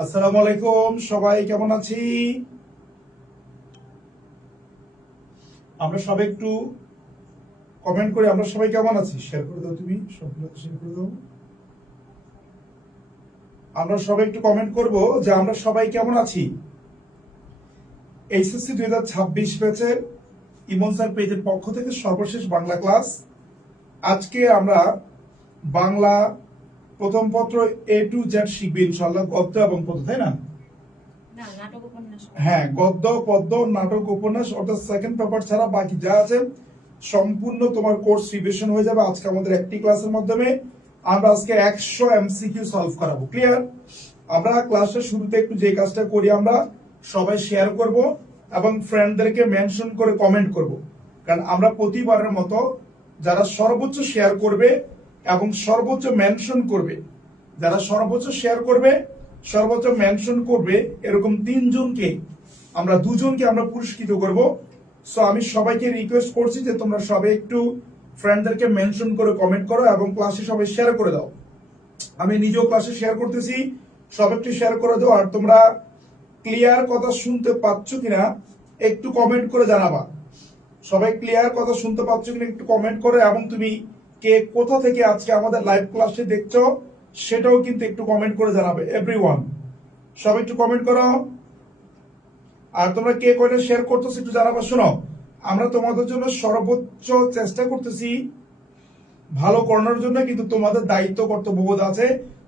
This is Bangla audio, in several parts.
আসসালামু আলাইকুম, সবাই কেমন আছি? আমরা সবাই একটু কমেন্ট করে আমরা সবাই কেমন আছি শেয়ার করে দাও, তুমি সবগুলো শেয়ার করে দাও। আমরা সবাই একটু কমেন্ট করব যে আমরা সবাই কেমন আছি। এইচএসসি 2026 ব্যাচের ইমন স্যার পেজের পক্ষ থেকে সর্বশেষ বাংলা ক্লাস। আজকে আমরা বাংলা প্রথম পত্র A to Z শিখবো ইনশাআল্লাহ, গদ্য এবং পদ্য, তাই না? হ্যাঁ, গদ্য পদ্য নাটক উপন্যাস অর্থাৎ সেকেন্ড পেপার ছাড়া বাকি যা আছে সম্পূর্ণ তোমার কোর্স রিভিশন হয়ে যাবে আজকে আমাদের একটি ক্লাসের মাধ্যমে। আমরা আজকে 100 এমসিকিউ সলভ করাবো। ক্লিয়ার? আমরা ক্লাসের শুরুতে একটু যে কাজটা করি, আমরা সবাই শেয়ার করব এবং ফ্রেন্ডদেরকে মেনশন করে কমেন্ট করব, কারণ আমরা প্রতিবারের মতো যারা সর্বোচ্চ শেয়ার করবে এবং সর্বোচ্চ মেনশন করবে, যারা সর্বোচ্চ শেয়ার করবে সর্বোচ্চ মেনশন করবে, এরকম 3 জনকে আমরা 2 জনকে আমরা পুরস্কৃত করব। সো আমি সবাইকে রিকোয়েস্ট করছি যে তোমরা সবাই একটু ফ্রেন্ডদেরকে মেনশন করে কমেন্ট করো এবং ক্লাসে সবাই শেয়ার করে দাও। আমি নিজেও ক্লাসে শেয়ার করতেছি, সবাই একটু শেয়ার করে দাও। আর তোমরা ক্লিয়ার কথা শুনতে পাচ্ছ কিনা একটু কমেন্ট করে জানাবা। সবাই ক্লিয়ার কথা শুনতে পাচ্ছ কিনা একটু কমেন্ট করো, এবং তুমি কে কোথা থেকে আজকে আমাদের লাইভ ক্লাসে দেখছো সেটাও কিন্তু একটু কমেন্ট করে জানাবে। এভরিওয়ান সবাই একটু কমেন্ট করো। আর তোমরা কে কয়টা শেয়ার করতেছো একটু জানাবা। শোনো, আমরা তোমাদের জন্য সর্বোচ্চ চেষ্টা করতেছি ভালো করানোর জন্য, কিন্তু তোমাদের দায়িত্ব কর্তব্যবোধ আছে।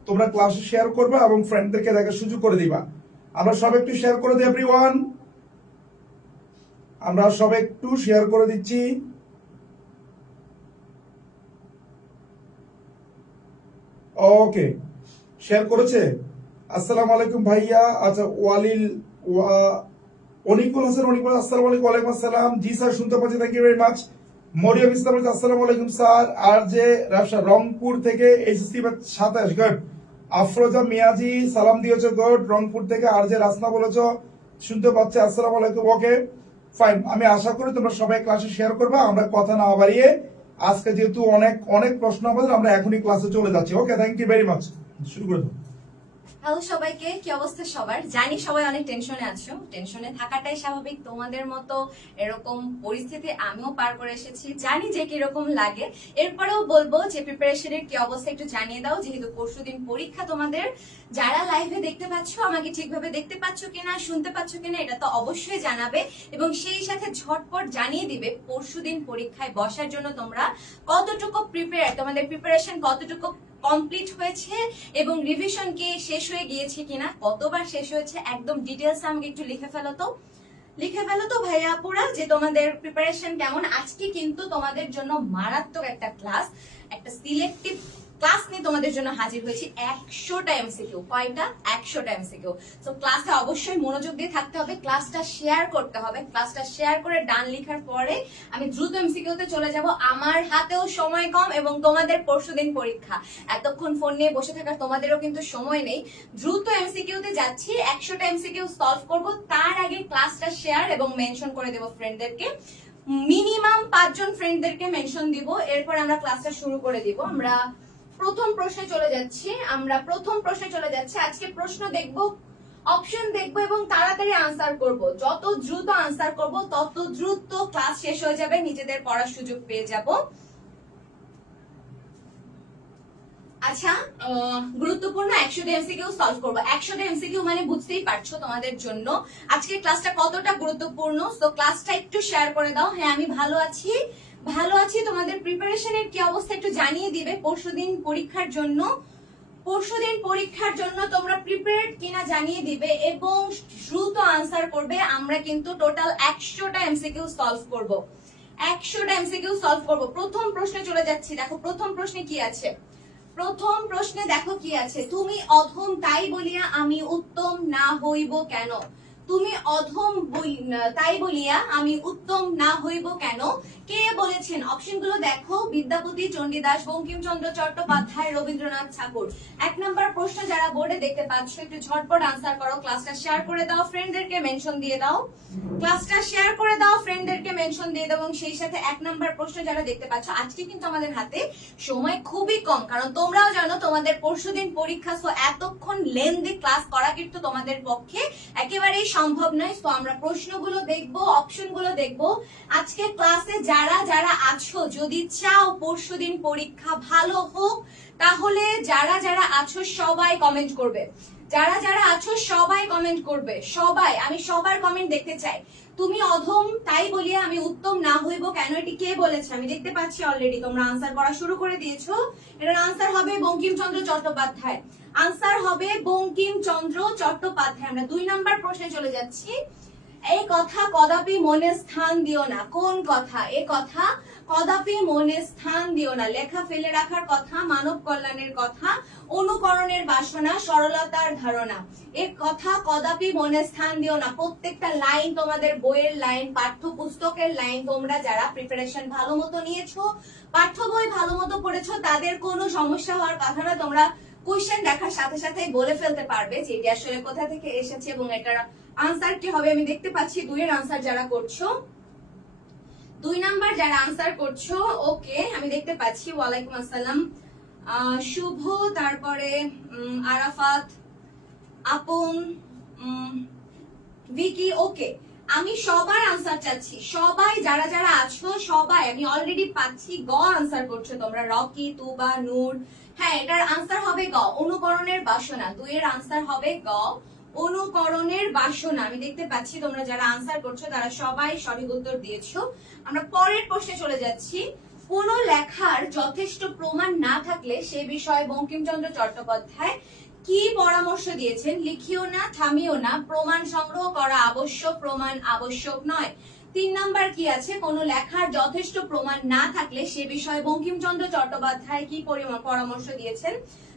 তোমরা ক্লাসে শেয়ার করবে এবং ফ্রেন্ডদেরকে দেখার সুযোগ করে দিবা। আমরা সবাই একটু শেয়ার করে দিই এভরিওয়ান। আমরা সবাই একটু শেয়ার করে দিচ্ছি। ওকে, শেয়ার করেছে। আসসালামু আলাইকুম ভাইয়া। আচ্ছা, অনিকুল হাসান, অনিকুল, আসসালামু আলাইকুম। ওয়ালাইকুম আসসালাম। জি স্যার, শুনতে পাচ্ছি, thank you very much. Mariam Islam, আসসালামু আলাইকুম স্যার। আর যে রাজশাহী রংপুর থেকে এইচএসসি 27 গুড। আফরোজা মিয়াজি সালাম দিয়েছো, গুড। রংপুর থেকে আর যে রাসনা বলেছো, শুনতে পাচ্ছি, আসসালামু আলাইকুম। ওকে ফাইন, আমি আশা করি তোমরা সবাই ক্লাসে শেয়ার করবে। আমরা কথা না বাড়িয়ে আজকে যেহেতু অনেক অনেক প্রশ্ন আমাদের, আমরা এখনই ক্লাসে চলে যাচ্ছি। ওকে, থ্যাংক ইউ ভেরি মাচ। শুরু করে দাও। হ্যালো সবাইকে, কি অবস্থা সবার? জানি সবাই অনেক টেনশনে আছো। টেনশনে থাকাটাই স্বাভাবিক, তোমাদের মতো এরকম পরিস্থিতি আমিও পার করে এসেছি, জানি যে কিরকম লাগে। এরপরেও বলবো যে প্রিপারেশনের কি অবস্থা একটু জানিয়ে দাও, যেহেতু পরশুদিন পরীক্ষা তোমাদের। যারা লাইভে দেখতে পাচ্ছ, আমাকে ঠিকভাবে দেখতে পাচ্ছ কিনা, শুনতে পাচ্ছ কিনা, এটা তো অবশ্যই জানাবে, এবং সেই সাথে ঝটপট জানিয়ে দিবে পরশুদিন পরীক্ষায় বসার জন্য তোমরা কতটুকু প্রিপেয়ার, তোমাদের প্রিপারেশন কতটুকু কমপ্লিট হয়েছে এবং রিভিশন কি শেষ হয়ে গিয়েছে কিনা, কতবার শেষ হয়েছে, একদম ডিটেলস আমাকে একটু লিখে ফেলো তো ভাইয়া আপুরা, যে তোমাদের প্রিপারেশন কেমন। আজকে কিন্তু তোমাদের জন্য মারাত্মক একটা ক্লাস, একটা সিলেক্টিভ ক্লাস নিয়ে তোমাদের জন্য হাজির হয়েছি। 100টা এমসিকিউ। কয়টা? 100টা এমসিকিউ। তো ক্লাসে অবশ্যই মনোযোগ দিয়ে থাকতে হবে, ক্লাসটা শেয়ার করতে হবে। ক্লাসটা শেয়ার করে ডান লেখার পরে আমি দ্রুত এমসিকিউতে চলে যাব। আমার হাতেও সময় কম এবং তোমাদের পরশুদিন পরীক্ষা, এতক্ষণ ফোন নিয়ে বসে থাকার তোমাদেরও কিন্তু সময় নেই। দ্রুত এমসিকিউতে যাচ্ছি, 100টা এমসিকিউ সলভ করব। তার আগে ক্লাসটা শেয়ার এবং মেনশন করে দেব ফ্রেন্ডদেরকে, মিনিমাম 5 জন ফ্রেন্ডদেরকে মেনশন দিব। এরপর আমরা ক্লাসটা শুরু করে দিব। আমরা প্রথম প্রশ্নে চলে যাচ্ছি। আজকে প্রশ্ন দেখব, অপশন দেখব এবং তাড়াতাড়ি আনসার করব। যত দ্রুত আনসার করব তত দ্রুত ক্লাস শেষ হয়ে যাবে, নিজেদের পড়ার সুযোগ পেয়ে যাব। আচ্ছা, গুরুত্বপূর্ণ 100টা এমসিকিউ সলভ করব। 100টা এমসিকিউ মানে বুঝতেই পারছো তোমাদের জন্য আজকের ক্লাসটা কতটা গুরুত্বপূর্ণ। সো ক্লাসটা একটু শেয়ার করে দাও। হ্যাঁ, আমি ভালো আছি। তোমাদের প্রিপারেশনের কি অবস্থা একটু জানিয়ে দিবে পরশুদিন পরীক্ষার জন্য তোমরা প্রিপেয়ার্ড কিনা জানিয়ে দিবে এবং দ্রুত আনসার করবে। আমরা কিন্তু টোটাল 100টা এমসিকিউ সলভ করব। 100টা এমসিকিউ সলভ করব। প্রথম প্রশ্নে চলে যাচ্ছি। দেখো প্রথম প্রশ্নে কি আছে। তুমি অধম তাই বলিয়া আমি উত্তম না হইব কেন? তুমি অধম তাই বলিয়া আমি উত্তম না হইব কেন? কে বলেছেন? অপশনগুলো দেখো, বিদ্যাপতি, চণ্ডীদাস, বঙ্কিমচন্দ্র চট্টোপাধ্যায়, রবীন্দ্রনাথ ঠাকুর। 1 নম্বর প্রশ্ন যারা বোর্ডে দেখতে পাচ্ছ একটু ঝটপট আনসার করো। ক্লাসটা শেয়ার করে দাও, ফ্রেন্ডদেরকে মেনশন দিয়ে দাও। ক্লাসটা শেয়ার করে দাও, ফ্রেন্ডদেরকে মেনশন দিয়ে দাও এবং সেই সাথে 1 নম্বর প্রশ্ন যারা দেখতে পাচ্ছ, আজকে কিন্তু আমাদের হাতে সময় খুবই কম, কারণ তোমরাও জানো তোমাদের পরশুদিন পরীক্ষা, সো এতক্ষণ লেন্দি ক্লাস করা কিন্তু তোমাদের পক্ষে একেবারেই সম্ভব নয়। তো আমরা প্রশ্নগুলো দেখবো, অপশনগুলো দেখবো। আজকে ক্লাসে যারা যারা আছো, যদি চাও পরশুদিন পরীক্ষা ভালো হোক, তাহলে যারা যারা আছো সবাই কমেন্ট করবে। যারা যারা আছো সবাই কমেন্ট করবে, সবাই, আমি সবার কমেন্ট দেখতে চাই। তুমি অধম তাই বলিয়া আমি উত্তম না হইব কেন, এটি কে বলেছে? আমি দেখতে পাচ্ছি অলরেডি তোমরা আনসার করা শুরু করে দিয়েছো। এটার আনসার হবে বঙ্কিমচন্দ্র চট্টোপাধ্যায়। আনসার হবে বঙ্কিমচন্দ্র চট্টোপাধ্যায়। আমরা 2 নম্বর প্রশ্নে চলে যাচ্ছি। এই কথা কদাপি মনে স্থান দিও না। কোন কথা? এই কথা কদাপি মনে স্থান দিও না। লেখা ফেলে রাখার কথা, মানব কল্যাণের কথা, অনুকরণের বাসনা, সরলতার ধারণা। এই কথা কদাপি মনে স্থান দিও না। প্রত্যেকটা লাইন তোমাদের বইয়ের লাইন, পাঠ্যপুস্তকের লাইন। তোমরা যারা প্রিপারেশন ভালো মতো নিয়েছো, পাঠ্য বই ভালো মতো পড়েছো, তাদের কোনো সমস্যা হওয়ার কথা না। তোমরা কোশ্চেন দেখার সাথে সাথে বলে ফেলতে পারবে যে এটি আসলে কোথা থেকে এসেছে এবং এটার আনসার কি হবে। আমি দেখতে পাচ্ছি 2 এর আনসার যারা করছো, 2 নাম্বার যারা আনসার করছো, ওকে আমি দেখতে পাচ্ছি। ওয়ালাইকুম আসসালাম, শুভ, তারপরে আরাফাত, আপন, ভিকি, ওকে। আমি সবার আনসার চাচ্ছি, সবাই যারা যারা আছো সবাই। আমি অলরেডি পাচ্ছি গ আনসার করছো তোমরা, রকি, তুবা, নূর। হ্যাঁ, এটার আনসার হবে গ, অনুকরণের বাসনা। 2 এর আনসার হবে গ, অনুকরণের বাসনা। আমি দেখতে পাচ্ছি তোমরা যারা আনসার করছো তারা সবাই সঠিক উত্তর দিয়েছো। আমরা পরের প্রশ্নে চলে যাচ্ছি। কোন লেখার যথেষ্ট প্রমাণ না থাকলে সে বিষয়ে বঙ্কিমচন্দ্র চট্টোপাধ্যায় কি পরামর্শ দিয়েছেন? লিখিও না, থামিও না, প্রমাণ সংগ্রহ করা আবশ্যক, প্রমাণ আবশ্যক নয়। 3 নাম্বার কি আছে? কোন লেখার যথেষ্ট প্রমাণ না থাকলে সে বিষয়ে বঙ্কিমচন্দ্র চট্টোপাধ্যায় কি পরামর্শ দিয়েছেন?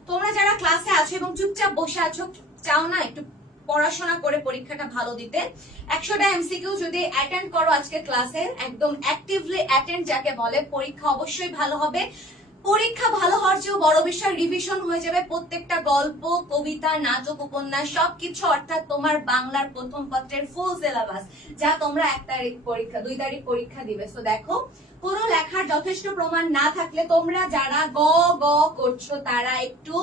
তোমরা যারা ক্লাসে আছো এবং চুপচাপ বসে আছো, চাও না একটু পড়াশোনা করে পরীক্ষাটা ভালো দিতে, 100টা এমসিকিউ যদি অ্যাটেন্ড করো আজকে ক্লাসে, একদম অ্যাক্টিভলি অ্যাটেন্ড যাকে বলে, পরীক্ষা অবশ্যই ভালো হবে। পরীক্ষা ভালো হওয়ার চেয়েও বড় বিষয় রিভিশন হয়ে যাবে প্রত্যেকটা গল্প, কবিতা, নাটক, উপন্যাস সবকিছু, অর্থাৎ তোমার বাংলার প্রথম পত্রের ফুল সিলেবাস, যা তোমরা 1 তারিখ পরীক্ষা, 2 তারিখ পরীক্ষা দিবে। সো দেখো, কোন লেখার যথেষ্ট প্রমাণ না থাকলে তোমরা যারা গ গ করছো তারা একটু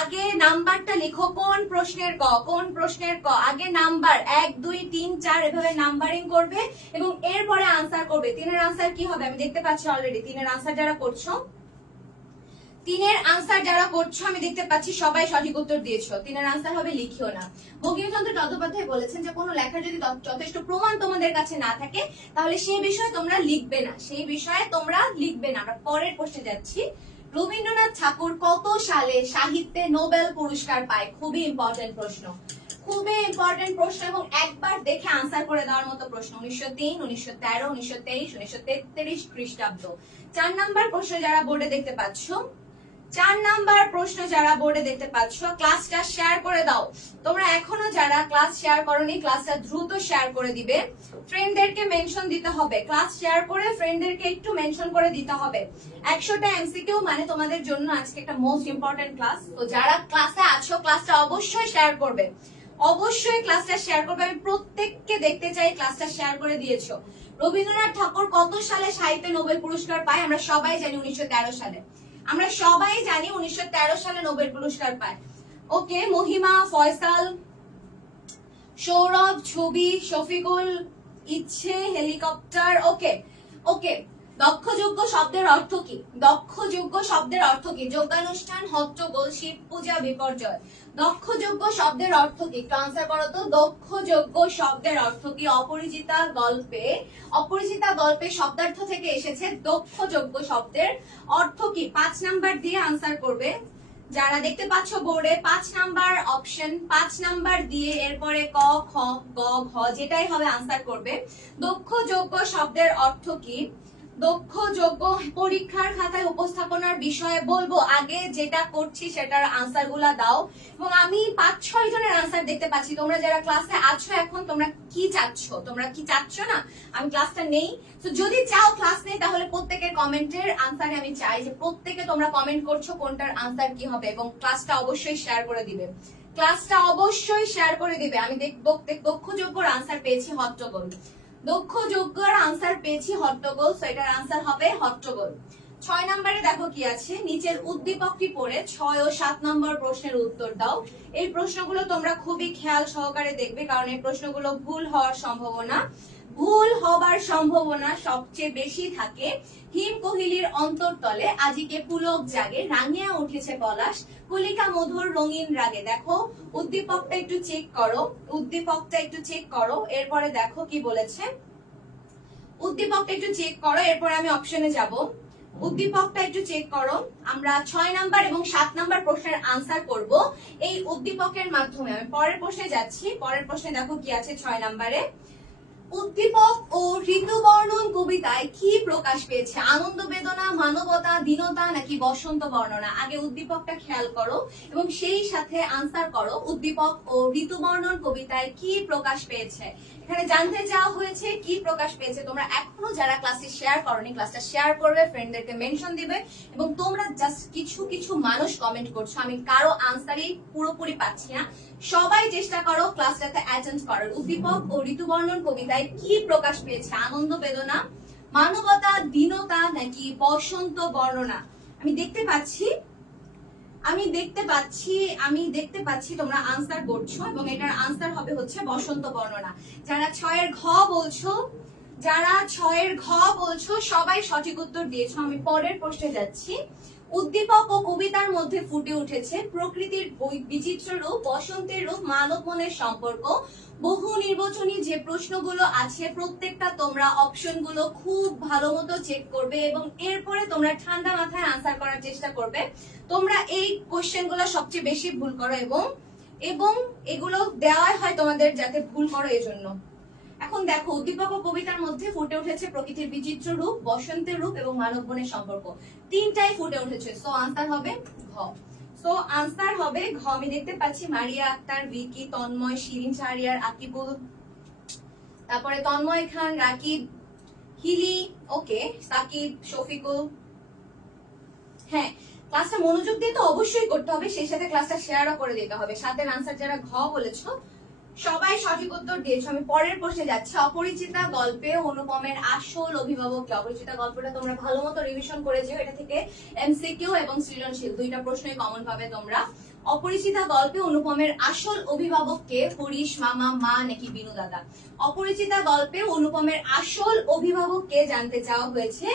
আগে নাম্বারটা লিখো। কোন প্রশ্নের ক, কোন প্রশ্নের ক, আগে নাম্বার 1 2 3 4 এভাবে নাম্বারিং করবে এবং এরপরে আনসার করবে। 3 এর আনসার কি হবে? আমি দেখতে পাচ্ছি অলরেডি 3 এর আনসার যারা করছো, 3 এর আনসার যারা করছো আমি দেখতে পাচ্ছি সবাই সঠিক উত্তর দিয়েছো। 3 এর আনসার হবে লিখিও না। বঙ্কিমচন্দ্র চট্টোপাধ্যায় বলেছেন যে কোনো লেখার যদি যথেষ্ট প্রমাণ তোমাদের কাছে না থাকে তাহলে সেই বিষয়ে তোমরা লিখবে না, সেই বিষয়ে তোমরা লিখবে না। আমরা পরের প্রশ্নে যাচ্ছি। রবীন্দ্রনাথ ঠাকুর কত সালে সাহিত্যে নোবেল পুরস্কার পায়? খুবই ইম্পর্টেন্ট প্রশ্ন, খুবই ইম্পর্টেন্ট প্রশ্ন এবং একবার দেখে আনসার করে দেওয়ার মতো প্রশ্ন। 1903, 1913, 1923, 1933 খ্রিস্টাব্দ। 4 নাম্বার প্রশ্ন যারা বোর্ডে দেখতে পাচ্ছ, 4 নাম্বার প্রশ্ন যারা বোর্ডে দেখতে পাচ্ছ, ক্লাসটা শেয়ার করে দাও। তোমরা এখনো যারা ক্লাস শেয়ার করোনি, ক্লাসটা দ্রুত শেয়ার করে দিবে। ফ্রেন্ডদেরকে মেনশন দিতে হবে, ক্লাস শেয়ার করে ফ্রেন্ডদেরকে একটু মেনশন করে দিতে হবে। 100টা এমসিকিউ মানে তোমাদের জন্য আজকে একটা মোস্ট ইম্পর্টেন্ট ক্লাস। তো যারা ক্লাসে আছো ক্লাসটা অবশ্যই শেয়ার করবে, অবশ্যই ক্লাসটা শেয়ার করবে। আমি প্রত্যেককে দেখতে চাই ক্লাসটা শেয়ার করে দিয়েছো। রবীন্দ্রনাথ ঠাকুর কত সালে সাহিত্যে নোবেল পুরস্কার পায়? আমরা সবাই জানি 1913 সালে। আমরা সবাই জানি 1913 সালে নোবেল পুরস্কার পায়। ওকে, মহিমা, ফয়সাল, সৌরভ, ছবি, শফিকুল, ইচ্ছে, হেলিকপ্টার। ওকে ওকে, দক্ষযোগ্য শব্দের অর্থ কি? দক্ষযোগ্য শব্দের অর্থ কি? যোগানুষ্ঠান, হট্টগোল, শিব পূজা, বিপর্যয়। দক্ষযোগ্য শব্দের অর্থ কি? একটু আনসার করো তো। দক্ষযোগ্য শব্দের অর্থ কি? অপরিচিতা গল্পে, অপরিচিতা গল্পে শব্দার্থ থেকে এসেছে দক্ষযোগ্য শব্দের অর্থ কি? 5 নাম্বার দিয়ে আনসার করবে। যারা দেখতে পাচ্ছ বোর্ডে 5 নাম্বার অপশন, 5 নাম্বার দিয়ে এরপরে ক, খ, গ, ঘ যেটাই হবে আনসার করবে। দক্ষযোগ্য শব্দের অর্থ কি? দক্ষযোগ্য পরীক্ষার খাতায় উপস্থাপনার বিষয়ে বলবো, আগে যেটা করছি সেটার আনসার গুলা দাও। এবং আমি 5-6 জনের আনসার দেখতে পাচ্ছি। তোমরা যারা ক্লাসে আছো এখন তোমরা কি চাচ্ছ না আমি ক্লাসটা নেই। তো যদি চাও ক্লাস নেই তাহলে প্রত্যেকের কমেন্টের আনসারে আমি চাই যে প্রত্যেকে তোমরা কমেন্ট করছো কোনটার আনসার কি হবে, এবং ক্লাসটা অবশ্যই শেয়ার করে দিবে, আমি দক্ষযোগ্যর আনসার পেয়েছি হট্টগোল, দক্ষযোগ্যর আনসার পেয়েছি হট্টগোল, সো এটার আনসার হবে হট্টগোল। 6 নম্বরে দেখো কি আছে, নিচের উদ্দীপকটি পড়ে 6 ও 7 নম্বর প্রশ্নের উত্তর দাও। এই প্রশ্নগুলো তোমরা খুবই খেয়াল সহকারে দেখবে, কারণ এই প্রশ্নগুলো ভুল হবার সম্ভাবনা সবচেয়ে বেশি থাকে। হিম কোহিলীর অন্তরতলে আজিকে পুলক জাগে, রাঙিয়া উঠেছে পলাশ, কলিকা মধুর রঙিন রাগে। দেখো উদ্দীপকটা একটু চেক করো, এরপরে দেখো কি বলেছে, এরপরে আমি অপশনে যাব। উদ্দীপকটা একটু চেক করো, আমরা 6 নাম্বার এবং 7 নাম্বার প্রশ্নের আনসার করব এই উদ্দীপকের মাধ্যমে। আমি পরের প্রশ্নে যাচ্ছি, পরের প্রশ্নে দেখো কি আছে 6 নাম্বারে, উদ্দীপক ও ঋতুবর্ণন কবিতায় কি প্রকাশ পেয়েছে? আনন্দ বেদনা, মানবতা, দীনতা নাকি বসন্ত বর্ণনা? আগে উদ্দীপকটা খেয়াল করো এবং সেই সাথে আনসার করো, উদ্দীপক ও ঋতুবর্ণন কবিতায় কি প্রকাশ পেয়েছে। এখানে জানতে চাওয়া হয়েছে কি প্রকাশ পেয়েছে। তোমরা এখনো যারা ক্লাসে শেয়ার করোনি, ক্লাসটা শেয়ার করবে, ফ্রেন্ডদেরকে মেনশন দিবে, এবং তোমরা জাস্ট কিছু মানুষ কমেন্ট করছো, আমি কারো আনসারই পুরোপুরি পাচ্ছি না। সবাই চেষ্টা করো ক্লাসটাতে অ্যাটেন্ড করার। উদ্দীপক ও ঋতুবর্ণন কবিতায় কি প্রকাশ পেয়েছে? আনন্দ বেদনা, মানবতা, দীনতা নাকি বসন্ত বর্ণনা? আমি দেখতে পাচ্ছি তোমরা আনসার করছো, এবং এটার আনসার হবে হচ্ছে বসন্ত বর্ণনা। যারা 6 এর ঘ বলছো সবাই সঠিক উত্তর দিয়েছো। আমি পরের প্রশ্নে যাচ্ছি। উদ্দীপক ও কবিতার মধ্যে ফুটে উঠেছে প্রকৃতির বিচিত্র রূপ, বসন্তের রূপ, মানব মনের সম্পর্ক। বহু নির্বাচনী যে প্রশ্নগুলো আছে প্রত্যেকটা তোমরা অপশনগুলো খুব ভালো মতো চেক করবে, এবং এরপরে তোমরা ঠান্ডা মাথায় আনসার করার চেষ্টা করবে। তোমরা এই কোশ্চেনগুলো সবচেয়ে বেশি ভুল করো, এবং এগুলো দেওয়াই হয় তোমাদের যাতে ভুল করো এজন্য। এখন দেখো, উদ্দীপক ও কবিতার মধ্যে ফুটে উঠেছে প্রকৃতির বিচিত্র রূপ, বসন্তের রূপ এবং মানব মনের সম্পর্ক। তিনটাই ফুটে উঠেছে, সো আনসার হবে ঘ। আমি দেখতে পাচ্ছি মারিয়া আক্তার, ভিকি, তন্ময়, শিরিন শাহরিয়ার, আকিবুল, তারপরে তন্ময় খান, রাকিব, হিলি, ওকে, সাকিব, শফিকুল। হ্যাঁ, ক্লাসটা মনোযোগ দিয়ে তো অবশ্যই করতে হবে, সেই সাথে ক্লাসটা শেয়ারও করে দিতে হবে। 7 আনসার যারা ঘ বলেছো সবাই সঠিক উত্তর দিয়েছো। আমি পরের প্রশ্নে যাচ্ছি। অপরিচিতা গল্পে অনুপমের আসল অভিভাবক কে? অপরিচিতা গল্পটা তোমরা ভালো মতো রিভিশন করেছো, এটা থেকে এমসিকিউ এবং সৃজনশীল দুইটা প্রশ্নই কমন পাবে তোমরা। অপরিচিতা গল্পে অনুপমের আসল অভিভাবক কে? হরিশ মামা, মা নাকি বিনু দাদা? অপরিচিতা গল্পে অনুপমের আসল অভিভাবক কে জানতে চাওয়া হয়েছে।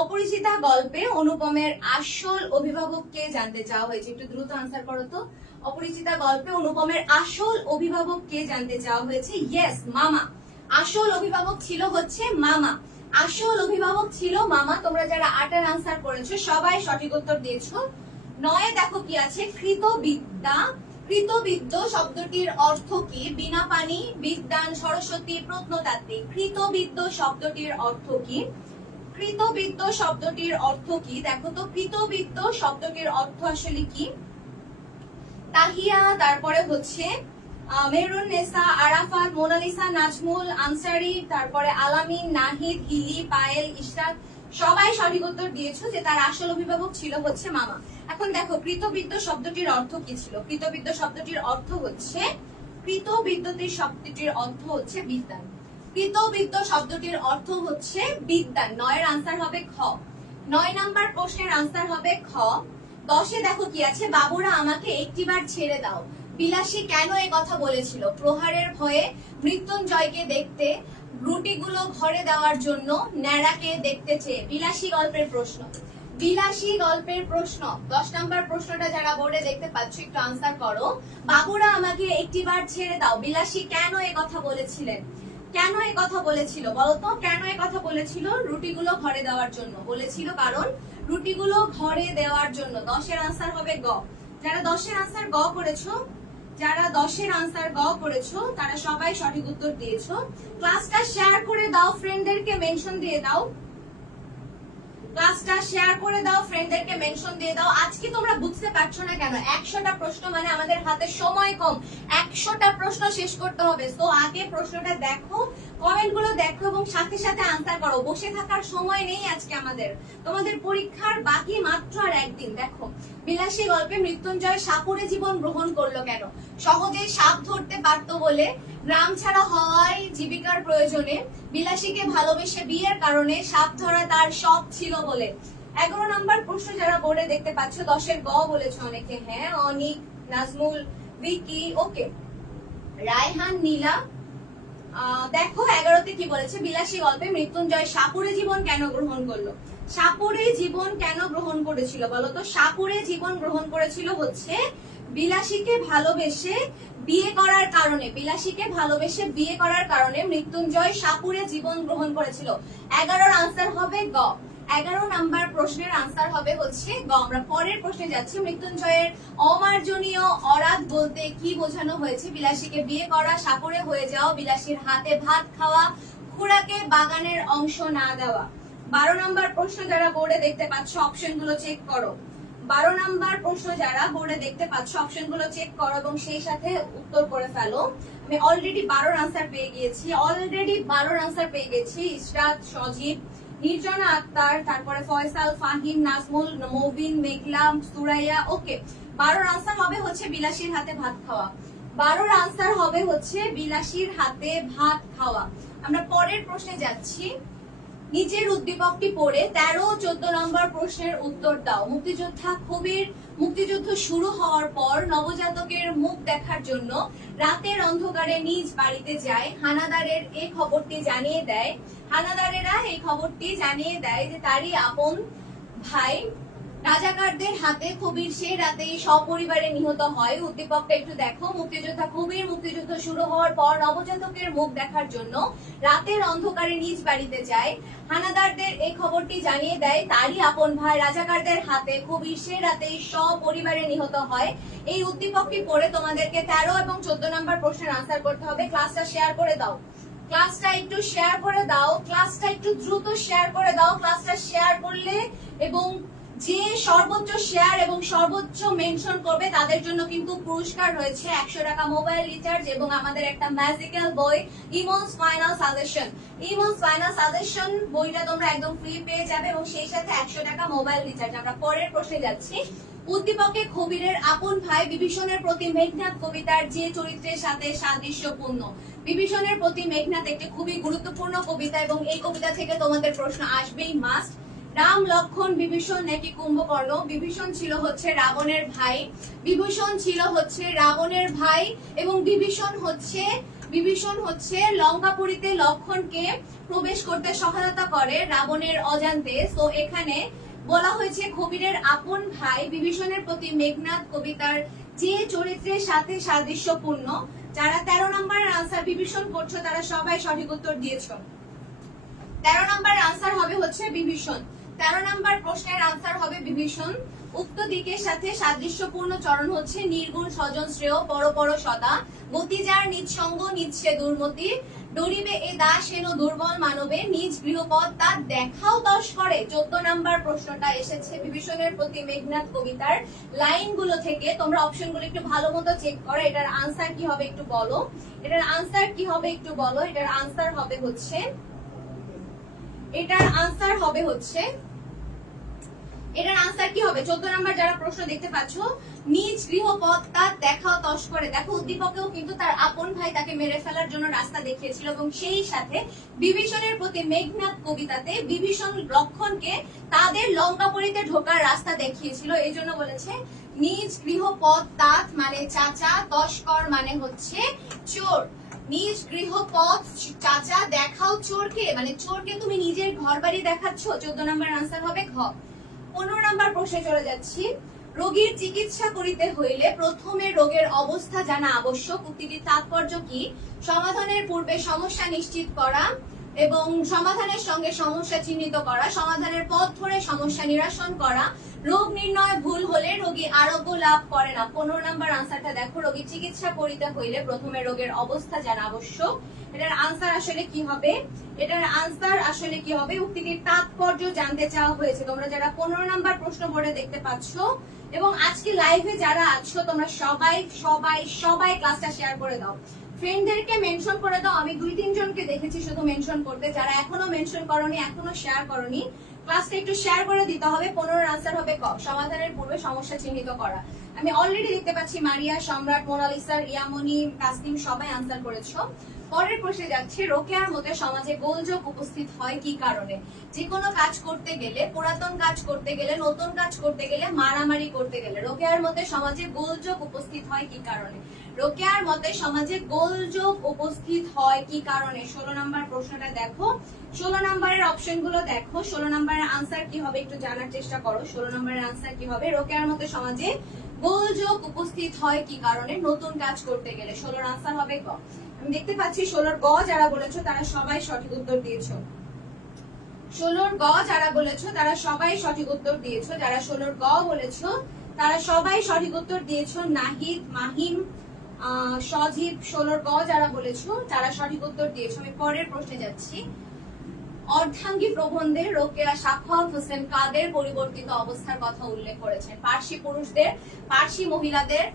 অপরিচিতা গল্পে অনুপমের আসল অভিভাবক কে জানতে চাওয়া হয়েছে। একটু দ্রুত আনসার করো তো। অপরিচিতা গল্পে অনুপমের আসল অভিভাবক কে জানতে চাওয়া হয়েছে। ইয়েস, মামা। আসল অভিভাবক ছিল হচ্ছে মামা, তোমরা যারা 8 এর আনসার করেছো সবাই সঠিক উত্তর দিয়েছো। 9 দেখো কি আছে, কৃতবিদ্য শব্দটির অর্থ কি? বিনা পানি, বিদ্যান, সরস্বতী, প্রত্নতাত্ত্বিক। কৃতবিদ্য শব্দটির অর্থ কি? দেখো তো কৃতবিদ্য শব্দটির অর্থ আসলে কি? তাহিয়া, তারপরে হচ্ছে মেহরুন নেসা, আরাফাত, মোনালিসা, নাজমুল, আনসারি, তারপরে আলামিন, নাহিদ, হিলি, পায়েল, ইশরাত, সবাই সঠিক উত্তর দিয়েছো যে তার আসল অভিভাবক ছিল হচ্ছে মামা। এখন দেখো কৃতবিদ্য শব্দটির অর্থ কি ছিল? কৃতবিদ্য শব্দটির অর্থ হচ্ছে বিদ্যান। কৃতবিদ্য শব্দটির অর্থ হচ্ছে বিদ্যান। 9 এর আনসার হবে খ। 9 নাম্বার প্রশ্নের আনসার হবে খ। 10 দেখো কি আছে, বাবুরা আমাকে একটিবার ছেড়ে দাও, বিলাসী কেন এ কথা বলেছিল? প্রহারের ভয়ে, মৃত্যুঞ্জয়কে দেখতে, রুটিগুলো ঘরে দেওয়ার জন্য, ন্যাড়াকে দেখতে চেয়ে। বিলাসী গল্পের প্রশ্ন। 10 নাম্বার প্রশ্নটা যারা বোর্ডে দেখতে পাচ্ছ একটু আনসার করো। বাবুরা আমাকে একটিবার ছেড়ে দাও, বিলাসী কেন এ কথা বলেছিলেন? কেন এ কথা বলেছিল বলতো? কেন এ কথা বলেছিল? রুটিগুলো ঘরে দেওয়ার জন্য বলেছিল, কারণ রুটিগুলো ঘরে দেওয়ার জন্য। 10 এর আনসার হবে গ। যারা 10 এর আনসার গ করেছো তারা সবাই সঠিক উত্তর দিয়েছো। ক্লাসটা শেয়ার করে দাও, ফ্রেন্ডদেরকে মেনশন দিয়ে দাও। ক্লাসটা শেয়ার করে দাও, ফ্রেন্ডদেরকে মেনশন দিয়ে দাও। আজকে তোমরা বুঝতে পারছো না কেন? 100টা প্রশ্ন মানে আমাদের হাতে সময় কম, 100টা প্রশ্ন শেষ করতে হবে। তো আগে প্রশ্নটা দেখো, কমেন্টগুলো দেখো এবং সাথে সাথে আনসার করো। বসে থাকার সময় নেই আজকে আমাদের। তোমাদের পরীক্ষার বাকি মাত্র আর একদিন। দেখো, বিলাসী গল্পে মৃত্যুঞ্জয় সাপুরে জীবন গ্রহণ করলো কেন? সহজেই সাপ ধরতে পারতো বলে, গ্রাম ছাড়া হওয়ায় জীবিকার প্রয়োজনে, বিলাসীকে ভালোবেসে বিয়ের কারণে, সাপ ধরা তার শখ ছিল বলে। 11 নম্বর প্রশ্ন যারা বোর্ডে দেখতে পাচ্ছ, 10-এর গ বলেছে অনেকে। হ্যাঁ, অনিক, নাজমুল, ভিকি, ওকে, রায়হান, নীলা। দেখো 11তে কি বলেছে? বিলাসী গল্পে মৃত্যুঞ্জয় সাপুরে জীবন কেন গ্রহণ করলো? সাপুরে জীবন কেন গ্রহণ করেছিল বলতো? সাপুরে জীবন গ্রহণ করেছিল হচ্ছে বিলাসীকে ভালোবেসে বিয়ে করার কারণে। বিলাসীকে ভালোবেসে বিয়ে করার কারণে মৃত্যুঞ্জয় সাপুরে জীবন গ্রহণ করেছিল। 11-র আনসার হবে গ। 11 নাম্বার প্রশ্নের আনসার হবে হচ্ছে গ। আমরা পরের প্রশ্নে যাচ্ছি। মৃত্যুঞ্জয়ের অমার্জনীয় অরাধ বলতে কি বোঝানো হয়েছে? বিলাসীকে বিয়ে করা, সাপুরে হয়ে যাওয়া, বিলাসীর হাতে ভাত খাওয়া, খুড়াকে বাগানের অংশ না দেওয়া। 12 নাম্বার প্রশ্ন যারা বোর্ডে দেখতে পাচ্ছ, অপশনগুলো চেক করো। 12 নাম্বার প্রশ্ন যারা বোর্ডে দেখতে পাচ্ছ, অপশনগুলো চেক করো এবং সেই সাথে উত্তর করে ফেলো। আমি অলরেডি 12-র আনসার পেয়ে গেছি। ইশরাত, সজীব, নির্জনা আক্তার, তারপরে ফয়সাল, ফাহিম, নাজমুল, মবিন, মেঘলাম, সুরাইয়া। ওকে, 12-র আনসার হবে হচ্ছে বিলাসীর হাতে ভাত খাওয়া। 12-র আনসার হবে হচ্ছে বিলাসীর হাতে ভাত খাওয়া। আমরা পরের প্রশ্নে যাচ্ছি। নিচের উদ্দীপকটি পড়ে 13 ও 14 নম্বর প্রশ্নের উত্তর দাও। মুক্তিযুদ্ধ শুরু হওয়ার পর নবজাতকের মুখ দেখার জন্য রাতের অন্ধকারে নিজ বাড়িতে যায়। হানাদারেরা এই খবরটি জানিয়ে দেয় যে তারই আপন ভাই রাজাকারদের হাতে কবির সেই রাতেই সপরিবারে নিহত হয়। উদ্দীপকটা একটু দেখো। মুক্তিযুদ্ধ শুরু হওয়ার পর নবজাতকের মুখ দেখার জন্য রাতের অন্ধকারে নিজ বাড়িতে যায়। হানাদারদের এই খবরটি জানিয়ে দেয় তারই আপন ভাই রাজাকারদের হাতে কবির সেই রাতেই সপরিবারে নিহত হয়। এই উদ্দীপকটি পড়ে তোমাদেরকে 13 এবং 14 নম্বর প্রশ্নের আনসার করতে হবে। ক্লাসটা শেয়ার করে দাও। ক্লাসটা একটু দ্রুত শেয়ার করে দাও। ক্লাসটা শেয়ার করলে এবং যে সর্বোচ্চ শেয়ার এবং সর্বোচ্চ মেনশন করবে তাদের জন্য কিন্তু পুরস্কার রয়েছে 100 টাকা মোবাইল রিচার্জ এবং আমাদের একটা ম্যাজিক্যাল বই, ইমনস ফাইনাল সাজেশন। বইটা তোমরা একদম ফ্রি পেয়ে যাবে এবং সেই সাথে 100 টাকা মোবাইল রিচার্জ। আমরা পরের প্রশ্নে যাচ্ছি। উদ্দীপকে কবিরের আপন ভাই বিভীষণের প্রতি মেঘনাদ কবিতার যে চরিত্রের সাথে সাদৃশ্যপূর্ণ। বিভীষণের প্রতি মেঘনাদ একটি খুবই গুরুত্বপূর্ণ কবিতা এবং এই কবিতা থেকে তোমাদের প্রশ্ন আসবেই মাস্ট। রাম, লক্ষণ, বিভীষণ নাকি কুম্ভকর্ণ? বিভীষণ ছিল হচ্ছে রাবণের ভাই এবং বিভীষণ হচ্ছে লঙ্কাপুরীতে লক্ষণকে প্রবেশ করতে সহায়তা করে রাবণের অজান্তে। তো এখানে বলা হয়েছে কবিরের আপন ভাই বিভীষণের প্রতি মেঘনাদ কবিতার যে চরিত্রের সাথে সাদৃশ্যপূর্ণ। যারা 13 নম্বরের আনসার বিভীষণ করছো তারা সবাই সঠিক উত্তর দিয়েছো। 13 নম্বরের আনসার হবে হচ্ছে বিভীষণ। 13 নম্বর প্রশ্নের আনসার হবে বিভীষণ। উক্ত দিকের সাথে সাদৃশ্যপূর্ণ চরণ হচ্ছে নির্গুণ, স্বজন শ্রেয়, পর সদা, গতি যার নিঃসঙ্গ, নিচ্ছে দুর্মতি, ডরিবে এ দাস হেন দুর্বল মানবে, নিজ গৃহপদ তার দেখাও দশ করে। 14 নম্বর প্রশ্নটা এসেছে বিভীষণের প্রতি মেঘনাদ কবিতার লাইনগুলো থেকে। তোমরা অপশনগুলো একটু ভালো মতো চেক করো। এটার আনসার কি হবে একটু বলো। এটার আনসার কি হবে 14 নম্বর যারা প্রশ্ন দেখতে পাচ্ছ, নিজ গৃহপথ তার দেখাও তস করে। দেখো উদ্দীপকেও কিন্তু তার আপন ভাই তাকে মেরে ফেলার জন্য রাস্তা দেখিয়েছিল এবং সেই সাথে বিভীষণের প্রতি মেঘনাদ কবিতাতে বিভীষণ লক্ষণকে তাদের লঙ্কাপুরীতে ঢোকার রাস্তা দেখিয়েছিল। এই জন্য বলেছে নিজ গৃহপথ তাত মানে চাচা, তস্কর মানে হচ্ছে চোর। নিজ গৃহপথ চাচা, দেখাও চোরকে মানে চোরকে তুমি নিজের ঘর বাড়ি দেখাচ্ছ। 14 নম্বর আনসার হবে ঘ। 15 নম্বর প্রশ্নে চলে যাচ্ছি। রোগীর চিকিৎসা করিতে হইলে প্রথমে রোগের অবস্থা জানা আবশ্যক। উক্তিটির তাৎপর্য কি? সমাধানের পূর্বে সমস্যা নিশ্চিত করা এবং সমাধানের সঙ্গে সমস্যা চিহ্নিত করা, সমাধানের পথ ধরে সমস্যা নিরসন করা, রোগ নির্ণয় ভুল হলে রোগী আরোগ্য লাভ করে না। 15 নম্বর আনসারটা দেখো। রোগীর চিকিৎসা করিতে হইলে প্রথমে রোগের অবস্থা জানা আবশ্যক এটার আনসার আসলে কি হবে? এটার আনসার আসলে কি হবে? উক্তিটির তাৎপর্য জানতে চাওয়া হয়েছে। তোমরা যারা 15 নাম্বার প্রশ্ন বোর্ডে দেখতে পাচ্ছ এবং আজকে লাইভে যারা আছো তোমরা সবাই সবাই সবাই ক্লাসটা শেয়ার করে দাও, ফ্রেন্ডদেরকে মেনশন করে দাও। আমি 2-3 জনকে দেখেছি শুধু মেনশন করতে, যারা এখনো মেনশন করনি, এখনো শেয়ার করনি, ক্লাসটা একটু শেয়ার করে দিতে হবে। 15 আনসার হবে ক, সমাধানের পূর্বে সমস্যা চিহ্নিত করা। আমি অলরেডি দেখতে পাচ্ছি মারিয়া, সম্রাট, মোনালিসা, রিয়ামণি, তাসনিম সবাই আনসার করেছো। পরের প্রশ্নে যাচ্ছে, রোকেয়ার মতে সমাজে গোলযোগ উপস্থিত হয় কি কারণে? যে কোনো কাজ করতে গেলে, পুরাতন কাজ করতে গেলে, নতুন কাজ করতে গেলে, মারামারি করতে গেলে রোকেয়ার মতে সমাজে গোলযোগ উপস্থিত হয় কি কারণে? রোকেয়ার মতে সমাজে গোলযোগ উপস্থিত হয় কি কারণে? 16 নাম্বার প্রশ্নটা দেখো, 16 নাম্বারের অপশন গুলো দেখো। 16 নাম্বারের আনসার কি হবে একটু জানার চেষ্টা করো। 16 নাম্বারের আনসার কি হবে? রোকেয়ার মতে সমাজে গোলযোগ উপস্থিত হয় কি কারণে? নতুন কাজ করতে গেলে। 16 আনসার হবে ক। আমি দেখতে পাচ্ছি 16 গ যারা বলেছো তারা সবাই সঠিক উত্তর দিয়েছো। 16 গ যারা বলেছো তারা সবাই সঠিক উত্তর দিয়েছো। যারা 16 গ বলেছো তারা সবাই সঠিক উত্তর দিয়েছো। নাহিদ, মাহিম, সজীব, 16 গ যারা বলেছো তারা সঠিক উত্তর দিয়েছো। আমি পরের প্রশ্নে যাচ্ছি। অর্ধাঙ্গী প্রবন্ধে রোকেয়া সাখাওয়াত হোসেন কাদের পরিবর্তিত অবস্থার কথা উল্লেখ করেছেন? পার্সি পুরুষদের, পার্সি মহিলাদের,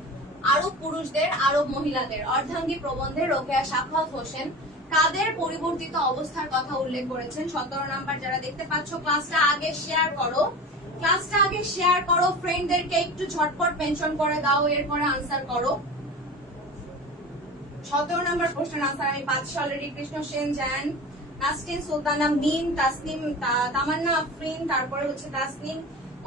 আরব পুরুষদের, আরব মহিলাদের। অর্ধাঙ্গী প্রবন্ধে রোকেয়া সাখাওয়াত হোসেন কাদের পরিবর্তিত অবস্থার কথা উল্লেখ করেছেন? 17 নাম্বার যারা দেখতে পাচ্ছ ক্লাসটা আগে শেয়ার করো, ক্লাসটা আগে শেয়ার করো, ফ্রেন্ডদেরকে একটু ঝটপট মেনশন করে দাও, এরপরে আনসার করো। 17 নাম্বার প্রশ্নের আনসার আমি পাচ্ছি অলরেডি। কৃষ্ণ সেন, জায়ান, নাসরিন সুলতানা, মিম, তাসনিম, তামান্না আফরিন, তারপরে হচ্ছে তাসনিম।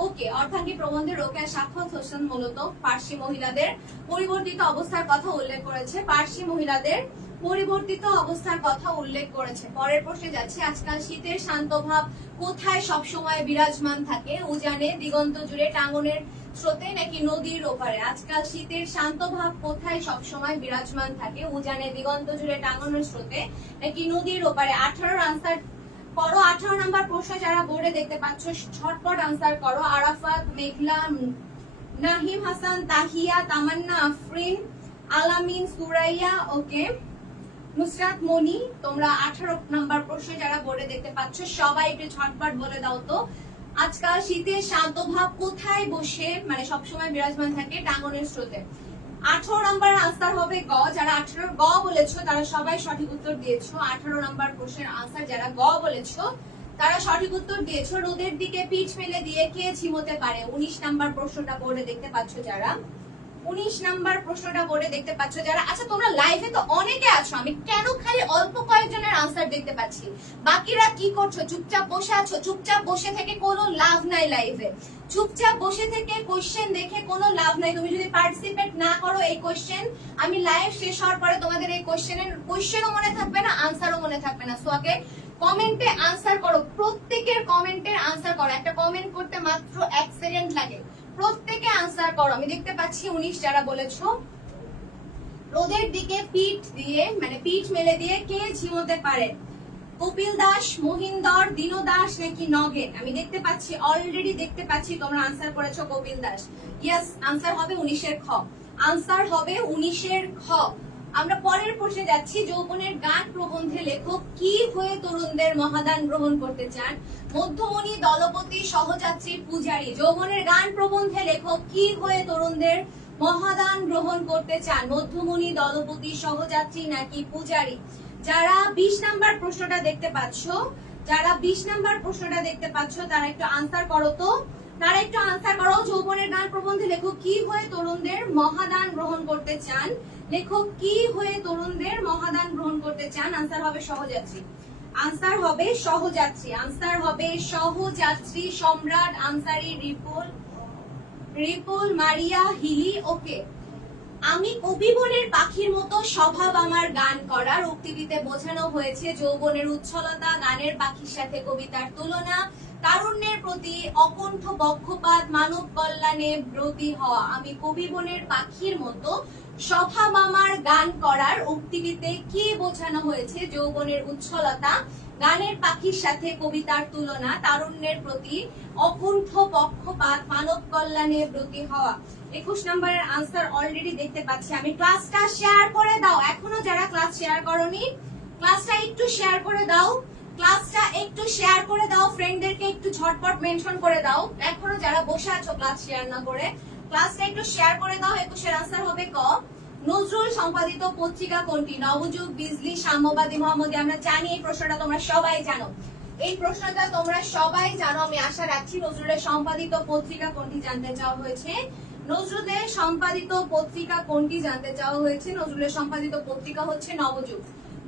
ওকে, অর্ধাঙ্গী প্রবন্ধে রোকেয়া সাখাওয়াত হোসেন মূলত পার্সি মহিলাদের পরিবর্তিত অবস্থার কথা উল্লেখ করেছে। পার্সি মহিলাদের পরিবর্তিত অবস্থার কথা উল্লেখ করেছে। পরের প্রশ্নে যাচ্ছি। আজকাল শীতের শান্ত ভাব কোথায় সবসময় বিরাজমান থাকে? উজানে, দিগন্ত জুড়ে, টাঙ্গনের স্রোতে নাকি নদীর ওপারে? আজকাল শীতের শান্ত ভাব কোথায় সবসময় বিরাজমান থাকে? উজানে, দিগন্ত জুড়ে, টাঙ্গনের স্রোতে নাকি নদীর ওপারে? 18 আনসার করো। 18 নাম্বার প্রশ্ন যারা বোর্ডে দেখতে পাচ্ছ ঝটপট আনসার করো। আরাফাত, মেঘলা, নাহিম হাসান, তাহিয়া, তামান্না আফরিন, আলামিন, সুরাইয়া, ওকে, নুসরাত মনি। তোমরা 18 নাম্বার প্রশ্ন যারা বোর্ডে দেখতে পাচ্ছ সবাই একটু ঝটপট বলে দাও তো, আজকাল শীতের শান্ত ভাব কোথায় বসে মানে সবসময় বিরাজমান থাকে? টাঙ্গনের স্রোতে। 18 নাম্বার আনসার হবে গ। যারা 18 গ বলেছো তারা সবাই সঠিক উত্তর দিয়েছো। 18 নাম্বার প্রশ্নের আনসার যারা গ বলেছো তারা সঠিক উত্তর দিয়েছো। রোদের দিকে পিঠ মেলে দিয়ে কে ঝিমোতে পারে? 19 নাম্বার প্রশ্নটা বোর্ডে দেখতে পাচ্ছ যারা, 19 নাম্বার প্রশ্নটা বোর্ডে দেখতে পাচ্ছ যারা। আচ্ছা তোমরা লাইভে তো অনেকে আছো, আমি কেন খালি অল্প কয়েকজনের আনসার দেখতে পাচ্ছি? বাকিরা কি করছো? চুপচাপ বসে আছো। চুপচাপ বসে থেকে কোনো লাভ নাই লাইভে। চুপচাপ বসে থেকে কোশ্চেন দেখে কোনো লাভ নাই। তুমি যদি পার্টিসিপেট না করো এই কোশ্চেন, আমি লাইভ শেষ হওয়ার পরে তোমাদের এই কোশ্চেনও মনে থাকবে না, আনসারও মনে থাকবে না। সো আগে কমেন্টে আনসার করো, প্রত্যেকের কমেন্টের আনসার করো। একটা কমেন্ট করতে মাত্র 1 সেকেন্ড লাগে। প্রত্যেকে আনসার করো। আমি দেখতে পাচ্ছি 19 যারা বলেছো রোদের দিকে পিঠ দিয়ে মানে পিঠ মেলে দিয়ে কে ঝিমোতে পারে? কপিল দাস, মহিন্দর, দীন দাস নাকি নগেন? আমি দেখতে পাচ্ছি অলরেডি দেখতে পাচ্ছি তোমরা আনসার করেছো কপিল দাস। ইয়েস, আনসার হবে 19 এর খ। আনসার হবে 19 এর খ। আমরা পরের প্রশ্নে যাচ্ছি। যৌবনের গান প্রবন্ধে লেখক কি হয়ে তরুণদের মহাদান গ্রহণ করতে চান? মধ্যমণি, দলপতি, সহযাত্রী, পূজারী। যৌবনের গান প্রবন্ধে লেখক কি হয়ে তরুণদের মহাদান গ্রহণ করতে চান? মধ্যমণি, দলপতি, সহযাত্রী নাকি পূজারী? যারা 20 নাম্বার প্রশ্নটা দেখতে পাচ্ছ, যারা 20 নাম্বার প্রশ্নটা দেখতে পাচ্ছ তারা একটু আনসার করো তো, তারা একটু আনসার করো। যৌবনের গান প্রবন্ধে লেখক কি হয়ে তরুণদের মহাদান গ্রহণ করতে চান? লেখক কি হয়ে তরুণদের মহাদান গ্রহণ করতে চান? আনসার হবে সহযাত্রী। আনসার হবে সহযাত্রী। আনসার হবে সহযাত্রী। সম্রাট, আনসারি, রিপুল, মারিয়া, হিলি। ওকে, আমি কবি বনের পাখির মতো স্বভাব আমার গান করার। উক্তিটিতে বোঝানো হয়েছে যৌবনের উচ্ছলতা, গানের পাখির সাথে কবিতার তুলনা, তারুণ্যের প্রতি অকুণ্ঠ পক্ষপাত, মানব কল্যাণে ব্রতী হওয়া। আমি কবি বনের পাখির মতো স্বভাব আমার গান করার উক্তিটিতে কি বোঝানো হয়েছে? যৌবনের উচ্ছলতা, গানের পাখির সাথে কবিতার তুলনা, তারুণ্যের প্রতি অকুণ্ঠ পক্ষপাত, মানব কল্যাণে ব্রতী হওয়া। 21 নম্বরের আনসার অলরেডি দেখতে পাচ্ছি আমি। ক্লাসটা শেয়ার করে দাও। এখনো যারা ক্লাস শেয়ার করনি ক্লাসটা একটু শেয়ার করে দাও, ক্লাসটা একটু শেয়ার করে দাও, ফ্রেন্ডদেরকে একটু ঝটপট মেনশন করে দাও। এখনো যারা বসে আছো ক্লাস শেয়ার না করে, ক্লাসটা একটু শেয়ার করে দাও। 21 এর আনসার হবে ক। নজরুল সম্পাদিত পত্রিকা কোনটি? নবযুগ, বিজলি, সাম্যবাদী, মোহাম্মদী। আমরা জানি এই প্রশ্নটা তোমরা সবাই জানো, এই প্রশ্নটা তোমরা সবাই জানো, আমি আশা রাখছি। নজরুলের সম্পাদিত পত্রিকা কোনটি জানতে চাওয়া হয়েছে? নজরুলের সম্পাদিত পত্রিকা কোনটি জানতে চাওয়া হয়েছে? নজরুলের সম্পাদিত পত্রিকা হচ্ছে নবযুগ।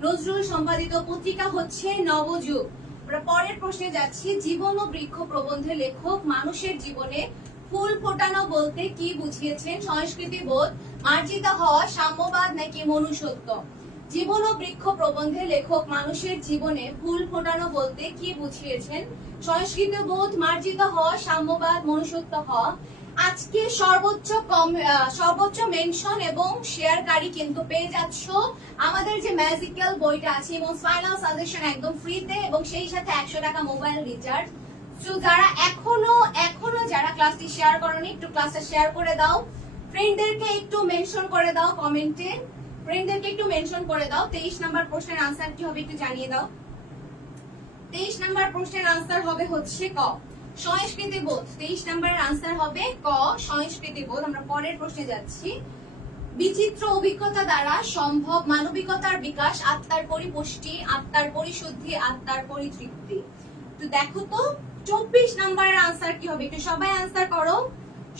নজরুল সম্পাদিত পত্রিকা হচ্ছে নবযুগ। আমরা পরের প্রশ্নে যাচ্ছি। জীবন ও বৃক্ষ প্রবন্ধে লেখক মানুষের জীবনে ফুল ফোটানো বলতে কি বুঝিয়েছেন? সংস্কৃতি বোধ, মার্জিত হওয়া, সাম্যবাদ নাকি মনুষ্যত্ব? জীবন ও বৃক্ষ প্রবন্ধে লেখক মানুষের জীবনে ফুল ফোটানো বলতে কি বুঝিয়েছেন? সংস্কৃতি বোধ, মার্জিত হওয়া, সাম্যবাদ, মনুষ্যত্ব হওয়া। আজকে সর্বোচ্চ মেনশন এবং শেয়ারকারী কিন্তু পেয়ে যাচ্ছ আমাদের যে ম্যাজিক্যাল বইটা আছে এবং ফাইনাল সাজেশন একদম ফ্রিতে, এবং সেই সাথে 100 টাকা মোবাইল রিচার্জ। তো যারা এখনো যারা ক্লাসটি শেয়ার করোনি, একটু ক্লাসটা শেয়ার করে দাও, ফ্রেন্ডদেরকে একটু মেনশন করে দাও কমেন্টে, ফ্রেন্ডদেরকে একটু মেনশন করে দাও। 23 নাম্বার প্রশ্নের আনসার কি হবে একটু জানিয়ে দাও। 23 নাম্বার প্রশ্নের আনসার হবে হচ্ছে ক, সংস্কৃতি বোধ। 23 নাম্বারের আনসার হবে ক, সংস্কৃতি বোধ। আমরা পরের প্রশ্নে যাচ্ছি। বিচিত্র অভিজ্ঞতা দ্বারা সম্ভব মানবিকতার বিকাশ, আত্মার পরিপুষ্টি, আত্মার পরিশুদ্ধি, আত্মার পরিতৃপ্তি। তো দেখো তো 24 নাম্বারের আনসার কি হবে? একটু সবাই আনসার করো,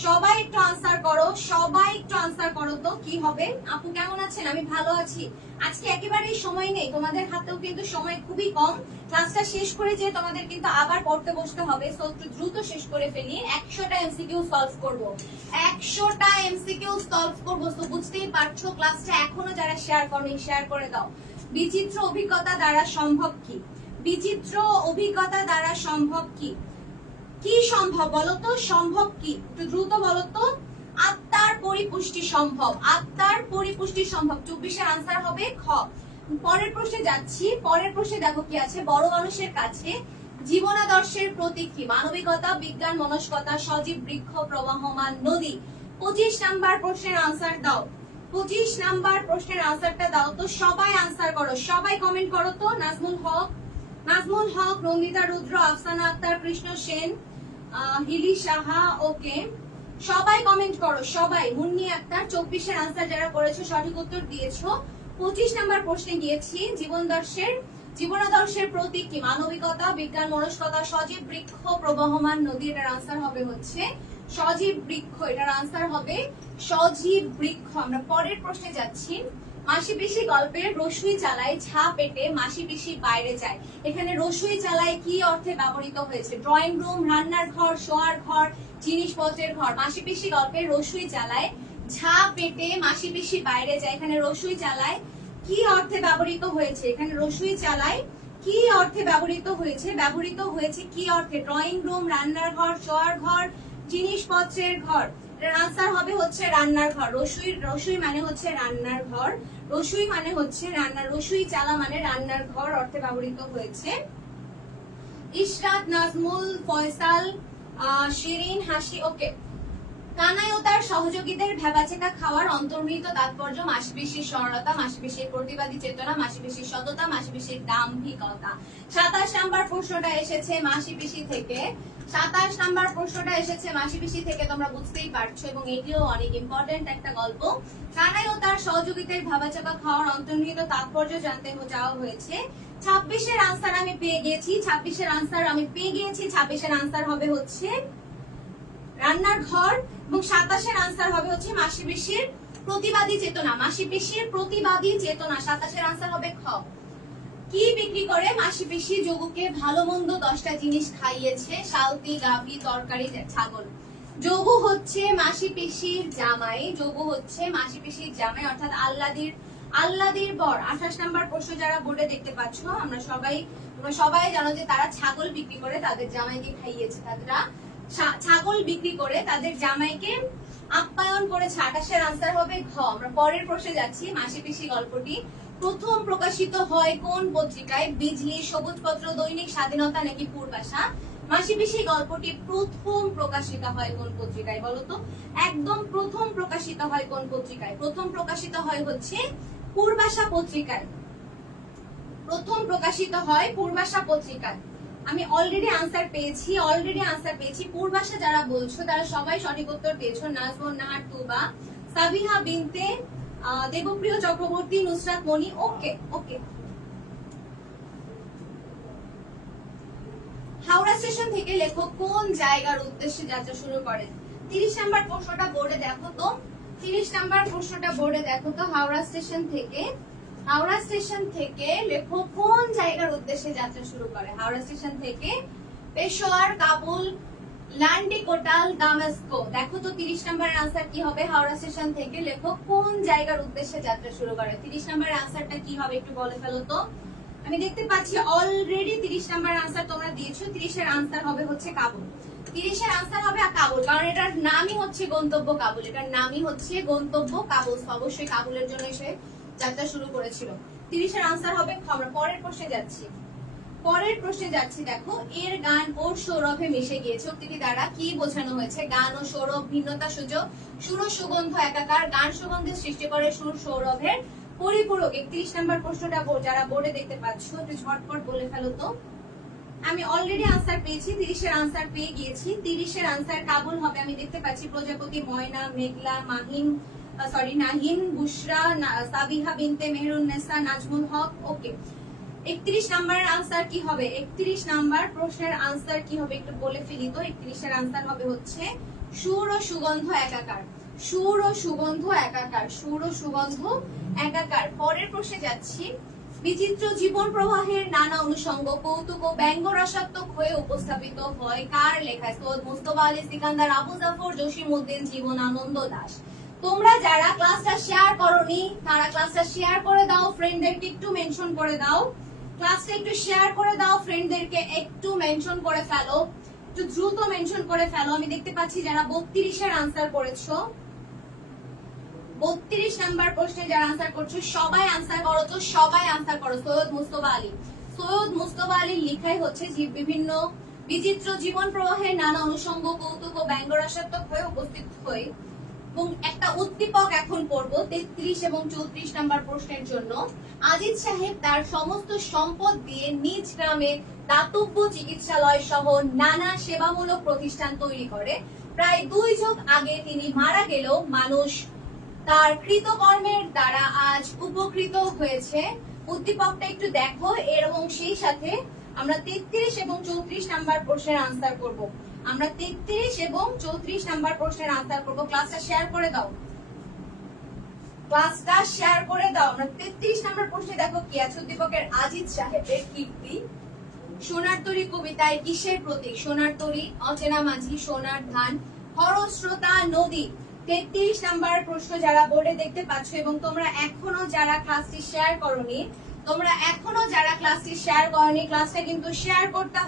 সবাই একটু আনসার করো, সবাই একটু আনসার করো তো কি হবে? আপু কেমন আছেন? আমি ভালো আছি। আজকে একেবারেই সময় নেই, তোমাদের হাতেও কিন্তু সময় খুবই কম। ক্লাসটা শেষ করে যে তোমাদের কিন্তু আবার পড়তে বসতে হবে, সো একটু দ্রুত শেষ করে ফেলি। 100টা এমসিকিউ সলভ করব, 100টা এমসিকিউ সলভ করব। তো বুঝতেই পারছো ক্লাসটা এখনো যারা শেয়ার করনি শেয়ার করে দাও। বিচিত্র অভিজ্ঞতা দ্বারা সম্ভব কি? বিচিত্র অভিজ্ঞতা দ্বারা সম্ভব কি? কি সম্ভব বলো তো? সম্ভব কি? একটু দ্রুত বলো তো। আত্মার পরিপুষ্টি সম্ভব, আত্মার পরিপুষ্টি সম্ভব। 24 এর আনসার হবে খ। পরের প্রশ্নে যাচ্ছি। পরের প্রশ্নে দেখো কি আছে। বড় মানুষের কাছে জীবনাদর্শের প্রতীক কি? মানবিকতা, বিজ্ঞান, মনস্কতা, সজীব বৃক্ষ, প্রবাহমান নদী। 25 নাম্বার প্রশ্নের আনসার দাও। 25 নাম্বার প্রশ্নের আনসারটা দাও তো। সবাই আনসার করো, সবাই কমেন্ট করো তো। নাজমুল হক, নন্দিতা রুদ্র, আফসানা আক্তার, কৃষ্ণ সেন, হিলি সাহা, ওকে সবাই কমেন্ট করো, সবাই। মুন্নি আক্তার। 24 এর আনসার যারা করেছো সঠিক উত্তর দিয়েছো। 25 নাম্বার প্রশ্নে গিয়েছি। জীবনাদর্শের প্রতীক কি? মানবিকতা, বিজ্ঞান, মনস্কতা, সজীব বৃক্ষ, প্রবাহমান নদী। এটার আনসার হবে হচ্ছে সজীব বৃক্ষ। এটার আনসার হবে সজীব বৃক্ষ। আমরা পরের প্রশ্নে যাচ্ছি। মাসি পিসি গল্পের রসুই চালায় ঝা পেটে মাসি পিসি বাইরে যায়। এখানে রসুই চালায় কি অর্থে ব্যবহৃত হয়েছে? ড্রয়িং রুম, রান্নার ঘর, শোয়ার ঘর, জিনিসপত্রের ঘর। মাসি পিসি গল্পের রসুই চালায় ঝা পেটে মাসি পিসি বাইরে যায়। এখানে রসুই চালায় কি অর্থে ব্যবহৃত হয়েছে? এখানে রসুই চালায় কি অর্থে ব্যবহৃত হয়েছে? ব্যবহৃত হয়েছে কি অর্থে? ড্রয়িং রুম, রান্নার ঘর, শোয়ার ঘর, জিনিসপত্রের ঘর। এর আনসার হবে হচ্ছে রান্নার ঘর। রসুই মানে হচ্ছে রান্নার ঘর, রসুই মানে হচ্ছে রসুই চালা মানে রান্নার ঘর অর্থে ব্যবহৃত হয়েছে। ইশরাত, নাজমুল, ফয়সাল, শিরিন, হাসি, ওকে। কানাই ও তার সহযোগীদের ভেবাচেকা খাওয়ার অন্তর্নিহিত তাৎপর্য। মাসি পিসির সরলতা, মাসি পিসির প্রতিবাদী চেতনা, মাসি পিসির সততা, মাসি পিসির দাম্ভিকতা। 27 নাম্বার প্রশ্নটা এসেছে মাসি পিসি থেকে। 27 নাম্বার প্রশ্নটা এসেছে মাসি পিসি থেকে, তোমরা বুঝতেই পারছো, এবং এটিও অনেক ইম্পর্টেন্ট একটা গল্প। কানাই ও তার সহযোগীদের ভেবাচেকা খাওয়ার অন্তর্নিহিত তাৎপর্য জানতে চাওয়া হয়েছে। 26 এর আনসার আমি পেয়ে গিয়েছি। 26 এর আনসার হবে হচ্ছে রান্নার ঘর, এবং 27 এর আনসার হবে হচ্ছে মাসি পিসির প্রতিবাদী চেতনা। মাসি পিসির প্রতিবাদী চেতনা। 27 এর আনসার হবে খ। কি বিক্রি করে মাসি পিসি যোগুকে? ভালো মন্দ 10টা জিনিস খাইয়েছে। শালতি, গাভী, তরকারি, ছাগল। যোগু হচ্ছে মাসি পিসির জামাই, যোগু হচ্ছে মাসি পিসির জামাই অর্থাৎ আল্লাদির বর। 28 নাম্বার প্রশ্ন যারা বোর্ডে দেখতে পাচ্ছ, তোমরা সবাই জানো যে তারা ছাগল বিক্রি করে তাদের জামাইকে খাইয়েছে। তারা ছাগল বিক্রি করে তাদের জামাইকে আপ্যায়ন করেছে। 28 এর আনসার হবে ঘ। আমরা পরের প্রশ্নে যাচ্ছি। মাসি পিসি গল্পটি প্রথম প্রকাশিত হয় কোন পত্রিকায়? বিজলি, সবুজপত্র, দৈনিক স্বাধীনতা নাকি পূর্বাশা? মাসি পিসি গল্পটি প্রথম প্রকাশিত হয় কোন পত্রিকায় বলতো? একদম প্রথম প্রকাশিত হয় কোন পত্রিকায়? প্রথম প্রকাশিত হয় হচ্ছে পূর্বাশা পত্রিকায়। প্রথম প্রকাশিত হয় পূর্বাশা পত্রিকায়। আমি অলরেডি আনসার পেয়েছি। পূর্বাশা যারা বলছো তারা সবাই সঠিক উত্তর পেয়েছো। নাজমুন নাহার তুবা, সাবিহা বিনতে দেবপ্রিয় চক্রবর্তী, নুসরাত মনি। ওকে ওকে। হাওড়া স্টেশন থেকে লেখক কোন জায়গার উদ্দেশ্যে যাত্রা শুরু করেন? 30 নাম্বার প্রশ্নটা বোর্ডে দেখো তো। 30 নাম্বার প্রশ্নটা বোর্ডে দেখো তো। হাওড়া স্টেশন থেকে লেখক কোন জায়গার উদ্দেশ্যে যাত্রা শুরু করে? হাওড়া স্টেশন থেকে পেশোয়ার, কাবুল, লান্ডি, কোটাল, দামেস্কো। দেখো তো 30 নাম্বারের আনসার কি হবে? হাওড়া স্টেশন থেকে লেখক কোন জায়গার উদ্দেশ্যে যাত্রা শুরু করে? 30 নাম্বারের আনসারটা কি হবে একটু বলে ফেলো তো। আমি দেখতে পাচ্ছি অলরেডি 30 নাম্বার আনসার তোমরা দিয়েছো। 30 এর আনসার হবে হচ্ছে কাবুল। 30 এর আনসার হবে কাবুল, কারণ এটার নামই হচ্ছে গন্তব্য কাবুল। অবশ্যই কাবুলের জন্য সে যাত্রা শুরু করেছিল। 30 এর আনসার হবে। আমরা পরের প্রশ্নে যাচ্ছি। দেখো, এর গান ওর সৌরভে মিশে গিয়েছে উক্তিটি দ্বারা কি বোঝানো হয়েছে? গান ও সৌরভ ভিন্নতা সূচক, সুর ও সুগন্ধ একাকার, গান সুগন্ধের সৃষ্টি করে, সুর সৌরভের পরিপূরক। 31 নাম্বার প্রশ্নটা যারা বোর্ডে দেখতে পাচ্ছ একটু ঝটপট বলে ফেলো তো। আমি অলরেডি আনসার পেয়েছি, 30 এর আনসার পেয়ে গিয়েছি। 30 এর আনসার কাবুল হবে। আমি দেখতে পাচ্ছি প্রজাপতি, ময়না, মেঘলা, নাহিন, বুশরা, সাবিহা বিনতে মেহরুন্নেসা, নাজমুল হক। ওকে। 31 নাম্বারের আনসার কি হবে? 31 নাম্বার প্রশ্নের আনসার কি হবে একটু বলে ফেলি তো। 31 এর আনসার হবে হচ্ছে সুর ও সুগন্ধ একাকার। পরের প্রশ্নে যাচ্ছি। বিচিত্র জীবন প্রবাহের নানা অনুষঙ্গ, কৌতুক ও ব্যঙ্গ রসাত্মক হয়ে উপস্থাপিত হয় কার লেখায়? সৈয়দ মুস্তফা আলী সিকান্দার, আবু জাফর, জসিমউদ্দিন, জীবনানন্দ দাশ। তোমরা যারা ক্লাসটা শেয়ার করোনি তারা ক্লাসটা শেয়ার করে দাও, ফ্রেন্ডদেরকে একটু মেনশন করে দাও। ক্লাসটা একটু শেয়ার করে দাও, ফ্রেন্ডদেরকে একটু মেনশন করে ফেলো, একটু দ্রুত মেনশন করে ফেলো। আমি দেখতে পাচ্ছি যারা 32 এর আনসার করেছো, 32 নাম্বার প্রশ্নে যারা আনসার করছো সবাই আনসার করো তো, সবাই আনসার করো। সৈয়দ মুস্তফা আলী লেখাই হচ্ছে বিভিন্ন বিচিত্র জীবন প্রবাহের নানা অনুষঙ্গ, কৌতুক ও ব্যঙ্গ রসাত্মক হয়ে উপস্থিত হয়ে। এবং একটা উদ্দীপক এখন পড়ব 33 এবং 34 নাম্বার প্রশ্নের জন্য। আজিজ সাহেব তার সমস্ত সম্পদ দিয়ে নিজ গ্রামে দাতব্য চিকিৎসালয় সহ নানা সেবামূলক প্রতিষ্ঠান তৈরি করে। প্রায় 2 যুগ আগে তিনি মারা গেলেও মানুষ তার কৃতকর্মের দ্বারা আজ উপকৃত হয়েছে। উদ্দীপকটা একটু দেখো, এবং সেই সাথে আমরা 33 এবং 34 নাম্বার প্রশ্নের আনসার করব। আমরা 33 এবং 34 নাম্বার প্রশ্নের আনসার করব। ক্লাসটা শেয়ার করে দাও, আমরা 33 নাম্বার প্রশ্নে দেখো কি আছে। উদ্দীপকের আজিজ সাহেবের কীর্তি। সোনার তরী কবিতায় কিসের প্রতীক? সোনার তরী, অচেনা মাঝি, সোনার ধান, খরস্রোতা নদী। 33 নাম্বার প্রশ্ন যারা বোর্ডে দেখতে পাচ্ছ এবং তোমরা এখনো যারা ক্লাসটি শেয়ার করোনি, ক্লাসটা কিন্তু শেয়ার করতে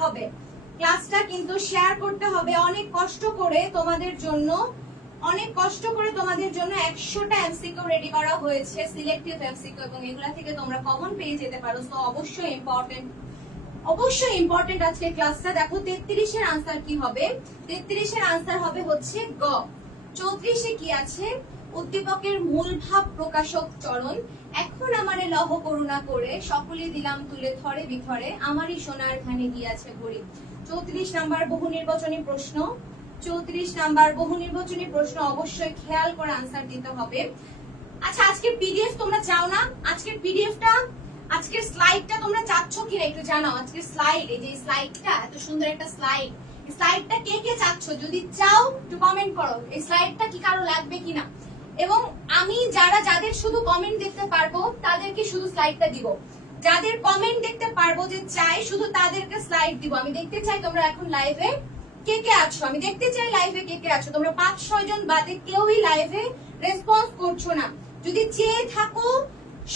হবে। অনেক কষ্ট করে তোমাদের জন্য 100টা এমসিকিউ রেডি করা হয়েছে, সিলেক্টিভ এমসিকিউ, এবং এগুলা থেকে তোমরা কমন পেয়ে যেতে পারো। সো অবশ্যই ইম্পর্টেন্ট আজকে ক্লাসটা। দেখো 33 এর আনসার কি হবে? 33 এর আনসার হবে হচ্ছে গ। 34 কি আছে? উদ্দীপকের মূল ভাব প্রকাশক চরণ। এখন আমারে লহ করুণা করে, সকলে দিলাম তুলে থরে বিথরে, আমারই সোনার ধানে গিয়াছে ভরি। 34 নাম্বার বহু নির্বাচনী প্রশ্ন অবশ্যই খেয়াল করে আনসার দিতে হবে। আচ্ছা, আজকের পিডিএফ তোমরা চাও না? আজকের স্লাইডটা তোমরা চাচ্ছ কিনা একটু জানাও। আজকের স্লাইড, এই যে স্লাইডটা, এত সুন্দর একটা স্লাইডটা কে কে চাচ্ছ? যদি চাও একটু কমেন্ট করো এই স্লাইডটা কি কারো লাগবে কিনা। এবং আমি যাদের শুধু কমেন্ট দেখতে পারবো তাদেরকে শুধু স্লাইডটা দিব। যাদের কমেন্ট দেখতে পারবো যে চাই, শুধু তাদেরকে স্লাইড দিব। আমি দেখতে চাই তোমরা এখন লাইভে কে কে আছো। তোমরা 5-6 জন বাদে কেউই লাইভে রেসপন্স করছো না। যদি চেয়ে থাকো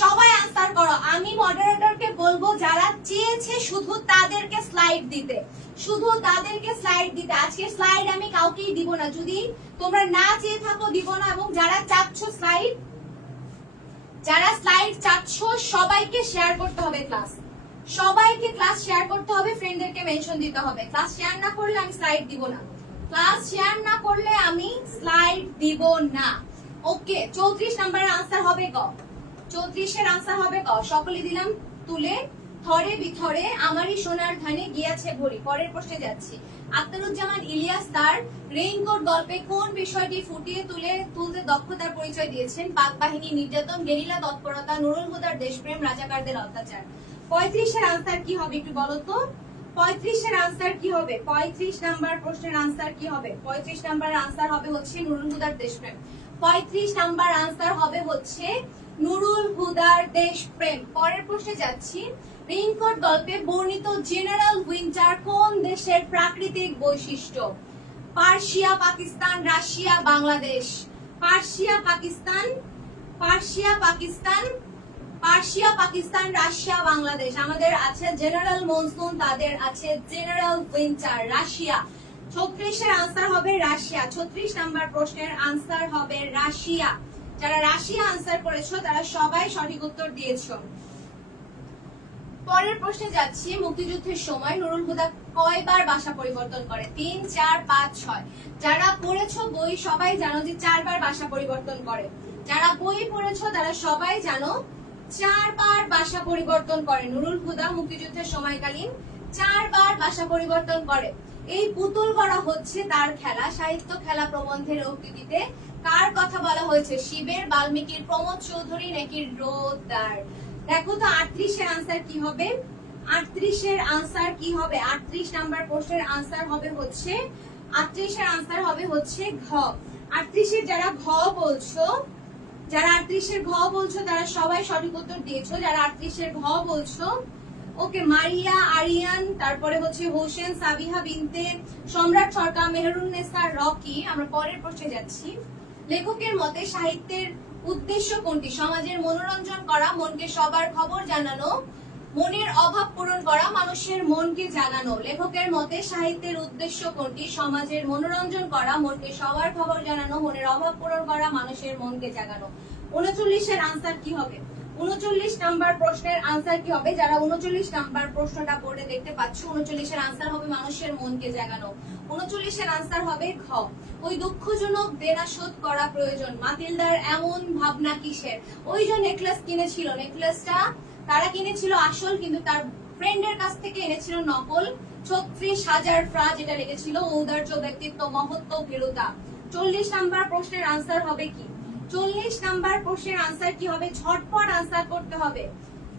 সবাই আনসার করো। আমি মডারেটরকে বলবো যারা চেয়েছে শুধু তাদেরকে স্লাইড দিতে। আজকে স্লাইড আমি কাউকেই দিব না, যদি তোমরা না চেয়ে থাকো দিব না। এবং যারা স্লাইড চাচ্ছ সবাইকে শেয়ার করতে হবে ক্লাস শেয়ার করতে হবে, ফ্রেন্ডদেরকে মেনশন দিতে হবে। ক্লাস শেয়ার না করলে আমি স্লাইড দিব না। ওকে, 34 নাম্বারের আনসার হবে গ। 34 এর আনসার হবে গ। সকলে দিলাম তুলে থরে বিথরে আমারই সোনার ধানে গিয়াছে ভরি। পরের প্রশ্নে যাচ্ছি। আখতারুজ্জামান ইলিয়াস তার রেইনকোট গল্পে কোন বিষয়টি ফুটিয়ে তুলতে দক্ষতার পরিচয় দিয়েছেন? পাক বাহিনী নির্যাতন, গেরিলা তৎপরতা, নুরুল হুদার দেশপ্রেম, রাজাকারদের অত্যাচার। 35-এর আনসার কি হবে একটু বলো তো? 35-এর আনসার কি হবে? 35 নাম্বার প্রশ্নের আনসার কি হবে? 35 নাম্বার আনসার হবে হচ্ছে নুরুল হুদার দেশপ্রেম। 35 নাম্বার আনসার হবে হচ্ছে নুরুল হুদার দেশপ্রেম। পরের প্রশ্নে যাচ্ছি। রেইনকোট গল্পে বর্ণিত জেনারেল উইন্টার কোন দেশের প্রাকৃতিক বৈশিষ্ট্য? Persia, Pakistan, Russia, Bangladesh. Persia, Pakistan, Persia, Pakistan, Persia, Pakistan, Russia, Bangladesh. আমাদের আছে জেনারেল মনসুন, তাদের আছে জেনারেল উইন্টার। রাশিয়া। 36-এর আনসার হবে রাশিয়া। 36 নাম্বার প্রশ্নের আনসার হবে রাশিয়া। যারা রাশিয়া আনসার করেছো তারা সবাই সঠিক উত্তর দিয়েছো। পরের প্রশ্নে যাচ্ছি। মুক্তিযুদ্ধের সময় নুরুল হুদা কয়বার বাসা পরিবর্তন করে? 3, 4, 5, 6। যারা পড়েছো বই সবাই জানো যে 4 বার বাসা পরিবর্তন করে। যারা বই পড়েছো তারা সবাই জানো 4 বার বাসা পরিবর্তন করে। নুরুল হুদা মুক্তিযুদ্ধের সময়কালীন 4 বার বাসা পরিবর্তন করে। এই পুতুল গড়া হচ্ছে তার খেলা। সাহিত্য খেলা প্রবন্ধের উক্তিটিতে কার কথা বলা হয়েছে? শিবের, বাল্মীকির, প্রমোদ চৌধুরী নাকি রোদার? দেখো তো 38-এর আনসার কি হবে? 38-এর আনসার কি হবে? 38 নাম্বার প্রশ্নের আনসার হবে হচ্ছে 38-এর আনসার হবে হচ্ছে ঘ। 38-এর যারা ঘ বলছো, যারা 38-এর ঘ বলছো তারা সবাই সঠিক উত্তর দিয়েছো। যারা 38-এর ঘ বলছো, ওকে। মারিয়া, আরিয়ান, তারপরে হচ্ছে হোসেন, সাবিহা বিনতে, সম্রাট সরকার, মেহরুন্নেসা, রকি। আমরা পরের প্রশ্নে যাচ্ছি। লেখকের মতে সাহিত্যের উদ্দেশ্য কোনটি? সমাজের মনোরঞ্জন করা, মনকে সবার খবর জানানো, মনের অভাব পূরণ করা, মানুষের মনকে জাগানো। লেখকের মতে সাহিত্যের উদ্দেশ্য কোনটি? সমাজের মনোরঞ্জন করা, মনকে সবার খবর জানানো, মনের অভাব পূরণ করা, মানুষের মনকে জাগানো। 39-এর আনসার কি হবে? 39 নাম্বার প্রশ্নের আনসার কি হবে? যারা 39 নাম্বার প্রশ্নটা পড়ে দেখতে পাচ্ছ, 39-এর আনসার হবে মানুষের মনকে জাগানো। 39-এর আনসার হবে ঘ। ওই দুঃখজনক দেনা শোধ করা প্রয়োজন। মাতিলদার এমন ভাবনা কিসের? ওই যে নেকলেস কিনেছিল, নেকলেসটা তারা কিনেছিল আসল, কিন্তু তার ফ্রেন্ডের কাছ থেকে এনেছিল নকল। 36,000 ফ্রা যেটা লেগেছিল ঔদার্য, ব্যক্তিত্ব, মহত্ব, ভীরুতা। 40 নাম্বার প্রশ্নের আনসার হবে কি? 40 নাম্বার প্রশ্নের আনসার কি হবে? ঝটপট আনসার করতে হবে।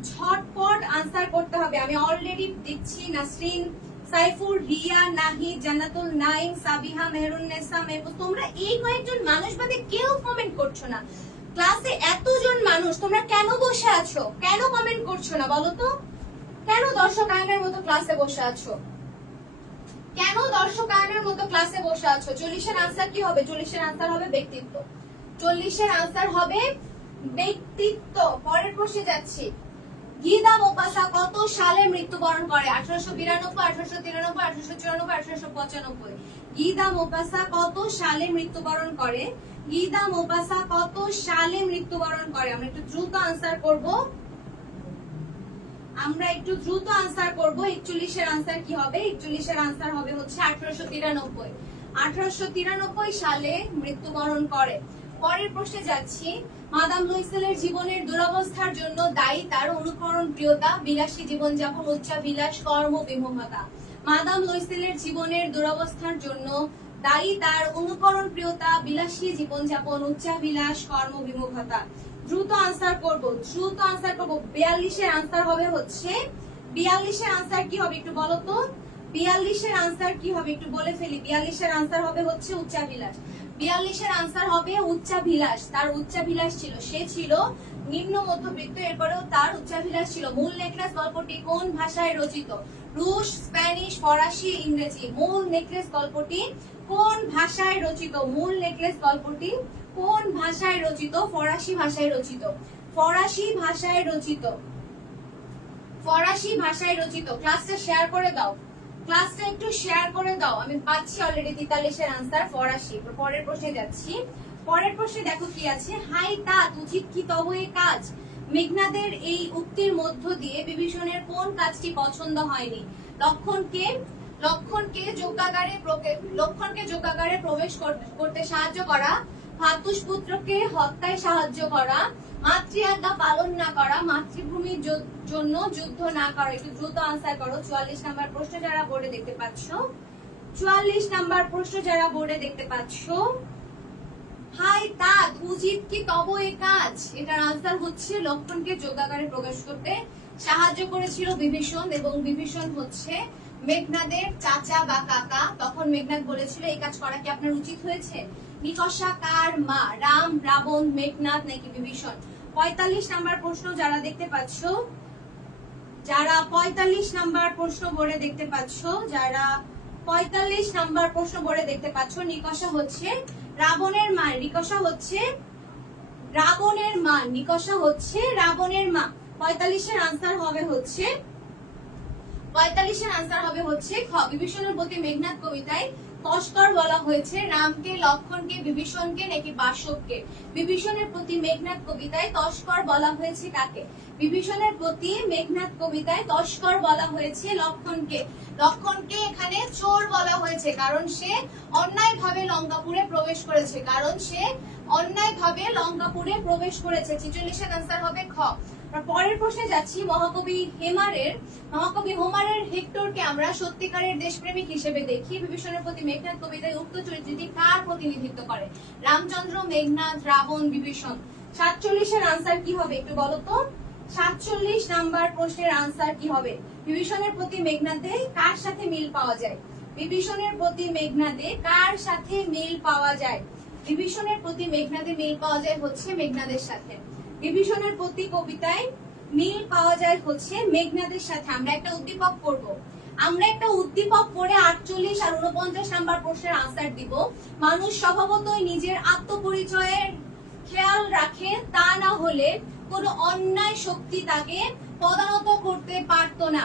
ঝটপট আনসার করতে হবে। আমি অলরেডি দিচ্ছি। নাসরিন, সাইফুর, রিয়া, নাহিদ, জান্নাতুল নাইম, সাবিহা, মেহরুন্নেসা, মেহবুব। তোমরা এই কয়েকজন মানুষ বাদে কেউ কমেন্ট করছো না। ক্লাসে এতজন মানুষ, তোমরা কেন বসে আছো? কেন কমেন্ট করছো না বলো তো? কেন দর্শক আয়নের মতো ক্লাসে বসে আছো? কেন দর্শক আয়নের মতো ক্লাসে বসে আছো? 40-এর আনসার কি হবে? 40-এর আনসার হবে ব্যক্তিত্ব। 40-এর আনসার হবে ব্যক্তিত্ব। পরের প্রশ্নে যাচ্ছি। গিদা মোপাসা কত সালে মৃত্যুবরণ করে? 1892, 1893, 1894, 1895। গিদা মোপাসা কত সালে মৃত্যুবরণ করে? গিদা মোপাসা কত সালে মৃত্যুবরণ করে? আমরা একটু দ্রুত আনসার করব। 41-এর আনসার কি হবে? 41-এর আনসার হবে হচ্ছে 1893। 1893 সালে মৃত্যুবরণ করে। পরের প্রশ্নে যাচ্ছি। মাদাম লুইসেলের জীবনের দুরবস্থার জন্য দায়ী তার অনুকরণ প্রিয়তা, বিলাসী জীবনযাপন, উচ্চাভিলাষ, কর্মবিমুখতা। মাদাম লুইসেলের জীবনের দুরবস্থার জন্য দায়ী তার অনুকরণ প্রিয়তা, বিলাসী জীবনযাপন, উচ্চাভিলাষ, কর্মবিমুখতা। দ্রুত আনসার করব, দ্রুত আনসার করব। 42-এর আনসার হবে হচ্ছে 42-এর আনসার কি হবে একটু বলো তো? 42-এর আনসার কি হবে একটু বলে ফেলি। 42-এর আনসার হবে হচ্ছে উচ্চাভিলাষ। 42-এর আনসার হবে উচ্চাভিলাষ। তার উচ্চাভিলাষ ছিল, সে ছিল নিম্ন মধ্যবিত্ত, এরপরেও তার উচ্চাভিলাষ ছিল। মূল নেকলেস গল্পটি কোন ভাষায় রচিত? রুশ, স্প্যানিশ, ফরাসি, ইংরেজি। মূল নেকলেস গল্পটি কোন ভাষায় রচিত? মূল নেকলেস গল্পটি কোন ভাষায় রচিত? ফরাসি ভাষায় রচিত। ফরাসি ভাষায় রচিত। ফরাসি ভাষায় রচিত। ক্লাসটা শেয়ার করে দাও, ক্লাসটা একটু শেয়ার করে দাও। আমি পাচ্ছি অলরেডি 43-এর আনসার ফরাসি। পরের প্রশ্নে যাচ্ছি। পরের প্রশ্নে দেখো কি আছে। হাই তাত উচিত কি তব এ কাজ? মেঘনাদের এই উক্তির মধ্য দিয়ে বিভীষণের কোন কাজটি পছন্দ হয়নি? লক্ষণকে যজ্ঞাগারে প্রবেশ করতে সাহায্য করা, ভাতুষ পুত্রকে হত্যায় সাহায্য করা, মাতৃ আজ্ঞা পালন না করা, মাতৃভূমির জন্য যুদ্ধ না করা। একটু দ্রুত আনসার করো। 44 নাম্বার প্রশ্ন যারা বোর্ডে দেখতে পাচ্ছ, 44 নাম্বার প্রশ্ন যারা বোর্ডে দেখতে পাচ্ছ, হাই তাত উচিত কি তব এ কাজ। এটার আনসার হচ্ছে লক্ষণকে যোগাকারে প্রকাশ করতে সাহায্য করেছিল বিভীষণ, এবং বিভীষণ হচ্ছে মেঘনাদের চাচা বা কাকা। তখন মেঘনাদ বলেছিল এই কাজ করা কি আপনার উচিত হয়েছে? নিকষা কার মা, রাম, রাবণ, মেঘনাদ নাকি বিভীষণ? 45 নাম্বার প্রশ্ন যারা দেখতে পাচ্ছ, যারা 45 নাম্বার প্রশ্ন বোর্ডে দেখতে পাচ্ছ, যারা 45 নাম্বার প্রশ্ন বোর্ডে দেখতে পাচ্ছ, নিকষা হচ্ছে রাবণের মা, নিকষা হচ্ছে রাবণের মা, নিকষা হচ্ছে রাবণের মা। 45 এর আনসার হবে হচ্ছে 45 এর আনসার হবে হচ্ছে খ। বিভীষণের প্রতি মেঘনাদ কবিতায় তস্কর বলা হয়েছে রামকে, লক্ষণকে, বিভীষণকে নাকি বাসবকে? বিভীষণের প্রতি মেঘনাদ কবিতায় তস্কর বলা হয়েছে কাকে? বিভীষণের প্রতি মেঘনাদ কবিতায় তস্কর বলা হয়েছে লক্ষণকে। লক্ষণকে এখানে চোর বলা হয়েছে, কারণ সে অন্যায়ভাবে লঙ্কাপুরে প্রবেশ করেছে, কারণ সে অন্যায়ভাবে লঙ্কাপুরে প্রবেশ করেছে। 46 এর আনসার হবে খ। পরের প্রশ্নে যাচ্ছি। মহাকবি হোমারের হেক্টরকে আমরা সত্যিকারের দেশপ্রেমিক হিসেবে দেখি। বিভীষণের প্রতি মেঘনাদ কবিতায় উক্ত চরিত্রটি কার প্রতিনিধিত্ব করে? রামচন্দ্র, মেঘনাদ, রাবণ, বিভীষণ। 47 এর আনসার কি হবে একটু বলো তো? 47 নাম্বার প্রশ্নের আনসার কি হবে? বিভীষণের প্রতি মেঘনাদে কার সাথে মিল পাওয়া যায়? বিভীষণের প্রতি মেঘনাদে কার সাথে মিল পাওয়া যায়? বিভীষণের প্রতি মেঘনাদে মিল পাওয়া যায় হচ্ছে মেঘনাদের সাথে। বিভীষণের প্রতি কবিতায় মিল পাওয়া যায় হচ্ছে মেঘনাদের সাথে। আমরা একটা উদ্দীপক করব, আমরা একটা উদ্দীপক করে 48 আর 49 নাম্বার প্রশ্নের আনসার দিব। মানুষ স্বভাবতই নিজের আত্মপরিচয়ের খেয়াল রাখে, তা না হলে কোনো অন্যায় শক্তি তাকে পদানত করতে পারতো না।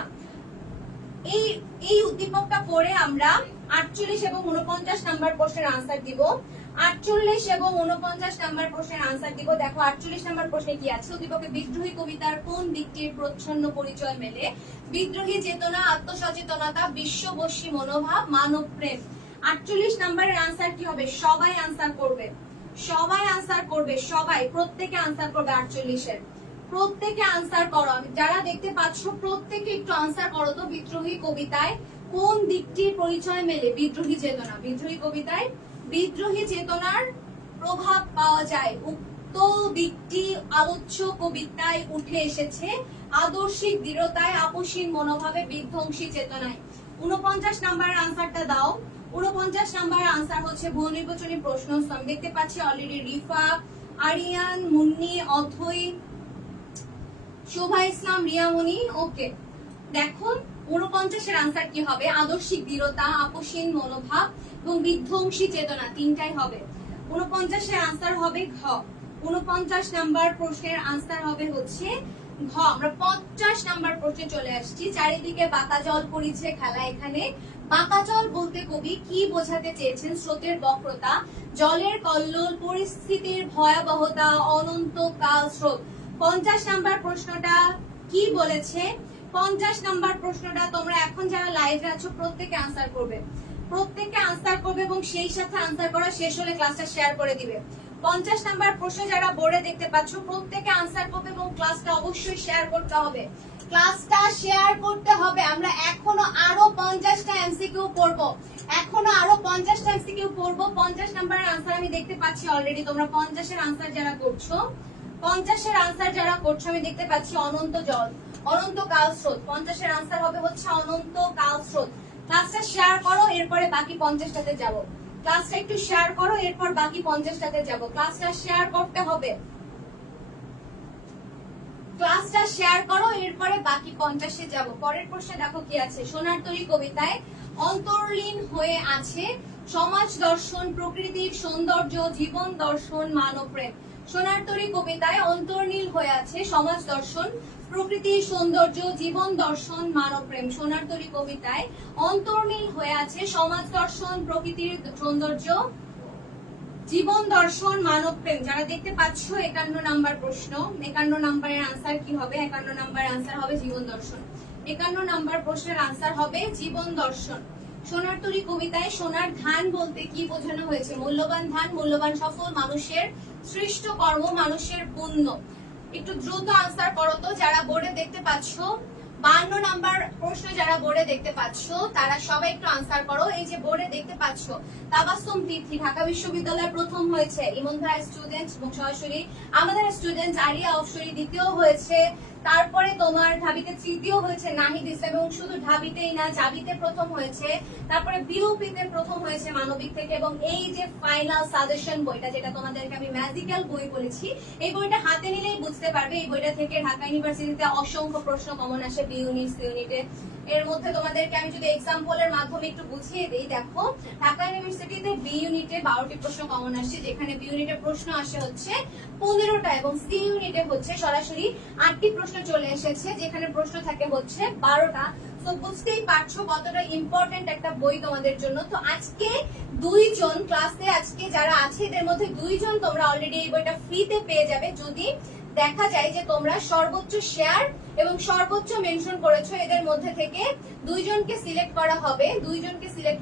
এই উদ্দীপকটা পড়ে আমরা 48 এবং 49 নাম্বার প্রশ্নের আনসার দিব। 48 এবং 49 নাম্বার প্রশ্নের আনসার দিব। দেখো 48 নাম্বার প্রশ্নে কি আছে? উদ্দীপকে বিদ্রোহী কবিতার কোন দিকটির প্রচ্ছন্ন পরিচয় মেলে? বিদ্রোহী চেতনা, আত্মসচেতনতা, বিশ্ববর্ষী মনোভাব, মানব প্রেম। 48 নাম্বারের আনসার কি হবে? সবাই আনসার করবে, সবাই আনসার করবে, সবাই, প্রত্যেকে আনসার করবে। 48 এর প্রত্যেকে আনসার করো। যারা দেখতে পাচ্ছ প্রত্যেকে একটু আনসার করো তো। বিদ্রোহী কবিতায় কোন দিকটির পরিচয় মেলে? বিদ্রোহী চেতনা। বিদ্রোহী কবিতায় বিদ্রোহী চেতনার প্রভাব পাওয়া যায়। উক্ত দিকটি আলোচ্য কবিতায় উঠে এসেছে আদর্শিক দৃঢ়তায়, আপসীন মনোভাবে, বিধ্বংসী চেতনায়। 49 নাম্বারের আনসারটা দাও। 49 নাম্বারের আনসার হচ্ছে বহু নির্বাচনী প্রশ্ন। আমি দেখতে পাচ্ছি অলরেডি রিফা, আরিয়ান, মুন্নি, অথই, শোভা ইসলাম, রিয়ামণি। ওকে, দেখো 49 এর আনসার কি হবে? আদর্শিক দৃঢ়তা, আপসীন মনোভাব এবং বিধ্বংসী চেতনা, তিনটাই হবে। 49 এর আনসার হবে ঘ। 49 নাম্বার প্রশ্নের আনসার হবে হচ্ছে ঘ। আমরা 50 নাম্বার প্রশ্নে চলে আসছি। চারিদিকে বাঁকা জল পড়িছে খেলা। এখানে বাঁকা জল বলতে কবি কি বোঝাতে চেয়েছেন? স্রোতের বক্রতা, জলের কল্লোল, পরিস্থিতির ভয়াবহতা, অনন্ত কাল স্রোত। 50 নাম্বার প্রশ্নটা কি বলেছে? 50 নাম্বার প্রশ্নটা তোমরা এখন যারা লাইভে আছো প্রত্যেকে আনসার করবে, প্রত্যেকে আনসার করবে এবং সেই সাথে আনসার করা শেষ হলে ক্লাসটা শেয়ার করে দিবে। 50 নাম্বার প্রশ্ন যারা বোর্ডে দেখতে পাচ্ছ প্রত্যেকে আনসার করবে এবং ক্লাসটা অবশ্যই শেয়ার করতে হবে, ক্লাসটা শেয়ার করতে হবে। আমরা এখনো আরো 50টা এমসিকিউ পড়বো, এখনো আরো 50টা এমসিকিউ পড়বো। 50 নাম্বারের আনসার আমি দেখতে পাচ্ছি অলরেডি। তোমরা 50 এর আনসার যারা করছো, 50 এর আনসার যারা করছো আমি দেখতে পাচ্ছি অনন্ত জল, অনন্ত কাল স্রোত। 50 এর আনসার হবে হচ্ছে অনন্ত কাল স্রোত। ক্লাসটা শেয়ার করো, এরপরে বাকি 50টাতে যাব। ক্লাসটা একটু শেয়ার করো, এরপর বাকি 50টাতে যাব। ক্লাসটা শেয়ার করতে হবে, ক্লাসটা শেয়ার করো, এরপরে বাকি 50-এ যাব। পরের প্রশ্নে দেখো কি আছে। সোনার তরী কবিতায় অন্তর্লীন হয়ে আছে সমাজ দর্শন, প্রকৃতির সৌন্দর্য, জীবন দর্শন, মানব প্রেম। সোনার তরী কবিতায় অন্তর্লীন হয়ে আছে সমাজ দর্শন, প্রকৃতির সৌন্দর্য, জীবন দর্শন, মানব প্রেম। সোনার তরী কবিতায় অন্তর্লীন হয়ে আছে সমাজ দর্শন, প্রকৃতির সৌন্দর্য, জীবন দর্শন, মানব প্রেম। যারা দেখতে পাচ্ছ 51 নাম্বার প্রশ্ন, 51 নাম্বারের আনসার কি হবে? 51 নাম্বারের আনসার হবে জীবন দর্শন। 51 নাম্বার প্রশ্নের আনসার হবে জীবন দর্শন। সোনার তরী কবিতায় সোনার ধান বলতে কি বোঝানো হয়েছে? মূল্যবান ধান, মূল্যবান সফল, মানুষের সৃষ্ট কর্ম, মানুষের পুণ্য। একটু দ্রুত আনসার করো তো যারা বোর্ডে দেখতে পাচ্ছো। 52 নাম্বার প্রশ্ন যারা বোর্ডে দেখতে পাচ্ছো তারা সবাই একটু আনসার করো। এই যে বোর্ডে দেখতে পাচ্ছো তাবাসসুম তিথি ঢাকা বিশ্ববিদ্যালয়ে প্রথম হয়েছে, ইমন ভাই স্টুডেন্ট এবং সরাসরি আমাদের স্টুডেন্ট আরিয়া অফসরি দ্বিতীয় হয়েছে, তারপরে তোমার ঢাবিতে তৃতীয় হয়েছে নাহিদ ইসলাম, এবং শুধু ঢাবিতেই না জাবিতে প্রথম হয়েছে, তারপরে বিউপিতে প্রথম হয়েছে মানবিক থেকে, এবং এই যে ফাইনাল সাজেশন বইটা যেটা তোমাদেরকে আমি ম্যাজিক্যাল বই বলেছি, এই বইটা হাতে নিলেই বুঝতে পারবে এই বইটা থেকে ঢাকা ইউনিভার্সিটিতে অসংখ্য প্রশ্ন কমন আসে বি ইউনিট সি ইউনিটে। এর মধ্যে তোমাদেরকে আমি যদি এক্সাম্পলের মাধ্যমে একটু বুঝিয়ে দিই, দেখো ঢাকা ইউনিভার্সিটিতে বি ইউনিটে 12টি প্রশ্ন কমন আসছে, যেখানে বি ইউনিটে প্রশ্ন আসে হচ্ছে 15টা, এবং সি ইউনিটে হচ্ছে সরাসরি 8টি প্রশ্ন চলে এসেছে, যেখানে প্রশ্ন থাকে হচ্ছে 12টা। তো বুঝতেই পারছো কতটা ইম্পর্টেন্ট একটা বই তোমাদের জন্য। তো আজকে দুইজন ক্লাসে আজকে যারা আছে এদের মধ্যে দুইজন তোমরা অলরেডি এই বইটা ফ্রিতে পেয়ে যাবে, যদি দেখা যায় যে তোমরা সর্বোচ্চ শেয়ার এবং সর্বোচ্চ মেনশন করেছো। এদের মধ্যে থেকে দুইজনকে সিলেক্ট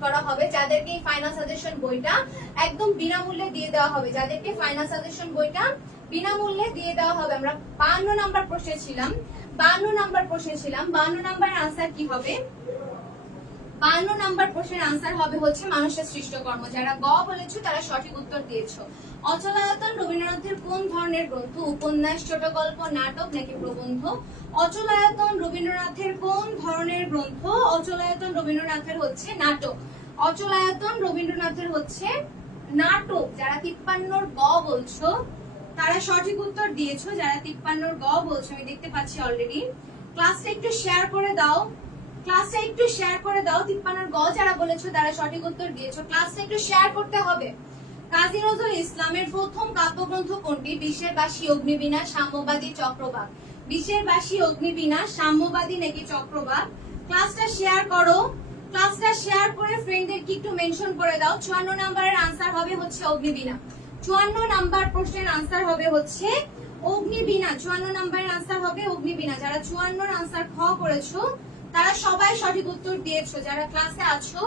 করা হবে যাদেরকে এই ফাইনাল সাজেশন বইটা একদম বিনামূল্যে দিয়ে দেওয়া হবে, যাদেরকে ফাইনাল সাজেশন বইটা বিনামূল্যে দিয়ে দেওয়া হবে। আমরা 52 নাম্বার প্রশ্নে ছিলাম, 52 নাম্বার আনসার কি হবে? 52 নাম্বার প্রশ্নের আনসার হবে হচ্ছে মানুষের সৃষ্ট কর্ম। যারা গ বলেছো তারা সঠিক উত্তর দিয়েছো। অচলায়তন রবীন্দ্রনাথের কোন ধরনের গ্রন্থ? উপন্যাস, ছোট গল্প, নাটক নাকি প্রবন্ধ? অচলায়তন রবীন্দ্রনাথের কোন ধরনের গ্রন্থ? অচলায়তন রবীন্দ্রনাথের হচ্ছে নাটক। অচলায়তন রবীন্দ্রনাথের হচ্ছে নাটক। যারা 53 গ বলছো তারা সঠিক উত্তর দিয়েছো। যারা 53 গ বলছো আমি দেখতে পাচ্ছি অলরেডি। ক্লাসটা একটু শেয়ার করে দাও। 53 গ যারা বলেছো তারা সঠিক উত্তর দিয়েছো। ক্লাসটা একটু শেয়ার করতে হবে। কাজী নজরুল ইসলামের প্রথম কাব্যগ্রন্থ কোনটি? বিষের বাসী, অগ্নিবীণা, সাম্যবাদী, চক্রবাক। বিষের বাসী, অগ্নিবীণা, সাম্যবাদী নাকি চক্রবাক? ক্লাসটা শেয়ার করো। ক্লাসটা শেয়ার করে ফ্রেন্ডদেরকে একটু মেনশন করে দাও। 54 নাম্বারের আনসার হবে হচ্ছে অগ্নিবীণা। 54 নাম্বার প্রশ্নের আনসার হবে হচ্ছে অগ্নিবীণা। 54 নাম্বারের আনসার হবে অগ্নিবীণা। যারা 54 আনসার খ করেছো তারা সবাই সঠিক উত্তর দিয়েছো। যারা ক্লাসে আছো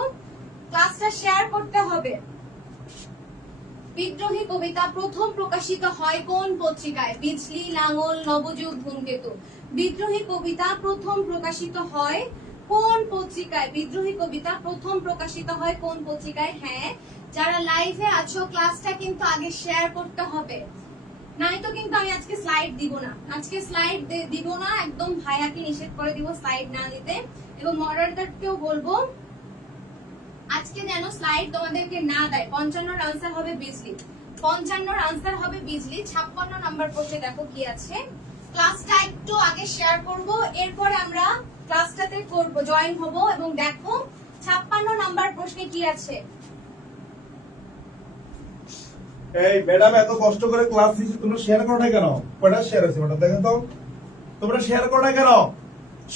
ক্লাসটা শেয়ার করতে হবে। বিদ্রোহী কবিতা প্রথম প্রকাশিত হয় কোন পত্রিকায়? বিজলি, লাঙল, নবযুগ, ধূমকেতু। বিদ্রোহী কবিতা প্রথম প্রকাশিত হয় কোন পত্রিকায়? বিদ্রোহী কবিতা প্রথম প্রকাশিত হয় কোন পত্রিকায়? হ্যাঁ, যারা লাইভে আছো ক্লাসটা কিন্তু আগে শেয়ার করতে হবে, নাই তো কিন্তু আমি আজকে স্লাইড দিব না। একদম ভাইয়াকে নিষেধ করে দিব স্লাইড না দিতে, এবং মডারেটরকেও বলবো আজকে যেন স্লাইড তোমাদেরকে না দেয়। 55 আনসার হবে বিজলি। 56 নাম্বার প্রশ্নে দেখো কি আছে। ক্লাসটা একটু আগে শেয়ার করব, এরপরে আমরা ক্লাসটাতে করব, জয়েন হব, এবং দেখো 56 নাম্বার প্রশ্নে কি আছে। এই ম্যাডাম এত কষ্ট করে ক্লাস দিচ্ছি, তোমরা শেয়ার করো না কেন? কয়টা শেয়ার আছে ম্যাডাম দেখেন তো, তোমরা শেয়ার করো না কেন?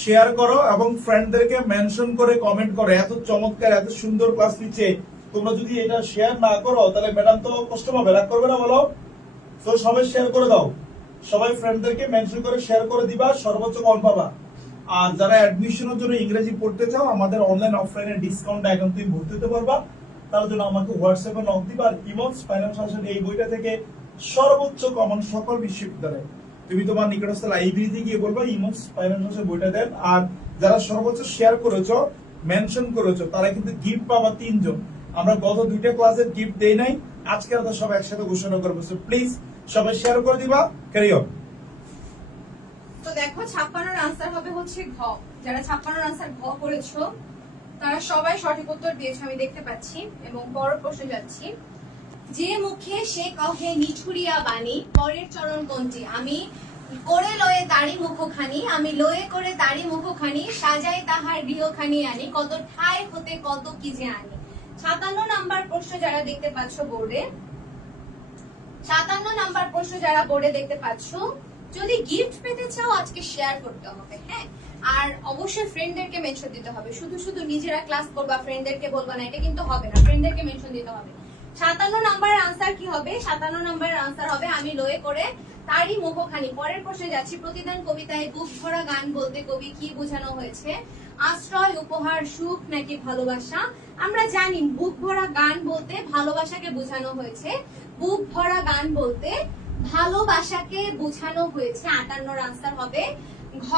শেয়ার করো এবং ফ্রেন্ডদেরকে মেনশন করে কমেন্ট করো। এত চমৎকার এত সুন্দর ক্লাস দিচ্ছে, তোমরা যদি এটা শেয়ার না করো তাহলে ম্যাডাম তো কষ্ট পাবে, রাগ করবে না বলো? তো সবাই শেয়ার করে দাও, সবাই ফ্রেন্ডদেরকে মেনশন করে শেয়ার করে দিবা, সর্বোচ্চ কম পাবা। আর যারা অ্যাডমিশনের জন্য ইংরেজি পড়তে চাও, আমাদের অনলাইন অফলাইনে ডিসকাউন্ট এখন তুমি ভর্তি হতে পারবা। তার জন্য আমাকে হোয়াটসঅ্যাপে নক দিবা। আর ইমনস ফাইনাল সাজেশন এই বইটা থেকে সর্বোচ্চ কমন সকল বিশ্ববিদ্যালয়ে তুমি তোমার নিকটস্থ লাইব্রেরিতে গিয়ে বলবা ইমনস ফাইনাল সাজেশন বইটা দেন। আর যারা সর্বোচ্চ শেয়ার করেছো, মেনশন করেছো, তারা কিন্তু গিফট পাবা 3 জন। আমরা গত 2টা ক্লাসের গিফট দেই নাই, আজকে আমরা সব একসাথে ঘোষণা করবো। সো প্লিজ সবাই শেয়ার করে দিবা। Carry on. তো দেখো 56 আনসার হবে হচ্ছে ঘ। যারা 56 আনসার ঘ করেছো তারা সবাই সঠিক উত্তর দিয়েছো আমি দেখতে পাচ্ছি, এবং পরের প্রশ্নে যাচ্ছি। যে মুখে সে কহে নিঠুরিয়া বাণী, পরের চরণ কোনটি? আমি করে লয়ে তারি মুখখানি, আমি লয়ে করে তারি মুখখানি, সাজাই তাহার গৃহখানি আনি, কত ঠাই হতে কত কি যে আনি। 57 নাম্বার প্রশ্ন যারা দেখতে পাচ্ছ বোর্ডে, 57 নাম্বার প্রশ্ন যারা বোর্ডে দেখতে পাচ্ছ, যদি গিফট পেতে চাও আজকে শেয়ার করতে হবে, হ্যাঁ, আর অবশ্যই ফ্রেন্ডদেরকে মেনশন দিতে হবে। শুধু শুধু নিজেরা ক্লাস করবা ফ্রেন্ডদেরকে বলবা না, এটা কিন্তু হবে না, ফ্রেন্ডদেরকে মেনশন দিতে হবে। 57 নাম্বারের আনসার কি হবে? 57 নাম্বারের আনসার হবে আমি লয়ে করে তারই মুখখানি। পরের প্রশ্নে যাচ্ছি। প্রতিদান কবিতায় বুক ভরা গান বলতে কবি কি বোঝানো হয়েছে? আশ্রয়, উপহার, সুখ নাকি ভালোবাসা? আমরা জানি বুক ভরা গান বলতে ভালোবাসাকে বোঝানো হয়েছে। বুক ভরা গান বলতে ভালোবাসাকে বোঝানো হয়েছে। 58 আনসার হবে ঘ।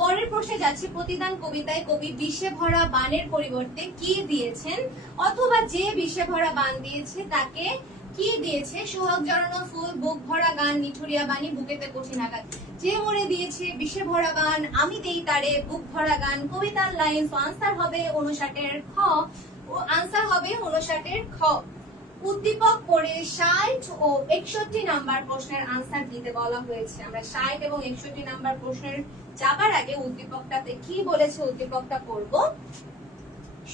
পরের প্রশ্নে যাচ্ছে, প্রতিদান কবিতায় কবি বিষে ভরা বানের পরিবর্তে কি দিয়েছেন, অথবা যে বিষে ভরা বান দিয়েছে তাকে কি দিয়েছে? সোহাগ জড়ানো ফুল, বুক ভরা গান, নিঠুরিয়া বাণী, বুকেতে কঠিন আঘাত। যে মরে দিয়েছে বিষে ভরা বান, আমি দেই তারে বুক ভরা গান, কবিতার লাইন। আনসার হবে 59 খ। আনসার হবে 59 খ। উদ্দীপক পড়ে 60 ও 61 নাম্বার প্রশ্নের আনসার দিতে বলা হয়েছে। আমরা 60 এবং 61 নাম্বার প্রশ্নের যাবার আগে উদ্দীপকটাতে কি বলেছে উদ্দীপকটা পড়ব।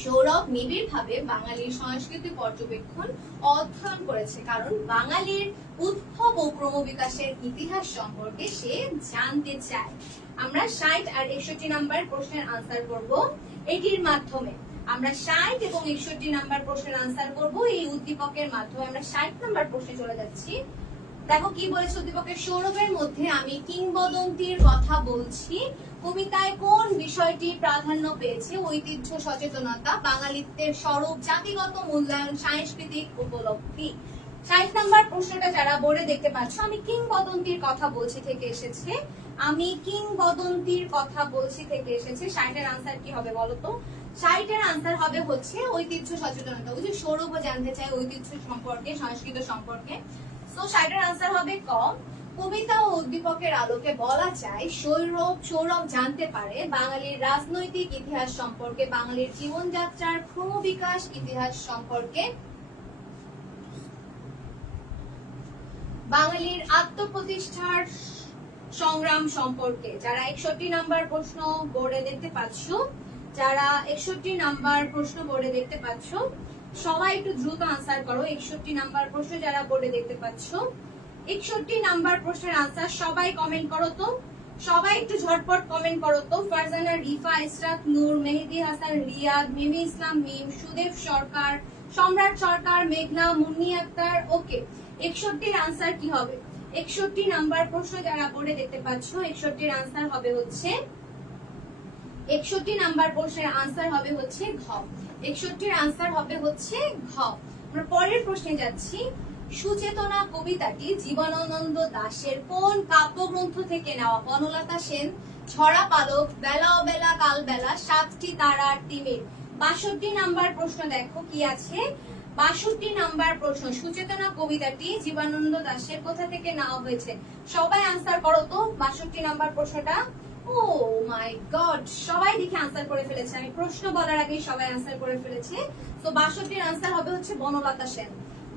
সৌরভ নিবিড়ভাবে বাঙালির সংস্কৃতি পর্যবেক্ষণ অধ্যয়ন করেছে, কারণ বাঙালির উদ্ভব ও ক্রমবিকাশের ইতিহাস সম্পর্কে সে জানতে চায়। আমরা 60 আর 61 নাম্বার প্রশ্নের আনসার করব এটির মাধ্যমে। আমরা 60 এবং 61 নাম্বার প্রশ্নের আনসার করব এই উদ্দীপকের মাধ্যমে। আমরা 60 নাম্বার প্রশ্নে চলে যাচ্ছি। দেখো কি বলেছে উদ্দীপকের, সৌরভের মধ্যে আমি কিংবদন্তির কথা বলছি কবিতায় কোন বিষয়টি প্রাধান্য পেয়েছে? ঐতিহ্য, সচেতনতা, বাঙালিত্বের স্বরূপ, জাতিগত মূল্যায়ন, সাংস্কৃতিক উপলব্ধি। 60 নাম্বার প্রশ্নটা যারা বোর্ডে দেখতে পাচ্ছ, আমি কিংবদন্তির কথা বলছি থেকে এসেছে। আমি কিংবদন্তির কথা বলছি থেকে এসেছে। 60 এর আনসার কি হবে বলো তো? 60 এর আনসার হবে হচ্ছে ঐতিহ্য, সচেতনতা। ওই যে সৌরভও জানতে চাই ঐতিহ্য সম্পর্কে, সংস্কৃত সম্পর্কে। সো 60 এর আনসার হবে ক। কবিতা ও উদ্দীপকের আলোকে বলা যায় সৌরভ জানতে পারে বাঙালির রাজনৈতিক ইতিহাস সম্পর্কে, বাঙালির জীবনযাত্রার ক্রমবিকাশ ইতিহাস সম্পর্কে, বাঙালির আত্মপ্রতিষ্ঠার সংগ্রাম সম্পর্কে। যারা 61 নাম্বার প্রশ্ন বোর্ডে দেখতে পাচ্ছ, যারা 61 নাম্বার প্রশ্ন বোর্ডে দেখতে পাচ্ছ, সবাই একটু দ্রুত আনসার করো। 61 নাম্বার প্রশ্ন যারা বোর্ডে দেখতে পাচ্ছ, 61 নাম্বার প্রশ্নের আনসার সবাই কমেন্ট করো তো। সবাই একটু ঝটপট কমেন্ট করো তো। ফারজানা, রিফা, ইসরাত নূর, মেহেদি হাসান, রিয়াদ, মিমি ইসলাম মিম, সুদেব সরকার, সম্রাট সরকার, মেঘনা, মুন্নি আক্তার। ওকে, 61 এর আনসার কি হবে? 61 নাম্বার প্রশ্ন যারা বোর্ডে দেখতে পাচ্ছ, 61 এর আনসার হবে হচ্ছে 61 নাম্বার প্রশ্নের আনসার হবে হচ্ছে ঘ। 61 এর আনসার হবে হচ্ছে ঘ। আমরা পরের প্রশ্নে যাচ্ছি। সুচেতনা কবিতাটি জীবনানন্দ দাশের কোন কাব্যগ্রন্থ থেকে নেওয়া? বনলতা সেন, ঝরা পালক, বেলা অবেলা কাল বেলা, 7টি তারার তিমির। 62 নাম্বার প্রশ্ন দেখো কি আছে। 62 নাম্বার প্রশ্ন, সুচেতনা কবিতাটি জীবনানন্দ দাশের কোথা থেকে নেওয়া হয়েছে? সবাই আনসার করো তো 62 নাম্বার প্রশ্নটা। ও মাই গড, সবাই দেখে আনসার করে ফেলেছে। আমি প্রশ্ন বলার আগেই সবাই আনসার করে ফেলেছে। তো 62 এর আনসার হবে হচ্ছে বনলতা সেন।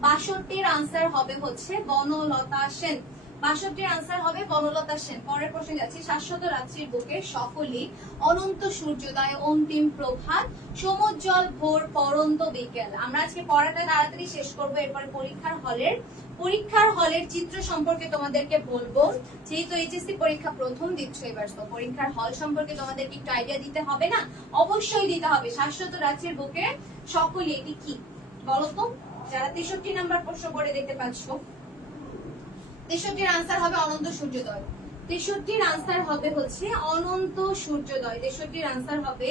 62 এর আনসার হবে হচ্ছে বনলতা সেন। 62 এর আনসার হবে বনলতা সেন। পরের প্রশ্নে যাচ্ছি। শাশ্বত রাত্রির বুকে সকলই, অনন্ত সূর্যোদয়, অন্তিম প্রভাত, সমুজ্জ্বল ভোর, পরন্ত বিকেল। আমরা আজকে পড়াটা তাড়াতাড়ি শেষ করব, এরপরে পরীক্ষার হলের চিত্র সম্পর্কে তোমাদেরকে বলবো। যেহেতু এইচএসসি পরীক্ষা প্রথম দিচ্ছ এবার, তো পরীক্ষার হল সম্পর্কে তোমাদেরকে একটু আইডিয়া দিতে হবে না? অবশ্যই দিতে হবে। শাশ্বত রাত্রির বুকে সকলই, এটি কি বলো তো? যারা 63 নাম্বার প্রশ্ন পড়ে দেখতে পাচ্ছ, 63 এর আনসার হবে অনন্ত সূর্যোদয়। 63 এর আনসার হবে হচ্ছে অনন্ত সূর্যোদয়। 63 এর আনসার হবে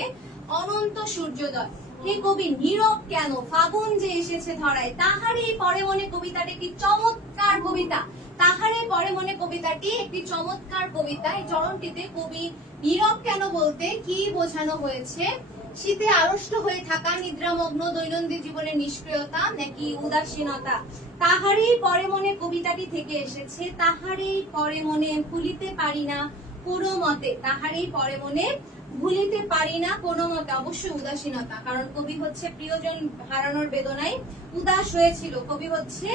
অনন্ত সূর্যোদয়। হে কবি নীরব কেন, ফাগুন যে এসেছে ধরায়, তাহারই পরে মনে কবিতাটি একটি চমৎকার কবিতা। তাহারে পরে মনে কবিতাটি একটি চমৎকার কবিতা। এই চরণটিতে কবি নীরব কেন বলতে কি বোঝানো হয়েছে? শীতে আড়ষ্ট হয়ে থাকা, নিদ্রামগ্ন, দৈনন্দিন জীবনের নিষ্ক্রিয়তা, নাকি উদাসীনতা? তাহারই পরে মনে কবিতাটি থেকে এসেছে। তাহারই পরে মনে ভুলিতে পারি না কোনো মতে। তাহারই পরে মনে ভুলিতে পারি না কোনো মতে। অবশ্যই উদাসীনতা, কারণ কবি হচ্ছে প্রিয়জন হারানোর বেদনায় উদাস হয়েছিল। কবি হচ্ছে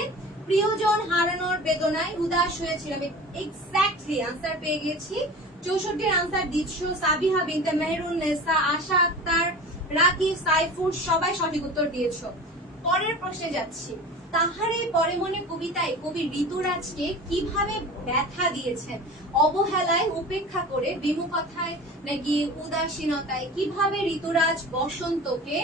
প্রিয়জন হারানোর বেদনায় উদাস হয়েছিল। আমি এক্স্যাক্টলি আনসার পেয়ে গেছি। 64 এর আনসার দিচ্ছ সাবিহা বিনতে মেহরুন নেসা, আশা আক্তার, রাকিব, সাইফুর, সবাই সঠিক উত্তর দিয়েছো। পরের প্রশ্নে যাচ্ছি। তাহারে পরে মনে কবিতায় কবি ঋতুরাজকে কিভাবে ব্যথা দিয়েছেন? অবহেলায়, উপেক্ষা করে, বিমুখতায়, নাকি উদাসীনতায়? কিভাবে ঋতুরাজ বসন্তকে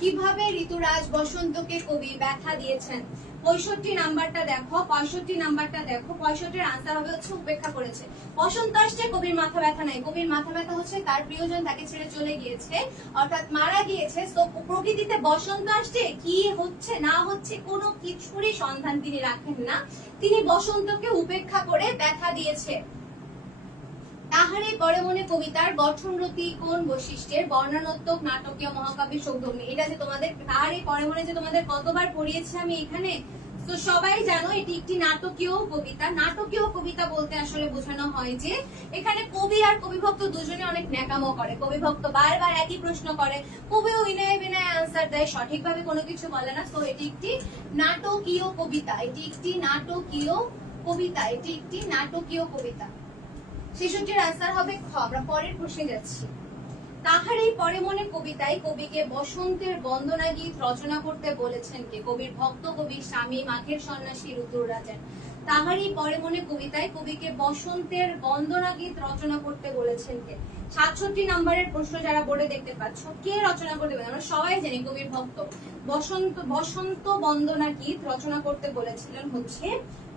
কিভাবে ঋতুরাজ বসন্তকে কবি ব্যথা দিয়েছেন? 65 নাম্বারটা দেখো, 65 নাম্বারটা দেখো। 65-এর আনসার হবে হচ্ছে উপেক্ষা করেছে। বসন্ত আসছে, কবির মাথা ব্যথা নাই। কবির মাথা ব্যথা হচ্ছে তার প্রিয়জন তাকে ছেড়ে চলে গিয়েছে, অর্থাৎ মারা গিয়েছে। তো প্রকৃতিতে বসন্ত আসছে, কি হচ্ছে না হচ্ছে কোনো কিছুরই সন্ধান তিনি রাখেন না। তিনি বসন্তকে উপেক্ষা করে ব্যথা দিয়েছে। তাহারে পরে মনে কবিতার গঠনরতি কোন বৈশিষ্ট্যের? বর্ণনাত্মক, নাটকীয়, মহাকাব্যিক, সৌন্দর্য। এটা যে তোমাদের তাহারে পরে মনে যে তোমাদের কতবার পড়িয়েছি আমি এখানে, তো সবাই জানো এটি একটি নাটকীয় কবিতা। নাটকীয় কবিতা বলতে আসলে বোঝানো হয় যে এখানে কবি আর কবিভক্ত দুজনে অনেক ন্যাকামো করে। কবিভক্ত বারবার একই প্রশ্ন করে, কবিও বিনয়ে বিনয়ে আনসার দেয়, সঠিকভাবে কোনো কিছু বলে না। তো এটি একটি নাটকীয় কবিতা, এটি একটি নাটকীয় কবিতা, এটি একটি নাটকীয় কবিতা। 66-এর আনসার হবে খ। আমরা পরের প্রশ্নে যাচ্ছি। তাহার এই পরে মনে কবিতায় কবিকে বসন্তের বন্দনা গীত রচনা করতে বলেছেন কে? কবির ভক্ত, কবির স্বামী, মাঘের সন্ন্যাসী, ঋতুর রাজা। তাহার এই পরে মনে কবিতায় কবিকে বসন্তের বন্দনা গীত রচনা করতে বলেছেন কে? 67 নম্বরের প্রশ্ন যারা বোর্ডে দেখতে পাচ্ছ, কে রচনা করতে বলেছেন? আমরা সবাই জানি কবির ভক্ত। বসন্ত বন্দনা গীত রচনা করতে বলেছিলেন হচ্ছে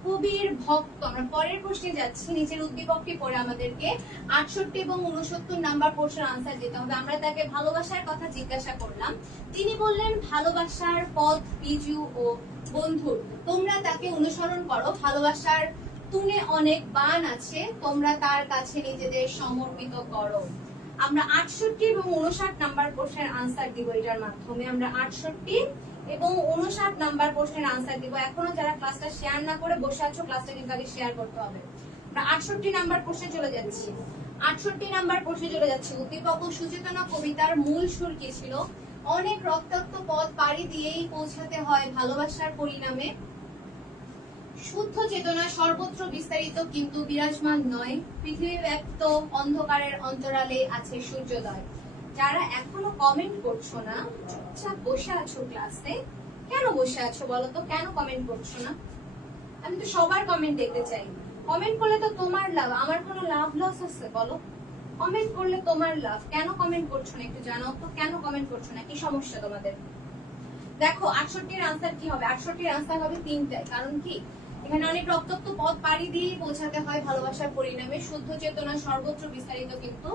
কবির ভক্ত। আমরা পরের প্রশ্নে যাচ্ছি। নিচের উদ্দীপকটি পড়ে আমাদেরকে 68 এবং 69 নাম্বার প্রশ্নের আনসার দিতে হবে। আমরা তাকে ভালোবাসার কথা জিজ্ঞাসা করলাম, তিনি বললেন ভালোবাসার পথ পিজু ও বন্ধুর, তোমরা তাকে অনুসরণ করো। ভালোবাসার তুনে অনেক বান আছে, তোমরা তার কাছে নিজেদের সমর্পিত করো। আমরা 68 এবং 59 নাম্বার প্রশ্নের আনসার দিব এটার মাধ্যমে। আমরা 68 এবং 59 নাম্বার প্রশ্নের আনসার দিব। এখনো যারা ক্লাসটা শেয়ার না করে বসে আছো, ক্লাসটা কিন্তু আগে শেয়ার করতে হবে। আমরা 68 নাম্বার প্রশ্নে চলে যাচ্ছি। 68 নাম্বার প্রশ্নে চলে যাচ্ছি। উদ্দীপক ও সুচেতনা কবিতার মূল সুর কি ছিল? অনেক রক্তাক্ত পথ পাড়ি দিয়েই পৌঁছাতে হয় ভালোবাসার পরিণামে। শুদ্ধ চেতনা সর্বত্র বিস্তারিত কিন্তু বিরাজমান নয়, পৃথিবী ব্যক্ত অন্ধকারের অন্তরালে আছে সূর্যোদয়। যারা এখনো কমেন্ট করছো না, চুপচাপ বসে আছো ক্লাসে, কেন বসে আছো বলো তো? কেন কমেন্ট করছো না? আমি তো সবার কমেন্ট দেখতে চাই। কমেন্ট করলে তো তোমার লাভ, আমার কোনো লাভ লস আছে বলো? কমেন্ট করলে তোমার লাভ, কেন কমেন্ট করছো না একটু জানাও তো, কেন কমেন্ট করছো না? কি সমস্যা তোমাদের? দেখো 68-এর আনসার কি হবে? 68-এর আনসার হবে 3টাই। কারণ কি, এখানে অনেক রক্তাক্ত পথ পাড়ি দিয়ে পৌঁছাতে হয় ভালোবাসার পরিণামে। শুদ্ধ চেতনা সর্বত্র বিস্তারিত কিন্তু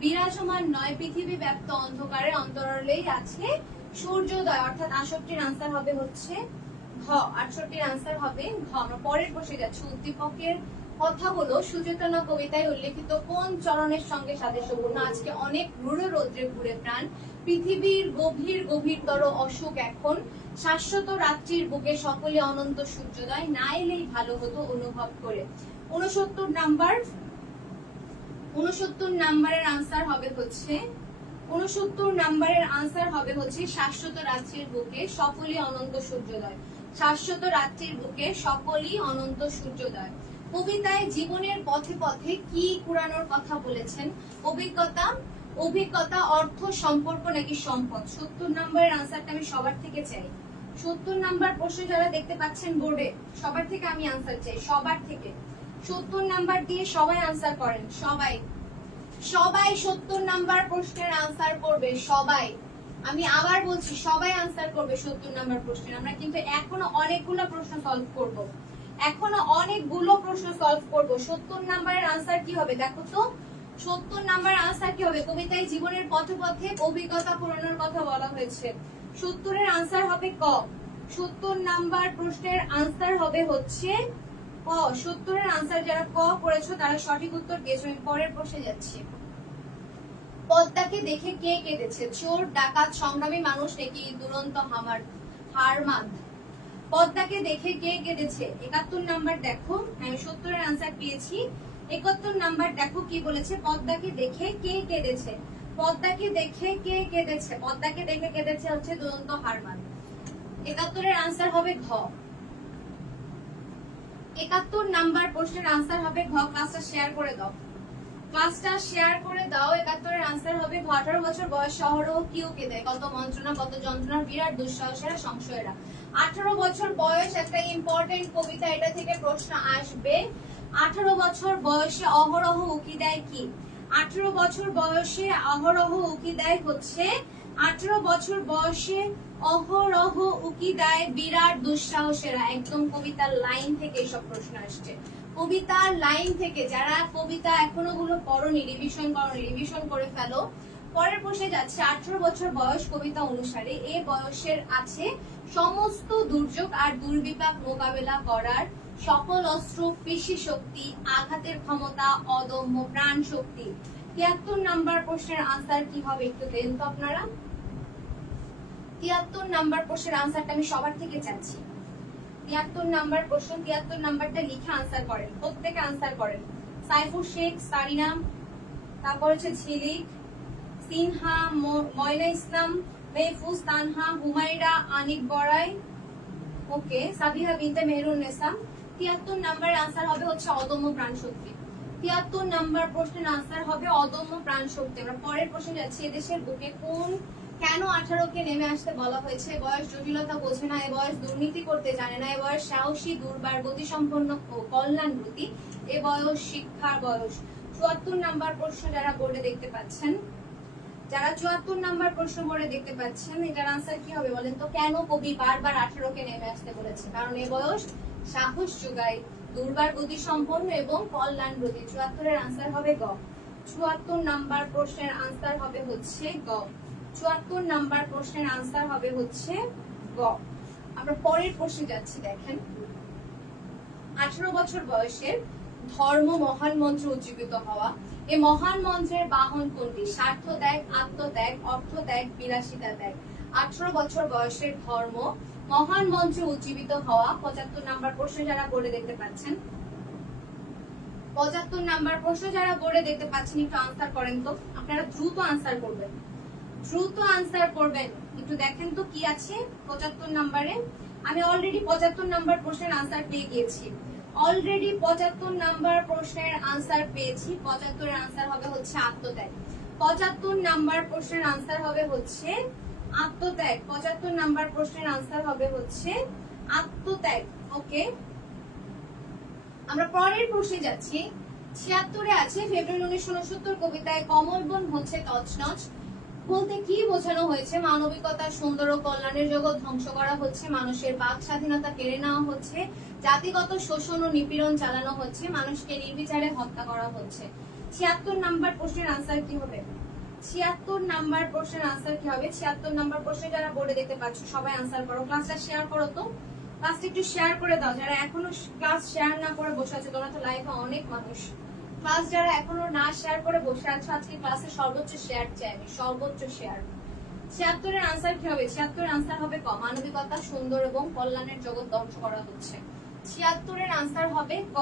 বিরাজমান নয়, পৃথিবী ব্যক্ত অন্ধকারের অন্তরালেই আছে সূর্যোদয়। অর্থাৎ 68-এর আনসার হবে হচ্ছে ঘ। 68-এর আনসার হবে ঘ। আমরা পরের বসে যাচ্ছি। উদ্দীপকের কথাগুলো সুচেতনা কবিতায় উল্লেখিত কোন চরণের সঙ্গে সাদৃশ্যপূর্ণ? আজকে অনেক রুড়ো রৌদ্রে ঘুরে প্রাণ, পৃথিবীর গভীর গভীরতর অসুখ এখন, শাশ্বত রাত্রির বুকে সকলে অনন্ত সূর্যোদয়, না এলেই ভালো হতো অনুভব করে। 69 নাম্বার, 69 নাম্বারের আনসার হবে হচ্ছে 69 নাম্বারের আনসার হবে হচ্ছে শাশ্বত রাত্রির বুকে সকলই অনন্ত সূর্যোদয়। শাশ্বত রাত্রির বুকে সকলই অনন্ত সূর্যোদয়। কবিতায় জীবনের পথে পথে কি কুড়ানোর কথা বলেছেন? অভিজ্ঞতা, অভিজ্ঞতা, অর্থ, সম্পর্ক নাকি সম্পদ? 70 নাম্বারের আনসারটা আমি সবার থেকে চাই। 70 নাম্বার প্রশ্ন যারা দেখতে পাচ্ছেন বোর্ডে, সবার থেকে আমি আনসার চাই, সবার থেকে। 70 নাম্বার দিয়ে সবাই আনসার করেন, সবাই সবাই 70 নাম্বার প্রশ্নের আনসার করবে, সবাই। আমি আবার বলছি, সবাই আনসার করবে 70 নাম্বার প্রশ্নের। আমরা কিন্তু এখনো অনেকগুলো প্রশ্ন সলভ করব, এখনো অনেকগুলো প্রশ্ন সলভ করব। 70 নাম্বারের আনসার কি হবে দেখো তো? 70 নাম্বার আনসার কি হবে? কবিতায় জীবনের পথে পথে অভিজ্ঞতা পুরানোর কথা বলা হয়েছে। 70-এর আনসার হবে ক। 70 নাম্বার প্রশ্নের আনসার হবে হচ্ছে ক। 70-এর আনসার যারা ক করেছো তারা সঠিক উত্তর দিয়েছো। আমি পরের প্রশ্নে যাচ্ছি। পদ্মাকে দেখে কে কেঁদেছে? চোর, ডাকাত, সংগ্রামী মানুষ নাকি দুরন্ত হারমাদ? পদ্মাকে দেখে কে কেঁদেছে? 71 নাম্বার দেখো, আমি 70-এর আনসার পেয়েছি। 71 নাম্বার দেখো কি বলেছে? পদ্মাকে দেখে কে কেঁদেছে? পদ্মাকে দেখে কে কেঁদেছে? পদ্মাকে দেখে কেঁদেছে হচ্ছে দুরন্ত হারমাদ। 71-এর আনসার হবে ঘ। 71 নাম্বার প্রশ্নের আনসার হবে ঘ। ক্লাসটা শেয়ার করে দাও, ক্লাসটা শেয়ার করে দাও। 71-এর আনসার হবে ঘ। 18 বছর বয়স শহরও কেউ কেঁদে, কত মন্ত্রণা কত যন্ত্রণা, বিরাট দুঃসাহসেরা সংশয়েরা। 18 বছর বয়স একটা ইম্পর্টেন্ট কবিতা, এটা থেকে প্রশ্ন আসবে। 18 বছর বয়সে অহরহ উকি দেয় কি? 18 বছর বয়সে অহরহ উকি দেয় হচ্ছে 18 বছর বয়সে অহরহ উকি দেয় বিরাট দুঃসাহসেরা। একদম কবিতার লাইন থেকে এসব প্রশ্ন আসছে, কবিতার লাইন থেকে। যারা কবিতা এখনো গুলো পড়নি, রিভিশন করে ফেলো। পরের প্রশ্নে যাচ্ছে, 18 বছর বয়স কবিতা অনুসারে এ বয়সের আছে সমস্ত দুর্যোগ আর দুর্বিপাক মোকাবেলা করার সকল অস্ত্র, পেশি শক্তি, আঘাতের ক্ষমতা, অদম্য প্রাণ শক্তি। 73 নাম্বার প্রশ্নের আনসার কি হবে একটু দেন তো আপনারা। 73 নাম্বার প্রশ্নের আনসারটা আমি সবার থেকে চাচ্ছি। 73 নাম্বার প্রশ্ন, 73 নাম্বারটা লিখে আনসার করেন, প্রত্যেকে আনসার করেন। সাইফুর শেখ, সারিনা, তারপর হচ্ছে ঝিলিক, সিনহা, ময়না ইসলাম, মেহফুজ, তানহা, হুমায়রা, আনিক বড়াই, ওকে, সাবিহা বিনতে মেহরুন্নেসা। 73 নাম্বারের আনসার হবে হচ্ছে অদম্য প্রাণ শক্তি। 73 নাম্বার প্রশ্নের আনসার হবে অদম্য প্রাণ শক্তি। আমরা পরের প্রশ্নে যাচ্ছি, এদেশের বুকে কেন 18কে নেমে আসতে বলা হয়েছে? এ বয়স জটিলতা বোঝে না, এ বয়স দুর্নীতি করতে জানে না, এ বয়স সাহসী, দুর্বার, গতিসম্পন্ন ও কল্যাণব্রতী, এ বয়স শিক্ষার বয়স। 74 নাম্বার প্রশ্ন যারা বোর্ডে দেখতে পাচ্ছেন, যারা 74 নাম্বার প্রশ্ন বোর্ডে দেখতে পাচ্ছেন, এটার আনসার কি হবে বলেন তো? কেন কবি বারবার 18কে নেমে আসতে বলেছে? কারণ এ বয়স সাহস যোগায়, দুর্বার, গতিসম্পন্ন এবং কল্যাণব্রতী। 74 এর আনসার হবে গ। 74 নাম্বার প্রশ্নের আনসার হবে হচ্ছে গ। 74 নাম্বার প্রশ্নের আনসার হবে হচ্ছে গ। আমরা পরের প্রশ্নে যাচ্ছি, দেখেন। 18 বছর বয়সের ধর্ম মহান মন্ত্র উজ্জীবিত হওয়া, এই মহান মন্ত্রের বাহন কোনটি? স্বার্থ ত্যাগ, আত্মত্যাগ, অর্থ ত্যাগ, বিলাসিতা ত্যাগ। 18 বছর বয়সের ধর্ম মহান মন্ত্রে উজ্জীবিত হওয়া। 75 নাম্বার প্রশ্ন যারা বোর্ডে দেখতে পাচ্ছেন, 75 নাম্বার প্রশ্ন যারা বোর্ডে দেখতে পাচ্ছেন, একটু আনসার করেন তো। আপনারা দ্রুত আনসার করবেন, দ্রুত আনসার করবেন। একটু দেখেন তো কি আছে 75 নাম্বারে। আমি অলরেডি 75 নাম্বার প্রশ্নের আনসার পেয়ে গিয়েছি, অলরেডি 75 নাম্বার প্রশ্নের আনসার পেয়েছি। 75 এর আনসার হবে হচ্ছে আত্মত্যাগ। 75 নাম্বার প্রশ্নের আনসার হবে হচ্ছে আত্মত্যাগ। 75 নাম্বার প্রশ্নের আনসার হবে হচ্ছে আত্মত্যাগ। ওকে, আমরা পরের প্রশ্নে যাচ্ছি। 76 আছে, ফেব্রুয়ারি 1969 কবিতায় কমল বন হচ্ছে তছনছ বলতে কি বোঝানো হয়েছে? মানবিকতার সুন্দর ও কল্যাণের জগৎ ধ্বংস করা হচ্ছে, মানুষের বাক স্বাধীনতা কেড়ে নেওয়া হচ্ছে, জাতিগত শোষণ ও নিপীড়ন চালানো হচ্ছে, মানুষকে নির্বিচারে হত্যা করা হচ্ছে। 76 নাম্বার প্রশ্নের আনসার কি হবে? 76 নাম্বার প্রশ্নের আনসার কি হবে? 76 নাম্বার প্রশ্নে যারা বোর্ডে দেখতে পাচ্ছ সবাই আনসার করো। ক্লাসটা শেয়ার করো তো, ক্লাসটা একটু শেয়ার করে দাও। যারা এখনো ক্লাস শেয়ার না করে বসে আছে, তোমরা তো লাইভে অনেক মানুষ, ক্লাস যারা এখনো না শেয়ার করে বসে আছো, আজকে ক্লাসে সর্বোচ্চ শেয়ার চাই আমি, সর্বোচ্চ শেয়ার। 76 এর আনসার কি হবে? 76 এর আনসার হবে ক, মানবিকতা সুন্দর এবং কল্যাণের জগৎ ধ্বংস করা হচ্ছে। 76 এর আনসার হবে ক।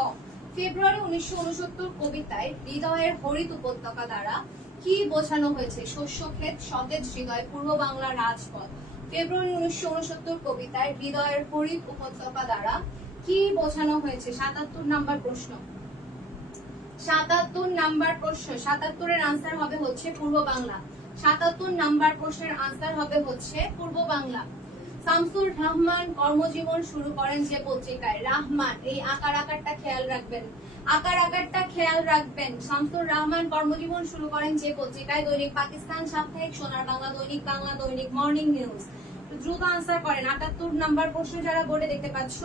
ফেব্রুয়ারি 1969 কবিতায় হৃদয়ের হরিত উপত্যকা দ্বারা কি বোঝানো হয়েছে? শস্যক্ষেত, সতেজ হৃদয়, পূর্ব বাংলার রাজপথ। ফেব্রুয়ারি 1969 কবিতায় হৃদয়ের হরিত উপত্যকা দ্বারা কি বোঝানো হয়েছে? 77 নাম্বার প্রশ্ন, 77 নাম্বার প্রশ্ন। 77 এর আনসার হবে হচ্ছে পূর্ব বাংলা। 77 নাম্বার প্রশ্নের আনসার হবে হচ্ছে পূর্ব বাংলা। শামসুর রহমান কর্মজীবন শুরু করেন যে পত্রিকায়? রাহমান, এই আকারটা খেয়াল রাখবেন, আকারটা খেয়াল রাখবেন। শামসুর রহমান কর্মজীবন শুরু করেন যে পত্রিকায়? দৈনিক পাকিস্তান, সাপ্তাহিক, সোনার বাংলা, দৈনিক বাংলা, দৈনিক মর্নিং নিউজ। দ্রুত আনসার করেন। 78 নাম্বার প্রশ্ন যারা বোর্ডে দেখতে পাচ্ছ,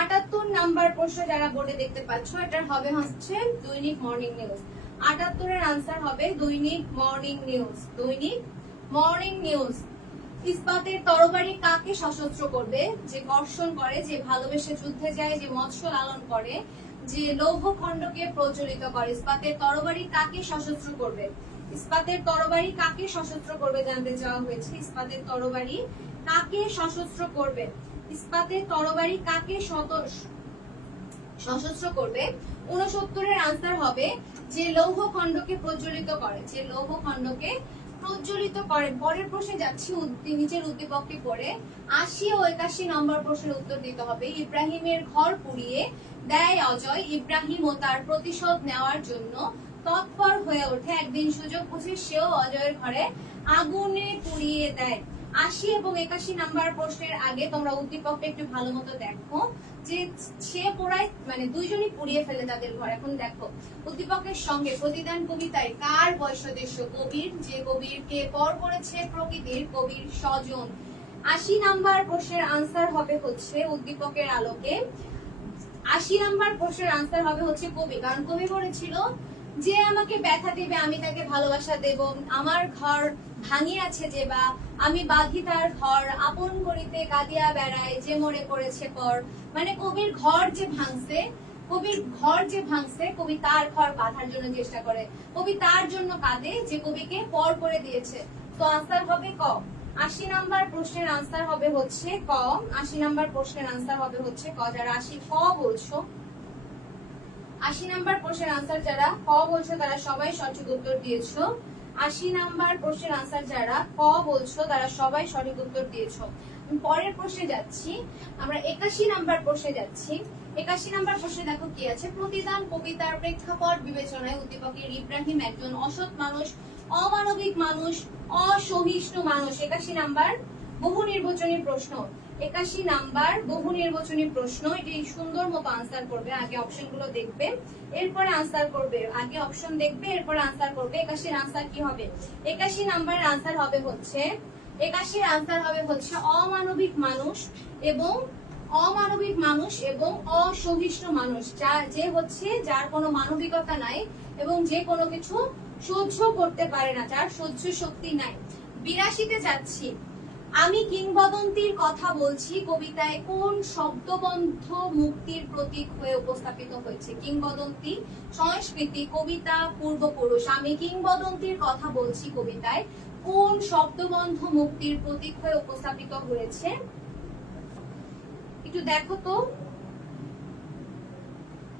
78 নাম্বার প্রশ্ন যারা বোর্ডে দেখতে পাচ্ছ, এটার হবে হচ্ছে দৈনিক মর্নিং নিউজ। 78 এর আনসার হবে দৈনিক মর্নিং নিউজ, দৈনিক মর্নিং নিউজ। ইস্পাতের তরবারি কাকে সশস্ত্র করবে? যে কর্ষণ করে, যে ভালোবেসে যুদ্ধে যায়, যে মৎস্য লালন করে, যে লৌহ খণ্ডকে প্রজ্বলিত করে। ইস্পাতের তরবারি কাকে সশস্ত্র করবে? ইস্পাতের তরবারি কাকে সশস্ত্র করবে জানতে চাওয়া হয়েছে। ইস্পাতের তরবারি কাকে সশস্ত্র করবে? ইস্পাতের তরবারি কাকে সশস্ত্র করবে? 69 এর আনসার হবে যে লৌহ খণ্ডকে প্রজ্বলিত করে, যে লৌহ খণ্ডকে প্রজ্বলিত করে। পরের প্রশ্নে যাচ্ছি, নিচের উদ্দীপকটি পড়ে 80 ও 81 নম্বর প্রশ্নের উত্তর দিতে হবে। ইব্রাহিমের ঘর পুড়িয়ে দেয় অজয়, ইব্রাহিম ও তার প্রতিশোধ নেওয়ার জন্য তৎপর হয়ে ওঠে, একদিন সুযোগ বুঝে সেও অজয়ের ঘরে আগুনে পুড়িয়ে দেয়। 80 এবং 81 নাম্বার প্রশ্নের আগে তোমরা উদ্দীপকটা একটু ভালো মতো দেখো, যে সে পড়ায় মানে দুইজনই পুড়িয়ে ফেলে তাদের ঘর। এখন দেখো উদ্দীপকের সঙ্গে প্রতিদান কবিতায় কার বৈশদেশ্য? কবির, যে কবিরকে পর করেছে প্রকৃতির, কবির স্বজন। 80 নাম্বার প্রশ্নের আনসার হবে হচ্ছে উদ্দীপকের আলোকে 80 নাম্বার প্রশ্নের আনসার হবে হচ্ছে কবি, কারণ কবি বলেছিল যে আমাকে ব্যথা দেবে আমি তাকে ভালোবাসা দেব, আমার ঘর ভাঙিয়াছে যে বা আমি বাঁধি তার ঘর, আপন করিতে কাঁদিয়া বেড়ায় যে মরে পড়েছে পর। মানে কবির ঘর যে ভাঙছে, কবি তার ঘর বাঁধার জন্য চেষ্টা করে, কবি তার জন্য কাঁদে যে কবিকে পর করে দিয়েছে। তো আনসার হবে ক। 80 নাম্বার প্রশ্নের আনসার হবে হচ্ছে ক। 80 নাম্বার প্রশ্নের আনসার হবে হচ্ছে ক। যারা 80 ক বলছো, 80 নাম্বার প্রশ্নের আনসার যারা ক বলছো তারা সবাই সঠিক উত্তর দিয়েছো। 80 নাম্বার প্রশ্নের আনসার যারা ক বলছো তারা সবাই সঠিক উত্তর দিয়েছো। পরের প্রশ্নে যাচ্ছি, আমরা 81 নাম্বার প্রশ্নে যাচ্ছি। 81 নাম্বার প্রশ্নে দেখো কি আছে, প্রতিদান কবিতার প্রেক্ষাপট বিবেচনায় উদ্দীপকের ইব্রাহিম একজন অসৎ মানুষ, অমানবিক মানুষ, অসহিষ্ণু মানুষ। 81 নাম্বার বহু নির্বাচনী প্রশ্ন। 81 নাম্বার বহু নির্বাচনী প্রশ্ন। এটি সুন্দর মতো আনসার করবে, আগে অপশন গুলো দেখবে এরপরে আনসার করবে, আগে অপশন দেখবে এরপরে আনসার করবে। 81 আনসার কি হবে? 81 নাম্বারের আনসার হবে হচ্ছে 81 আনসার হবে হচ্ছে অমানবিক মানুষ এবং অসহিষ্ণু মানুষ, যে হচ্ছে যার কোনো মানবিকতা নাই এবং যে কোনো কিছু সহ্য করতে পারে না, যার সহ্য শক্তি নাই। 82তে যাচ্ছি, আমি কিংবদন্তির কথা বলছি কবিতায় কোন শব্দবন্ধ মুক্তির প্রতীক হয়ে উপস্থাপিত হয়েছে? কিংবদন্তি, সংস্কৃতি, কবিতা, পূর্বপুরুষ। আমি কিংবদন্তির কথা বলছি কবিতায় কোন শব্দবন্ধ মুক্তির প্রতীক হয়ে উপস্থাপিত হয়েছে? একটু দেখো তো।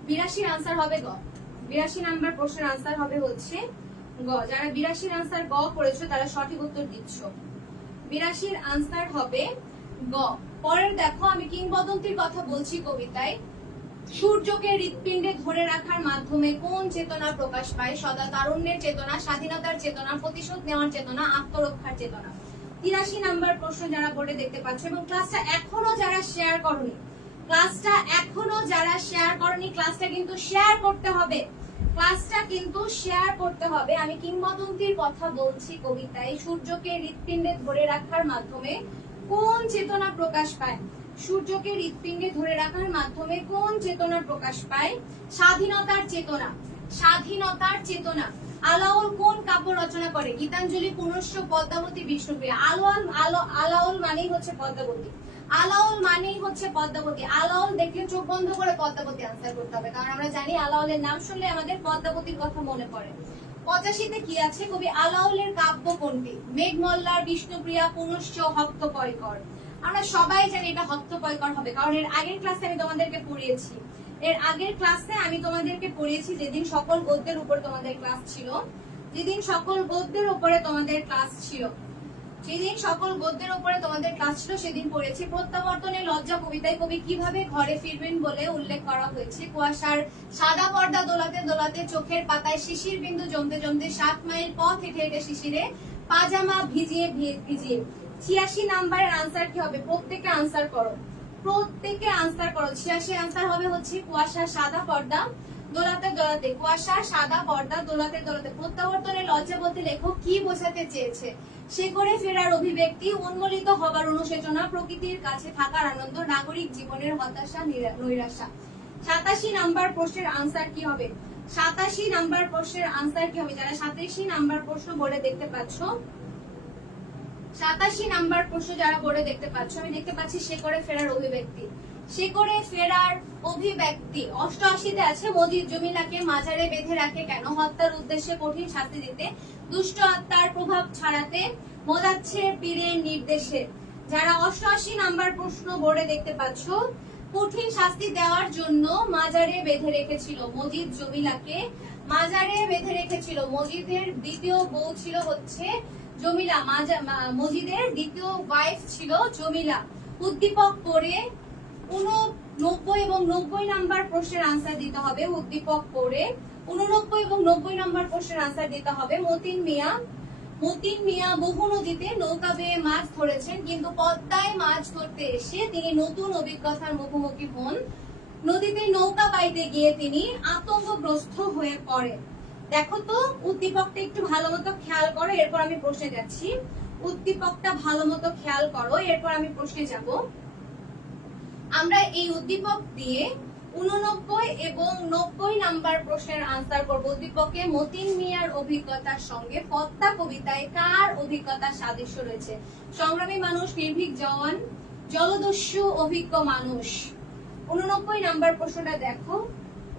82 আনসার হবে গ। 82 নাম্বার প্রশ্নের আনসার হবে হচ্ছে গ। যারা 82 আনসার গ করেছো তারা সঠিক উত্তর দিচ্ছ। 82 আনসার হবে গ। পরের দেখো, আমি কিংবদন্তির কথা বলছি কবিতায় সূর্যকে হৃৎপিণ্ডে ধরে রাখার মাধ্যমে কোন চেতনা প্রকাশ পায়? সদা তারুণ্যের চেতনা, স্বাধীনতার চেতনা, প্রতিশোধ নেওয়ার চেতনা, আত্মরক্ষার চেতনা। 83 নাম্বার প্রশ্ন যারা বোর্ডে দেখতে পাচ্ছ এবং ক্লাসটা এখনো যারা শেয়ার করনি, ক্লাসটা কিন্তু শেয়ার করতে হবে, আমি কিংবদন্তির কথা বলছি কবিতায় সূর্যকে হৃৎপিণ্ডে ধরে রাখার মাধ্যমে কোন চেতনা প্রকাশ পায়? সূর্যকে হৃৎপিণ্ডে ধরে রাখার মাধ্যমে কোন চেতনা প্রকাশ পায়? স্বাধীনতার চেতনা। আলাওল কোন কাব্য রচনা করে? গীতাঞ্জলি, পুনশ্চ, পদ্মাবতী, বিষ্ণুপ্রিয়া। আলাওল মানেই হচ্ছে পদ্মাবতী। আলাওল দেখলে চোখ বন্ধ করে পদ্মাবতী আনসার করতে হবে, কারণ আমরা জানি আলাওলের নাম শুনলে আমাদের পদ্মাবতীর কথা মনে পড়ে। 85তে কি আছে, কবি আলাওলের কাব্য কোনটি? মেঘমল্লার, বিষ্ণুপ্রিয়া, পুনশ্চ, হক্তপয়কর। আমরা সবাই জানি এটা হক্তপয়কর হবে, কারণ এর আগের ক্লাসে আমি তোমাদেরকে পড়িয়েছি, যেদিন সকল গদ্যের উপর তোমাদের ক্লাস ছিল, যেদিন সকল গদ্যের উপরে তোমাদের ক্লাস ছিল সেদিন পড়েছি প্রত্যাবর্তনে লজ্জা কবিতায় কবি কিভাবে ঘরে ফিরবেন বলে উল্লেখ করা হয়েছে। কুয়াশার সাদা পর্দা দোলাতে দোলাতে, চোখের পাতায় শিশির বিন্দু জমতে জমতে, 7 মাইল পথ হেঁটে হেঁটে শিশিরে, পাজামা ভিজিয়ে ভিজিয়ে। 86 নাম্বারের আনসার কি হবে? প্রত্যেকে আনসার করো। 86 আনসার হবে হচ্ছে কুয়াশার সাদা পর্দা দোলাতে দোলাতে। কুয়াশার সাদা পর্দা দোলাতে দোলাতে। প্রত্যাবর্তনে লজ্জা বলতে লেখক কি বোঝাতে চেয়েছে? শেকড়ে ফেরার অভিব্যক্তি, উন্মোলিত হবার অনুশোচনা, প্রকৃতির কাছে থাকার আনন্দ, নাগরিক জীবনের হতাশা নৈরাশা। 87 নাম্বার প্রশ্নের আনসার কি হবে? 87 নাম্বার প্রশ্নের আনসার কি হবে? যারা 87 নাম্বার প্রশ্ন বোর্ডে দেখতে পাচ্ছ, 87 নাম্বার প্রশ্ন যারা বোর্ডে দেখতে পাচ্ছ, আমি দেখতে পাচ্ছি শেকড়ে ফেরার অভিব্যক্তি। 88তে আছে মজিদ জমিলাকে মাজারে বেঁধে রাখে কেন? হত্যার উদ্দেশ্যে, কঠিন শাস্তি দিতে, দুষ্ট আত্মার প্রভাব ছাড়াতে, মোদাচ্ছে পীরের নির্দেশে। যারা 88 নাম্বার প্রশ্ন বোর্ডে দেখতে পাচ্ছ, কঠিন শাস্তি দেওয়ার জন্য মাজারে বেঁধে রেখেছিল মজিদ জমিলাকে, মাজারে বেঁধে রেখেছিল। মজিদের দ্বিতীয় বউ ছিল হচ্ছে জমিলা, মজিদের দ্বিতীয় ওয়াইফ ছিল জমিলা। উদ্দীপক পড়ে 89 এবং 90 নাম্বার প্রশ্নের আনসার দিতে হবে। উদ্দীপক পড়ে 89 এবং 90 নাম্বার প্রশ্নের আনসার দিতে হবে। মতিন মিয়া মতিন মিয়া বহু নদীতে নৌকা বেয়ে মাছ ধরেছেন, কিন্তু পদ্মায় মাছ ধরতে এসে তিনি নতুন অভিজ্ঞতার মুখোমুখি হন। নদীতে নৌকা বাইতে গিয়ে তিনি আতঙ্কগ্রস্ত হয়ে পড়েন। দেখো তো উদ্দীপকটা একটু ভালো মতো খেয়াল করো, এরপর আমি প্রশ্নে যাচ্ছি। উদ্দীপকটা ভালো মতো খেয়াল করো, এরপর আমি প্রশ্নে যাব। আমরা এই উদ্দীপক দিয়ে 89 এবং 90 নাম্বার প্রশ্নের আনসার করব। উদ্দীপকে মতিন মিয়ার অভিজ্ঞতার সঙ্গে পদ্মা কবিতায় কার অভিজ্ঞতার সাদৃশ্য রয়েছে? সংগ্রামী মানুষ, নির্ভীক জওয়ান, জলদস্যু, অভিজ্ঞ মানুষ। 89 নাম্বার প্রশ্নটা দেখো।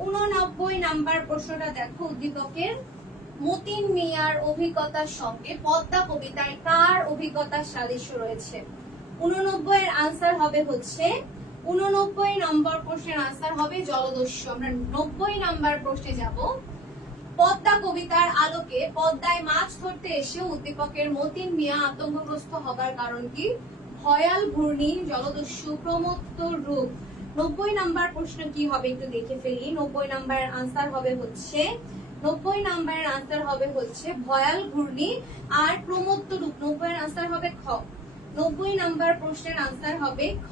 89 নাম্বার প্রশ্নটা দেখো। উদ্দীপকের মতিন মিয়ার অভিজ্ঞতার সঙ্গে পদ্মা কবিতায় কার অভিজ্ঞতার সাদৃশ্য রয়েছে? 89 এর আনসার হবে হচ্ছে 89 নম্বর প্রশ্নের আনসার হবে জলদস্যু। আমরা 90 নাম্বার প্রশ্নে যাব। পদ্মা কবিতার আলোকে পদ্মায় মাছ ধরতে এসে উদ্দীপকের মতিন মিয়া আতঙ্কগ্রস্ত হবার কারণ কি? ভয়াল ঘূর্ণি, জলদস্যু, প্রমত্ত রূপ। 90 নাম্বার প্রশ্ন কি হবে একটু দেখে ফেলি। 90 নাম্বারের আনসার হবে হচ্ছে 90 নাম্বারের আনসার হবে হচ্ছে ভয়াল ঘূর্ণি আর প্রমত্ত রূপ। 90 এর আনসার হবে খ। 90 নাম্বার প্রশ্নের আনসার হবে খ।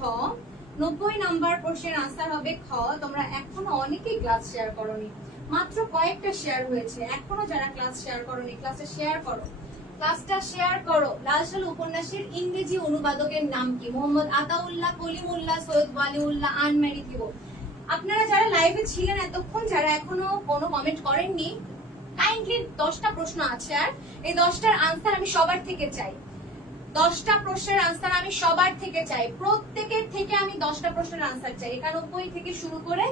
90 নাম্বার প্রশ্নের আনসার হবে খ। তোমরা এখনো অনেকেই ক্লাস শেয়ার করোনি, মাত্র কয়েকটা শেয়ার হয়েছে। এখনো যারা ক্লাস শেয়ার করোনি, ক্লাসে শেয়ার করো, ক্লাসটা শেয়ার করো। লালসাল উপন্যাসের ইংরেজি অনুবাদকের নাম কি? মোহাম্মদ আতাউল্লাহ, কলিমুল্লাহ, সৈয়দ ওয়ালিউল্লাহ, আনম্যারিড কিবো। আপনারা যারা লাইভে ছিলেন এতক্ষণ, যারা এখনো কোনো কমেন্ট করেননি, কাইন্ডলি 10টা প্রশ্ন আছে, আর এই 10টার আনসার আমি সবার থেকে চাই। 10টা প্রশ্নের আনসার আমি সবার থেকে চাই, প্রত্যেকের থেকে আমি 10টা প্রশ্নের আনসার চাই। 91 থেকে শুরু করে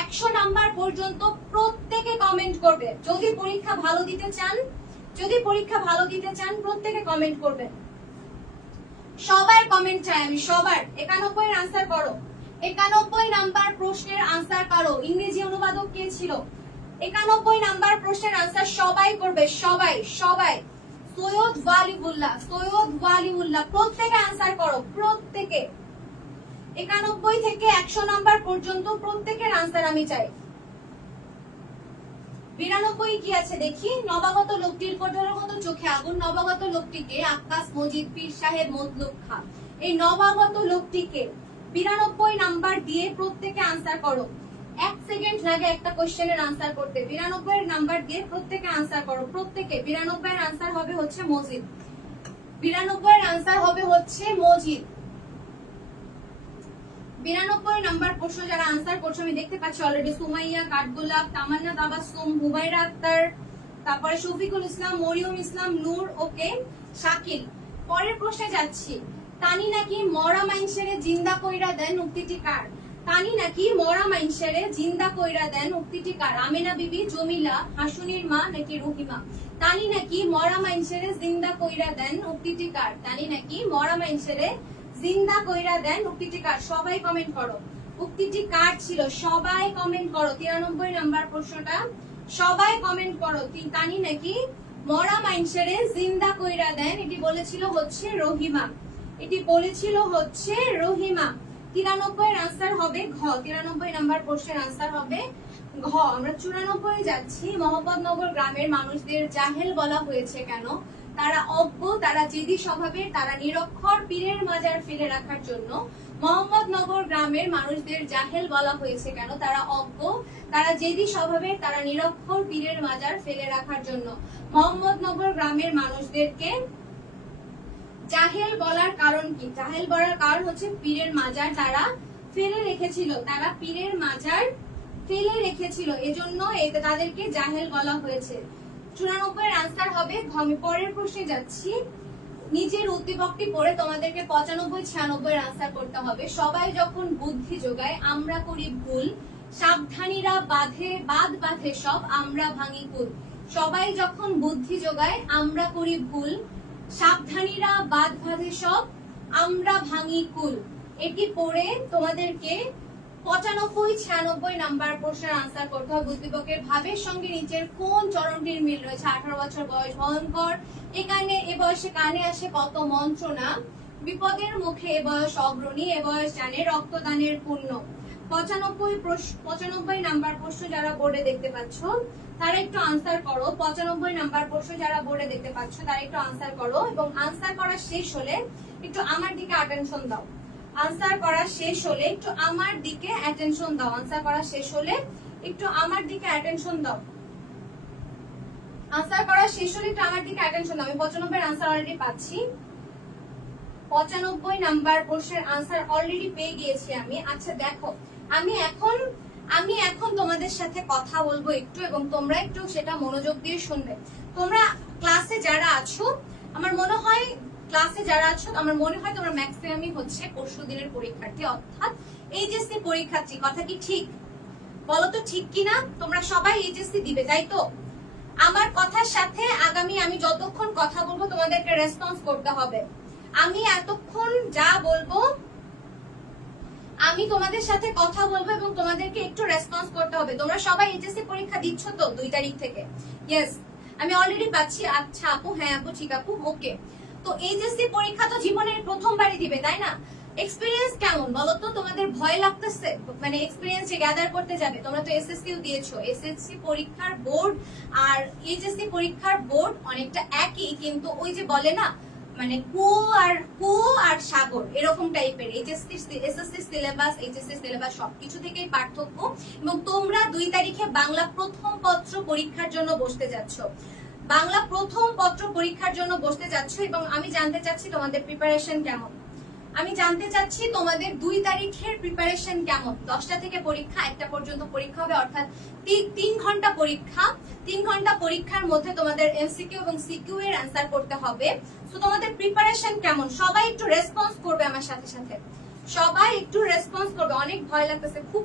100 নাম্বার পর্যন্ত প্রত্যেকে কমেন্ট করবে। যদি পরীক্ষা ভালো দিতে চান, প্রত্যেকে কমেন্ট করবেন। সবার কমেন্ট চাই আমি, সবার। 91 এর আনসার করো। 91 নাম্বার প্রশ্নের আনসার করো। ইংরেজি অনুবাদক কে ছিল? 91 নাম্বার প্রশ্নের আনসার সবাই করবে, সবাই। সৈয়দ ওয়ালিউল্লাহ, প্রত্যেকে আনসার করো, প্রত্যেকে। 91 থেকে 100 নাম্বার পর্যন্ত প্রত্যেকের আনসার আমি চাই। 92 কি আছে দেখি। নবাগত লোকটির কোঠরের মতো চোখে আগুন। নবাগত লোকটিকে আক্কাস মজিদ, পীর সাহেব, মতলুব খাঁ। এই নবাগত লোকটিকে 92 নাম্বার দিয়ে প্রত্যেকে আনসার করো। 1 সেকেন্ড লাগে একটা কোশ্চেনের আনসার করতে। 92 নাম্বার দিয়ে প্রত্যেকে আনসার করো, প্রত্যেকে। 92 এর আনসার হবে হচ্ছে মজিদ। 92 এর আনসার হবে হচ্ছে মজিদ। 92 নাম্বার প্রশ্ন যারা আনসার করছো আমি দেখতে পাচ্ছি অলরেডি। সুমাইয়া, কাঠগোলাপ, তামান্না তাবাসসুম, হুমায়রা আক্তার, তারপরে শফিকুল ইসলাম, মরিয়ম ইসলাম, নূর, ওকে, শাকিল। পরের প্রশ্নে যাচ্ছি। তানি নাকি মরা মাইনসেরে জিন্দা কইরা দেন উক্তিটি কার? তানি নাকি মরা মাইনসেরে জিন্দা কইরা দেন উক্তিটি কার? আমেনা বিবি, জমিলা, হাসুনির মা নাকি রহিমা? তানি নাকি মরা মাইনসেরে জিন্দা কইরা দেন উক্তিটি কার? তানি নাকি মরা মাইনসেরে জিন্দা কইরা দেন উক্তিটি কার? সবাই কমেন্ট করো। উক্তিটি কার ছিল? সবাই কমেন্ট করো। 93 নাম্বার প্রশ্নটা সবাই কমেন্ট করো। তানি নাকি মরা মাইনসেরে জিন্দা কইরা দেন, এটি বলেছিল হচ্ছে রহিমা। 93 এর আনসার হবে ঘ। 93 নাম্বার প্রশ্নের আনসার হবে ঘ। আমরা 94 যাচ্ছি। মোহাম্মদনগর গ্রামের মানুষদের জাহেল বলা হয়েছে কেন? তারা অজ্ঞ, তারা জেদি স্বভাবের, তারা নিরক্ষর, পীরের মাজার ফেলে রাখার জন্য। মোহাম্মদনগর গ্রামের মানুষদের জাহেল বলা হয়েছে কেন? তারা অজ্ঞ, তারা জেদি স্বভাবের, তারা নিরক্ষর, পীরের মাজার ফেলে রাখার জন্য। মোহাম্মদনগর গ্রামের মানুষদেরকে জাহেল বলার কারণ কি? জাহেল বলার কারণ হচ্ছে পীরের মাজার তারা ফেলে রেখেছিল, এজন্য তাদেরকে জাহেল বলা হয়েছে। 94 এর আনসার হবে ঘ। আমি পরের প্রশ্নে যাচ্ছি। নিজের উদ্দীপকটি পড়ে তোমাদেরকে 95, 96 এর আনসার করতে হবে। সবাই যখন বুদ্ধি যোগায় আমরা করি ভুল, সাবধানীরা বাদ বাঁধে সব, আমরা ভাঙি কুল। সবাই যখন বুদ্ধি যোগায় আমরা করি ভুল, সাবধানীরা বাদ বাঁধে সব, আমরা ভাঙি কুল। এটি পড়ে তোমাদেরকে 95, 96 নাম্বার প্রশ্নের আনসার করতে হবে। উদ্দীপকের ভাবের সঙ্গে নিচের কোন চরণটির মিল রয়েছে? 18 বছর বয়স ভয়ঙ্কর, এ বয়সে কানে আসে কত মন্ত্রণা, বিপদের মুখে এ বয়স অগ্রণী, এ বয়স জানে রক্তদানের পুণ্য। 95 নাম্বার প্রশ্ন যারা বোর্ডে দেখতে পাচ্ছ তারা একটু আনসার করো। 95 নাম্বার প্রশ্ন যারা বোর্ডে দেখতে পাচ্ছ তারা একটু আনসার করো, এবং আনসার করা শেষ হলে একটু আমার দিকে অ্যাটেনশন দাও। আনসার করা শেষ হলে একটু আমার দিকে অ্যাটেনশন দাও। আনসার করা শেষ হলে একটু আমার দিকে অ্যাটেনশন দাও। আনসার করা শেষ হলে একটু আমার দিকে অ্যাটেনশন দাও। আমি 95 আনসার অলরেডি পাচ্ছি। 95 নাম্বার প্রশ্নের আনসার অলরেডি পেয়ে গিয়েছি আমি। আচ্ছা দেখো, আমি এখন তোমাদের সাথে কথা বলবো একটু, এবং তোমরা একটু সেটা মনোযোগ দিয়ে শুনবে। তোমরা ক্লাসে যারা আছো, আমার মনে হয় তোমরা ম্যাক্সিমামই হচ্ছে পরশু দিনের পরীক্ষার্থী, অর্থাৎ এইচএসসি পরীক্ষার্থী। কথা কি ঠিক? বলো তো ঠিক কিনা? তোমরা সবাই এইচএসসি দিবে, তাই তো? আমার কথার সাথে আমি যতক্ষণ কথা বলবো তোমাদেরকে রেসপন্স করতে হবে। আমি এতক্ষণ যা বলবো, আমি তোমাদের সাথে কথা বলবো এবং তোমাদেরকে একটু রেসপন্স করতে হবে। তোমরা সবাই এইচএসসি পরীক্ষা দিচ্ছ তো 2 তারিখ থেকে? ইয়েস, আমি অলরেডি পাচ্ছি। আচ্ছা আপু, হ্যাঁ আপু, ঠিক আপু, ওকে। তো এইচএসসি পরীক্ষা তো জীবনের প্রথমবারই দিবে, তাই না? এক্সপেরিয়েন্স কেমন বলো তো? তোমাদের ভয় লাগতেছে? মানে এক্সপেরিয়েন্স যে গ্যাদার করতে যাবে, তোমরা তো এসএসসিও দিয়েছো। এসএসসি পরীক্ষার বোর্ড আর এইচএসসি পরীক্ষার বোর্ড অনেকটা একই, কিন্তু ওই যে বলে না, মানে কুয়ো আর সাগর, এরকম টাইপের। এসএসসি সিলেবাস, এইচএসসি সিলেবাস সবকিছু থেকেই পার্থক্য। এবং তোমরা 2 তারিখে বাংলা প্রথম পত্র পরীক্ষার জন্য বসতে যাচ্ছ। এবং আমি জানতে চাচ্ছি তোমাদের প্রিপারেশন কেমন। আমি জানতে চাচ্ছি তোমাদের 2 তারিখের প্রিপারেশন কেমন। 10টা থেকে পরীক্ষা, 1টা পর্যন্ত পরীক্ষা হবে, অর্থাৎ 3 ঘন্টা পরীক্ষা। 3 ঘন্টা পরীক্ষার মধ্যে তোমাদের এমসিকিউ এবং সিকিউ এর অ্যানসার করতে হবে। তো তোমাদের প্রিপারেশন কেমন? সবাই একটু রেসপন্স করবে আমার সাথে সাথে। সবাই একটু রেসপন্স করবে। অনেক ভয় লাগতেছে, খুব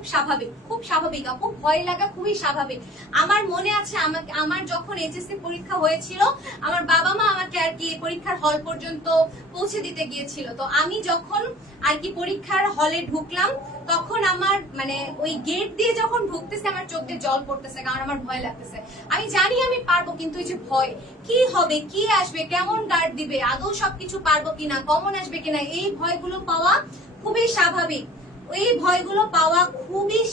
স্বাভাবিক আপু, ভয় লাগা খুবই স্বাভাবিক। আমার মনে আছে, আমার যখন এইচএসসি পরীক্ষা হয়েছিল, আমার বাবা মা আমাকে আর কি পরীক্ষার হল পর্যন্ত পৌঁছে দিতে গিয়েছিল। তো আমি যখন আর কি পরীক্ষার হলে ঢুকলাম, তখন আমার মানে ওই গেট দিয়ে যখন ঢুকতেছে, আমার চোখ দিয়ে জল পড়তেছে, কারণ আমার ভয় লাগতেছে। আমি জানি আমি পারবো, কিন্তু এই যে ভয়, কি হবে, কি আসবে, কেমন গার্ড দিবে, আদৌ সবকিছু পারবো কিনা, কমন আসবে কিনা, এই ভয়গুলো পাওয়া খুবই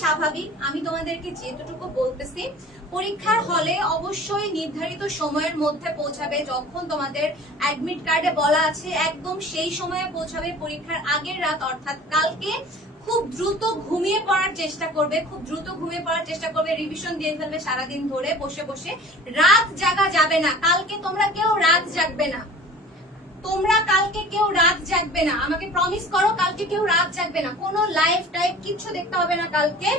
স্বাভাবিক। আমি তোমাদেরকে যেটুকু বলতেছি, পরীক্ষার হলে অবশ্যই নির্ধারিত সময়ের মধ্যে পৌঁছাবে। যখন তোমাদের অ্যাডমিট কার্ডে বলা আছে একদম সেই সময়ে পৌঁছাবে। পরীক্ষার আগের রাত, অর্থাৎ কালকে খুব দ্রুত ঘুমিয়ে পড়ার চেষ্টা করবে। রিভিশন দিয়ে ফেলবে সারাদিন ধরে বসে বসে। রাত জাগা যাবে না। কালকে তোমরা কেউ রাত জাগবে না। আমাকে প্রমিস করো, কালকে কেউ রাত জাগবে না। কোনো লাইভ টাইপ কিছু দেখতে হবে না। কালকে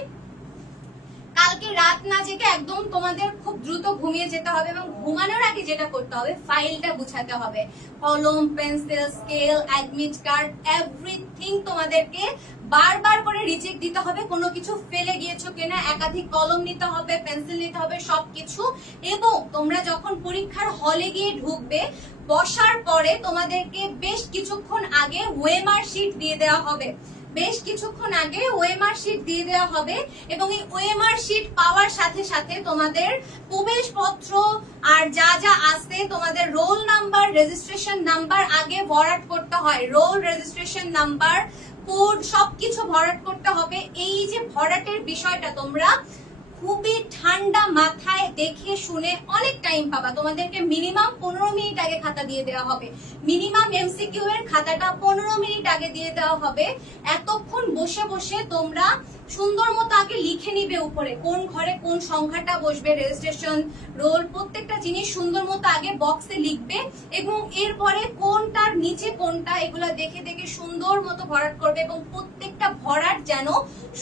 রাত না জেগে একদম তোমাদের খুব দ্রুত ঘুমিয়ে যেতে হবে। এবং ঘুমানোর আগে যেটা করতে হবে, ফাইলটা গুছাতে হবে। কলম, pencil, scale, admit card, everything তোমাদেরকে বারবার করে রিচেক দিতে হবে। কোনো কিছু ফেলে গিয়েছো কিনা, একাধিক কলম নিতে হবে, পেন্সিল নিতে হবে, সবকিছু। এবং তোমরা যখন পরীক্ষার হলে গিয়ে ঢুকবে, বসার পরে তোমাদেরকে বেশ কিছুক্ষণ আগে ওএমআর শিট দিয়ে দেওয়া হবে। এবং এই ওএমআর শিট পাওয়ার সাথে সাথে তোমাদের প্রবেশপত্র আর যা যা আছে, তোমাদের রোল নাম্বার, রেজিস্ট্রেশন নাম্বার আগে ভরাট করতে হয়। রোল, রেজিস্ট্রেশন নাম্বার, কোড সবকিছু ভরাট করতে হবে। এই যে ভরাটের বিষয়টা তোমরা খুবই ঠান্ডা মাথায় দেখে শুনে, অনেক টাইম পাবা। তোমাদেরকে মিনিমাম 15 মিনিট আগে খাতা দিয়ে দেওয়া হবে। মিনিমাম এমসিকিউ এর খাতাটা 15 মিনিট আগে দিয়ে দেওয়া হবে। এতক্ষণ বসে বসে তোমরা সুন্দর মতো আগে লিখে নিবে উপরে কোন ঘরে কোন সংখ্যাটা বসবে, রেজিস্ট্রেশন, রোল, প্রত্যেকটা জিনিস সুন্দর মতো আগে বক্সে লিখবে। এবং এরপরে কোনটার নিচে কোনটা, এগুলা দেখে দেখে সুন্দর মতো ভরাট করবে। এবং প্রত্যেকটা ভরাট যেন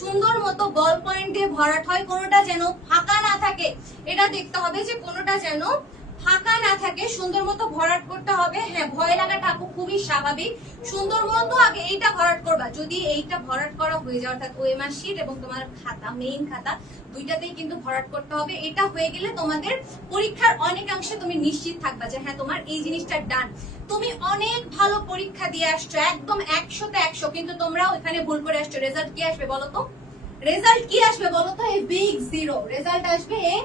সুন্দর মতো বল পয়েন্ট দিয়ে ভরাট হয়, কোনোটা যেন ফাঁকা না থাকে। এটা দেখতে হবে যে কোনোটা যেন ফাঁকা না থাকে, সুন্দর মতো ভরাট করতে হবে। হ্যাঁ, ভয় লাগাটা আপু খুবই স্বাভাবিক। সুন্দর মতো আগে এইটা ভরাট করবা। যদি এইটা ভরাট করা হয়ে যায়, অর্থাৎ ওএমআর শিট এবং তোমার খাতা, মেইন খাতা, দুইটাতেই কিন্তু ভরাট করতে হবে। এটা হয়ে গেলে তোমাদের পরীক্ষার অনেকাংশে তুমি নিশ্চিত থাকবা যে হ্যাঁ তোমার এই জিনিসটা ডান। তুমি অনেক ভালো পরীক্ষা দিয়ে আসছো, একদম 100তে 100, কিন্তু তোমরা ওখানে ভুল করে আসছো। রেজাল্ট কি আসবে বলো তো? A big zero. রেজাল্ট আসবে এ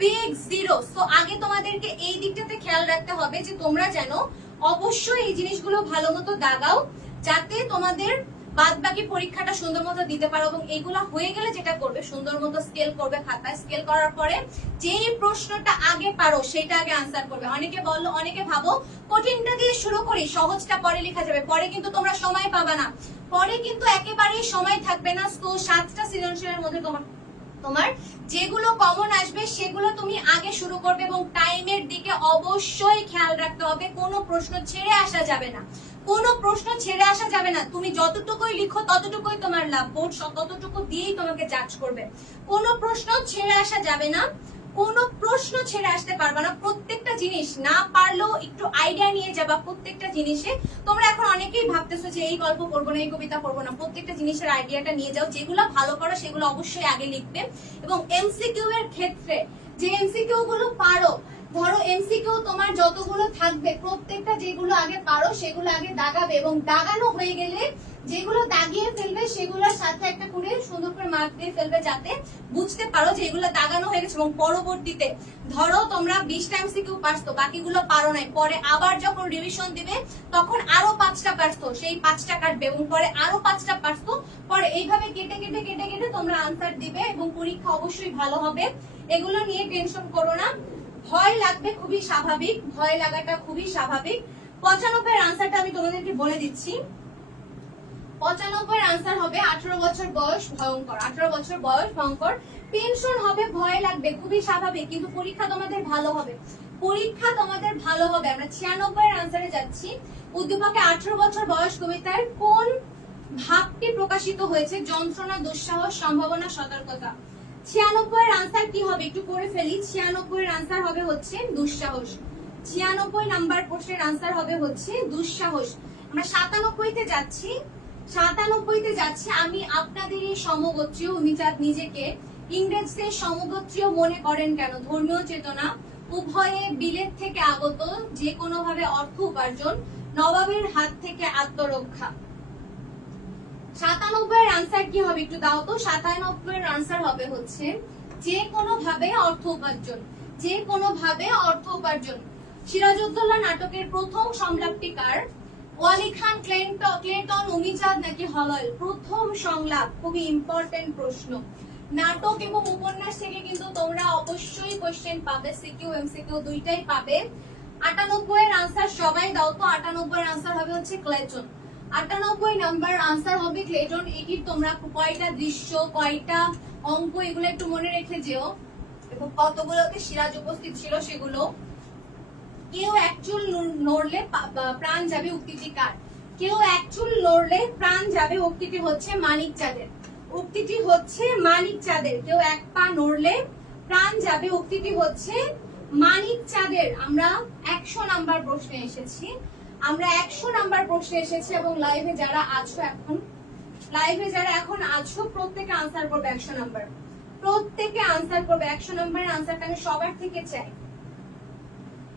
বিগ জিরো। সো আগে তোমাদেরকে এই দিকটাতে খেয়াল রাখতে হবে যে তোমরা যেন অবশ্যই এই জিনিসগুলো ভালো মতো দাগাও, যাতে তোমাদের বাদ বাকি পরীক্ষাটা সুন্দর মতো দিতে পারো। এবং এগুলা হয়ে গেলে যেটা করবে, সুন্দর মতো স্কেল করবে খাতায়, স্কেল করার পরে যেই প্রশ্নটা আগে পারো সেটা আগে আনসার করবে। অনেকে ভাবো কঠিনটা দিয়ে শুরু করি, সহজটা পরে লেখা যাবে, পরে কিন্তু তোমরা সময় পাবা না, পরে কিন্তু একেবারেই সময় থাকবে না। তো 7টা সৃজনশীলের মধ্যে তোমার যেগুলো কমন আসবে সেগুলো তুমি আগে শুরু করবে এবং টাইমের দিকে অবশ্যই খেয়াল রাখতে হবে। কোনো প্রশ্ন ছেড়ে আসা যাবে না, কোনো প্রশ্ন ছেড়ে আসা যাবে না। তুমি যতটুকুই লিখো ততটুকুই তোমার লাভ, বোর্ড ততটুকু দিয়েই তোমাকে জাজ করবে। কোনো প্রশ্ন ছেড়ে আসা যাবে না, কোনো প্রশ্ন ছেড়ে আসতে পারবে না। প্রত্যেকটা জিনিস না পারলেও একটু আইডিয়া নিয়ে যাবা প্রত্যেকটা জিনিসে। তোমরা এখন অনেকেই ভাবতেছো যে এই গল্প পড়বো না, এই কবিতা পড়বো না, প্রত্যেকটা জিনিসের আইডিয়াটা নিয়ে যাও। যেগুলো ভালো করো সেগুলো অবশ্যই আগে লিখবে। এবং এমসিকিউ এর ক্ষেত্রে যে এমসিকিউ গুলো পারো, ধরো এমসিকিউ তোমার যতগুলো থাকবে প্রত্যেকটা যেগুলো আগে পারো সেগুলো আগে দাগাবে, এবং দাগানো হয়ে গেলে যেগুলো দাগিয়ে ফেলবে সেগুলোর সাথে একটা করে সুন্দর করে মার্ক দিয়ে ফেলবে, যাতে বুঝতে পারো যে এগুলো দাগানো হয়ে গেছে। এবং পরবর্তীতে ধরো তোমরা 20টা এমসিকিউ পারছো, বাকিগুলো পারো নাই, পরে আবার যখন রিভিশন দিবে তখন আরো 5টা পারছো, সেই 5টা কাটবে, এবং পরে আরো 5টা পারছো, পরে এইভাবে কেটে কেটে কেটে কেটে তোমরা আনসার দিবে এবং পরীক্ষা অবশ্যই ভালো হবে। এগুলো নিয়ে টেনশন করো না। ভয় লাগবে, খুবই স্বাভাবিক, ভয় লাগাটা খুবই স্বাভাবিক। 95 এর আনসারটা আমি তোমাদেরকে বলে দিচ্ছি। 95 এর আনসার হবে 18 বছর বয়স ভয়ঙ্কর। 18 বছর বয়স ভয়ঙ্কর। টেনশন হবে, ভয় লাগবে, খুবই স্বাভাবিক, কিন্তু পরীক্ষা তোমাদের ভালো হবে, পরীক্ষা তোমাদের ভালো হবে। আমরা 96 এর আনসারে যাচ্ছি। উদ্দীপকে 18 বছর বয়স কবিতার কোন ভাবটি প্রকাশিত হয়েছে? যন্ত্রণা, দুঃসাহস, সম্ভাবনা, সতর্কতা। 96 এর আনসার কি হবে একটু করে ফেলি। 96 এর আনসার হবে হচ্ছে দুঃসাহস। 96 নাম্বার প্রশ্নের আনসার হবে হচ্ছে দুঃসাহস। আমরা 97 যাচ্ছি। 97 যাচ্ছি। আমি আপনাদের এই সমগোত্রীয় উমিচাঁদ নিজেকে ইংরেজদের সমগোত্রীয় মনে করেন কেন? ধর্মীয় চেতনা, উভয়ে বিলেত থেকে আগত, যে কোনো ভাবে অর্থ উপার্জন, নবাবের হাত থেকে আত্মরক্ষা। 97 এর আনসার কি হবে একটু দাও তো। 97 এর আনসার হবে হচ্ছে যে কোনো ভাবে অর্থ উপার্জন, যে কোনো ভাবে অর্থ উপার্জন। সিরাজউদ্দৌলা নাটকের প্রথম সংলাপটি কার? ওয়ালি খান, ক্লেটন, উমিচাঁদ নাকি হলয়? প্রথম সংলাপ, খুবই ইম্পর্টেন্ট প্রশ্ন। নাটক এবং উপন্যাস থেকে কিন্তু তোমরা অবশ্যই কোশ্চেন পাবে, সিকিউ এমসিকিউ দুইটাই পাবে। 98 এর আনসার সবাই দাও তো। 98 এর আনসার হবে হচ্ছে ক্লেটন। 98 নাম্বার আনসার হবে ক্লেটন। এটি তোমরা কয়টা দৃশ্য, কয়টা অঙ্ক, এগুলো একটু মনে রেখে যেও, এবং কতগুলোতে সিরাজ উপস্থিত ছিল সেগুলো। কেউ এক চুল নড়লে প্রাণ যাবে, উক্তিটি কার? কেউ এক চুল নড়লে প্রাণ যাবে, উক্তিটি হচ্ছে মানিক চাঁদের। উক্তিটি হচ্ছে মানিক চাঁদের। কেউ এক পা নড়লে প্রাণ যাবে, উক্তিটি হচ্ছে মানিক চাঁদের। আমরা 100 নাম্বার প্রশ্নে এসেছি। আমরা 100 নাম্বার প্রশ্নে এসেছি এবং লাইভে যারা এখন আছো প্রত্যেকে আনসার করবে 100 নাম্বার। প্রত্যেকে আনসার করবে 100 নাম্বারের আনসারটা আমি সবার থেকে চাই।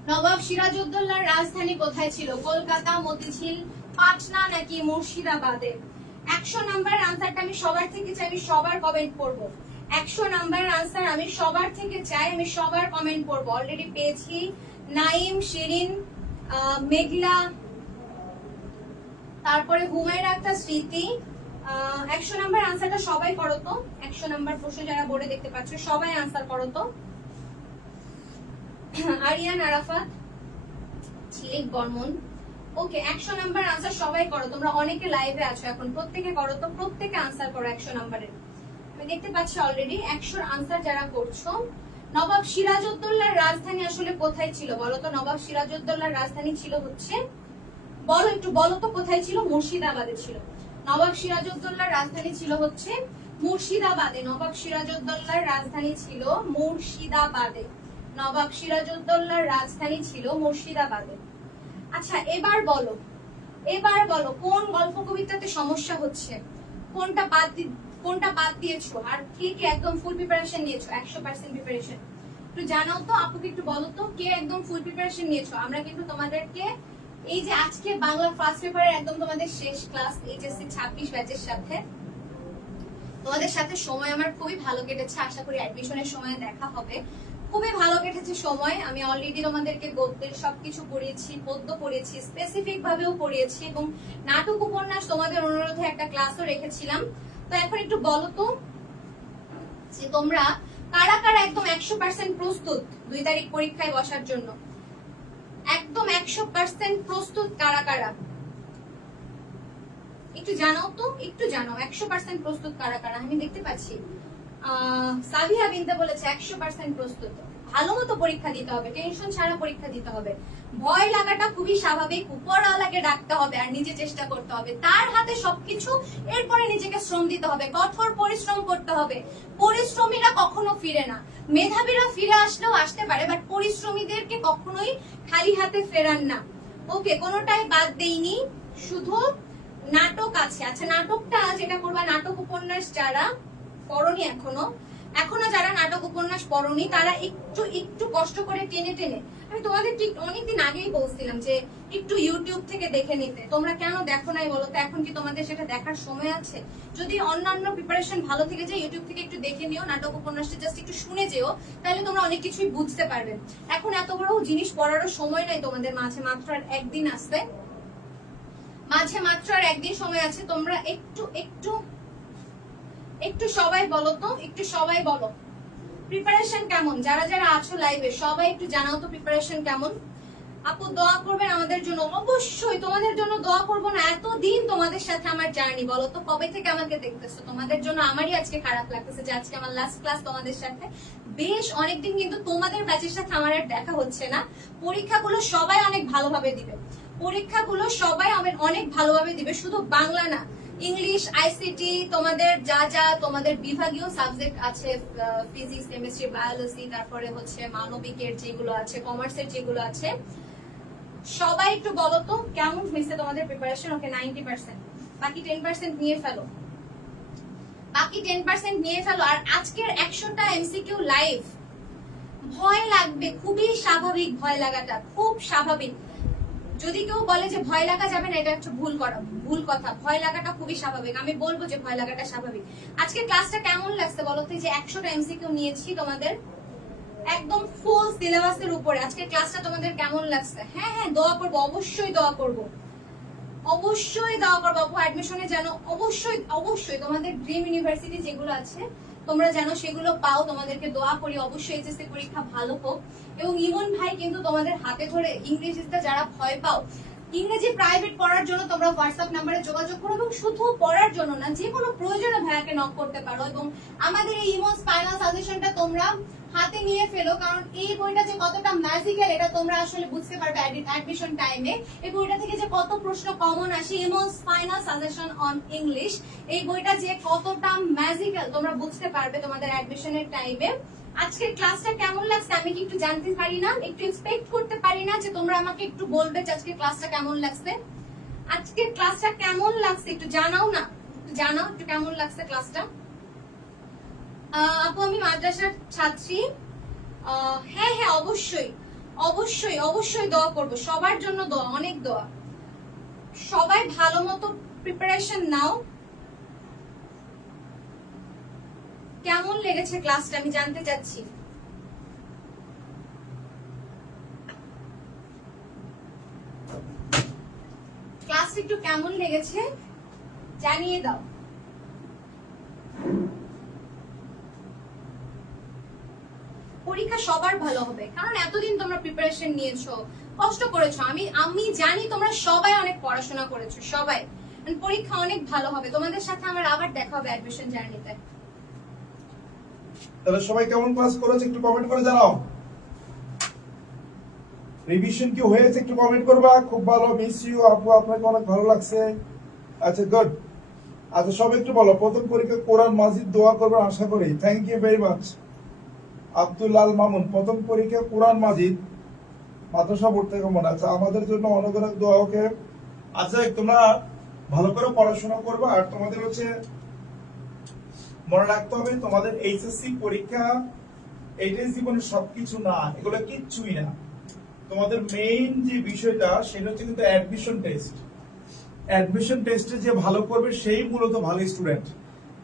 নবাব সিরাজউদ্দৌলার রাজধানী কোথায় ছিল? কলকাতা, মতিঝিল, পাটনা নাকি মুর্শিদাবাদে? 100 নাম্বারের আনসারটা আমি সবার থেকে চাই, আমি সবার কমেন্ট করব। 100 নাম্বারের আনসার আমি সবার থেকে চাই, আমি সবার কমেন্ট করব। অলরেডি পেয়েছি নাইম, শিরিন, মেঘলা, তারপরে হুমায়রা আক্তার, স্মৃতি। 100 নাম্বার আনসারটা সবাই করো তো। 100 নাম্বার প্রশ্ন যারা বোর্ডে দেখতে পাচ্ছ সবাই আনসার করো তো। আরিয়ান, আরাফাত, ঝিলিক, বর্মন। ওকে, 100 নাম্বার আনসার সবাই করো। তোমরা অনেকে লাইভে আছো এখন, প্রত্যেকে করো তো, প্রত্যেকে আনসার করো 100 নাম্বারের। আমি দেখতে পাচ্ছি অলরেডি 100 আনসার যারা করছো। নবাব সিরাজউদ্দৌলার রাজধানী আসলে কোথায় ছিল বলো তো? নবাব সিরাজউদ্দৌলার রাজধানী ছিল হচ্ছে, বলো একটু বলো তো কোথায় ছিল? মুর্শিদাবাদে ছিল। নবাব সিরাজউদ্দৌলার রাজধানী ছিল হচ্ছে মুর্শিদাবাদে। নবাব সিরাজউদ্দৌলার রাজধানী ছিল মুর্শিদাবাদে। নবাব সিরাজউদ্দৌলার রাজধানী ছিল মুর্শিদাবাদে। আচ্ছা এবার বলো কোন গল্প কবিতাতে সমস্যা হচ্ছে, কোনটা বাদ দিয়েছো, আর কে কে একদম ফুল প্রিপারেশন নিয়েছো? 100% প্রিপারেশন একটু জানাও তো। আপুকে একটু বলো তো কে একদম ফুল প্রিপারেশন নিয়েছো। আমরা কিন্তু তোমাদেরকে এই যে আজকে বাংলা ফার্স্ট পেপারের একদম তোমাদের শেষ ক্লাস, এইচএসসি 26 ব্যাচের সাথে তোমাদের সাথে সময় আমার খুবই ভালো কেটেছে। আশা করি অ্যাডমিশনের সময় দেখা হবে। খুবই ভালো কেটেছে সময়। আমি অলরেডি তোমাদেরকে গদ্যের সবকিছু পড়িয়েছি, পদ্য পড়িয়েছি, স্পেসিফিক ভাবেও পড়িয়েছি এবং নাটক উপন্যাস তোমাদের অনুরোধে একটা ক্লাসও রেখেছিলাম। তো এখন একটু বলো তো যে তোমরা কারা কারা একদম 100% প্রস্তুত 2 তারিখ পরীক্ষায় বসার জন্য? একদম 100% প্রস্তুত কারা কারা? একটু জানাও তো, একটু জানাও 100% প্রস্তুত কারা কারা? আমি দেখতে পাচ্ছি সাবিহা বিনতে বলেছে 100% প্রস্তুত। ভালো মতো পরীক্ষা দিতে হবে, টেনশন ছাড়া পরীক্ষা দিতে হবে। ভয় লাগাটা খুবই স্বাভাবিক, উপরওয়ালাকে ডাকতে হবে আর নিজে চেষ্টা করতে হবে, তার হাতে সবকিছু। এরপরে নিজেকে শ্রম দিতে হবে, কঠোর পরিশ্রম করতে হবে। পরিশ্রমীরা কখনো ফিরে না, মেধাবীরা ফিরে আসলেও আসতে পারে, বাট পরিশ্রমীদেরকে কখনোই খালি হাতে ফেরান না। ওকে, কোনোটাই বাদ দেইনি, শুধু নাটক আছে। আচ্ছা, নাটকটা যেটা করবা, নাটক উপন্যাস যারা পড়নি এখনো যারা নাটক উপন্যাস পড়নি তারা একটু একটু কষ্ট করে টেনে টেনে, আমি তোমাদের ঠিক অনেকদিন আগেই বলছিলাম যে একটু ইউটিউব থেকে দেখে নিতে। তোমরা কেন দেখো নাই বলো তো? এখন কি তোমাদের সেটা দেখার সময় আছে? যদি অন্যান্য প্রিপারেশন ভালো থেকে যায়, ইউটিউব থেকে একটু দেখে নিও, নাটক উপন্যাসটা জাস্ট একটু শুনে যেও, তাহলে তোমরা অনেক কিছুই বুঝতে পারবে। এখন এত বড় জিনিস পড়ারও সময় নাই তোমাদের মাঝে, মাত্র আর একদিন আসবে, মাঝে মাত্র আর একদিন সময় আছে। তোমরা একটু একটু একটু সবাই বলো তো, একটু সবাই বলো প্রিপারেশন কেমন? যারা যারা আছো লাইভে সবাই একটু জানাও তো প্রিপারেশন কেমন। আপু দোয়া করবেন আমাদের জন্য, অবশ্যই তোমাদের জন্য দোয়া করবো না? এতদিন তোমাদের সাথে আমার জার্নি, বলো তো কবে থেকে আমাকে দেখতেছো? তোমাদের জন্য আমারই আজকে খারাপ লাগতেছে যে আজকে আমার লাস্ট ক্লাস তোমাদের সাথে। বেশ অনেকদিন কিন্তু তোমাদের ব্যাচের সাথে আমার আর দেখা হচ্ছে না। পরীক্ষাগুলো সবাই অনেক ভালোভাবে দিবে, পরীক্ষাগুলো সবাই অনেক ভালোভাবে দিবে, শুধু বাংলা না, ইংলিশ, আইসিটি, তোমাদের যা যা তোমাদের বিভাগীয় সাবজেক্ট আছে, ফিজিক্স, কেমিস্ট্রি, বায়োলজি, তারপরে হচ্ছে মানবিকের যেগুলো আছে, কমার্সের যেগুলো আছে, সবাই একটু বলো তো কেমন হয়েছে তোমাদের প্রিপারেশন? ওকে, 90%, বাকি 10% নিয়ে ফেলো, বাকি 10% নিয়ে ফেলো। আর আজকের 100টা এমসিকিউ লাইভ, ভয় লাগবে, খুবই স্বাভাবিক, ভয় লাগাটা খুব স্বাভাবিক। যদি কেউ বলে যে ভয় লাগা যাবে না, এটা একটা ভুল কথা। ভয় লাগাটা খুবই স্বাভাবিক, আমি বলবো যে ভয় লাগাটা স্বাভাবিক। আজকে ক্লাসটা কেমন লাগছে বলো তো? যে 100টা এমসিকিউ নিয়েছি তোমাদের একদম ফুল সিলেবাসের উপরে, আজকে ক্লাসটা তোমাদের কেমন লাগছে? হ্যাঁ হ্যাঁ, দোয়া করবো, অবশ্যই দোয়া করবো, অবশ্যই দোয়া করবো। আপু অ্যাডমিশনে যেন অবশ্যই অবশ্যই তোমাদের ড্রিম ইউনিভার্সিটি যেগুলো আছে তোমরা যেন সেগুলো পাও, তোমাদেরকে দোয়া করি। অবশ্যই এইচএসসি পরীক্ষা ভালো হোক। এবং ইমন ভাই কিন্তু তোমাদের হাতে ধরে, ইংরেজিতে যারা ভয় পাও, ইংরেজি প্রাইভেট পড়ার জন্য তোমরা হোয়াটসঅ্যাপ নাম্বারে যোগাযোগ করো, এবং শুধু পড়ার জন্য না, যে কোনো প্রয়োজনে ভাইয়াকে নক করতে পারো। এবং আমাদের এই ইমন ফাইনাল সাজেশনটা তোমরা হাতে নিয়ে ফেলো, কারণ এই বইটা যে কতটা ম্যাজিক্যাল এটা তোমরা আসলে বুঝতে পারবে অ্যাডমিশন টাইমে। এই বইটা থেকে যে কত প্রশ্ন কমন আসে, ইমনস ফাইনাল সাজেশন অন ইংলিশ, এই বইটা যে কতটা ম্যাজিক্যাল তোমরা বুঝতে পারবে তোমাদের অ্যাডমিশনের টাইমে। আজকের ক্লাসটা কেমন লাগছে আমি কি একটু জানতে পারি না? একটু এক্সপেক্ট করতে পারি না যে তোমরা আমাকে একটু বলবে যে আজকের ক্লাসটা কেমন লাগছে? আজকের ক্লাসটা কেমন লাগছে একটু জানাও না, একটু জানাও একটু কেমন লাগছে ক্লাসটা। আপু আমি মাদ্রাসার ছাত্রী। হ্যাঁ হ্যাঁ, অবশ্যই অবশ্যই অবশ্যই দোয়া করবো, সবার জন্য দোয়া, অনেক দোয়া। সবাই ভালো মতো প্রিপারেশন নাও। কেমন লেগেছে ক্লাসটা আমি জানতে চাচ্ছি। ক্লাস একটু কেমন লেগেছে জানিয়ে দাও। পরীক্ষা সবার ভালো হবে, কারণ এতদিন তোমরা প্রিপারেশন নিয়েছো, কষ্ট করেছো। আমি জানি তোমরা সবাই অনেক পড়াশোনা করেছো, সবাই। পরীক্ষা অনেক ভালো হবে, তোমাদের সাথে আমার আবার দেখা হবে অ্যাডমিশন জার্নিতে। তাহলে সবাই কেমন ক্লাস করেছে একটু কমেন্ট করে জানাও। রিভিশন কি হয়েছে একটু কমেন্ট করবা। খুব ভালো, মিস ইউ আপু, আপনাকে অনেক ভালো লাগছে। আচ্ছা গুড। আচ্ছা সবাই একটু বলো, প্রথম পরীক্ষা কোরআন মাজিদ দোয়া করবেন আশা করি। Thank you very much. Abdullah al Mamun, প্রথম পরীক্ষা কোরআন মাজিদ, মাদ্রাসা পড়তে কেমন? আচ্ছা আমাদের জন্য অনেক অনেক দোয়া। ওকে আচ্ছা, তোমরা ভালো করে পড়াশোনা করবা। আর তোমাদের হচ্ছে মনে রাখতে হবে তোমাদের এইচএসসি পরীক্ষা এইটাই জীবনের সবকিছু না, এগুলো কিচ্ছুই না। তোমাদের মেইন যে বিষয়টা সেটা হচ্ছে কিন্তু অ্যাডমিশন টেস্ট। অ্যাডমিশন টেস্টে যে ভালো করবে সেই মূলত ভালো স্টুডেন্ট।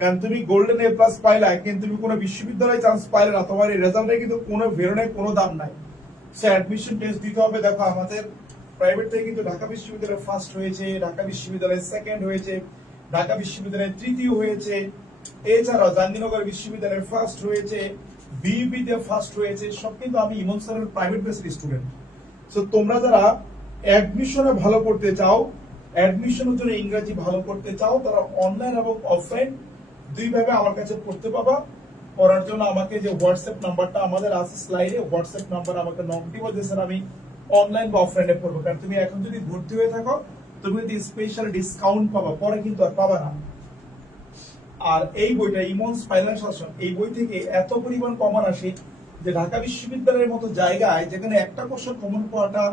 কারণ তুমি গোল্ডেন এ প্লাস পাইলা কিন্তু তুমি কোনো বিশ্ববিদ্যালয়ে চান্স পাইলে না, তোমার এই রেজাল্টের কিন্তু কোনো বেরোনে কোনো দাম নাই। সো অ্যাডমিশন টেস্ট দিতে হবে। দেখো আমাদের প্রাইভেট থেকে কিন্তু ঢাকা বিশ্ববিদ্যালয়ে ফার্স্ট হয়েছে, ঢাকা বিশ্ববিদ্যালয়ে সেকেন্ড হয়েছে, ঢাকা বিশ্ববিদ্যালয়ে তৃতীয় হয়েছে, এছাড়াও জাহাঙ্গীরনগর বিশ্ববিদ্যালয়ে ফার্স্ট হয়েছে, বিইপি তে ফার্স্ট হয়েছে। সব কিন্তু আমি ইমন স্যারের প্রাইভেট বেসড স্টুডেন্ট। সো তোমরা যারা অ্যাডমিশনে ভালো করতে চাও, অ্যাডমিশনের জন্য ইংরেজি ভালো করতে চাও, তারা অনলাইন এবং অফলাইন দুইভাবে আমার কাছে পড়তে পাবা। পড়ার জন্য আমাকে যে হোয়াটসঅ্যাপ নাম্বারটা আমাদের আছে স্লাইডে, হোয়াটসঅ্যাপ নাম্বার আমাকে নক দিব যে স্যার আমি অনলাইন বা অফলাইনে পড়বো। কারণ তুমি এখন যদি ভর্তি হয়ে থাকো তুমি কিন্তু স্পেশাল ডিসকাউন্ট পাবা, পরে কিন্তু আর পাবা না। আর এই বইটা ইমনস ফাইনাল শাসন, এই বই থেকে এত পরিমাণ কমন আসে যে ঢাকা বিশ্ববিদ্যালয়ের মতো জায়গায় যেখানে একটা কোশ্চেন কমন পাওয়াটা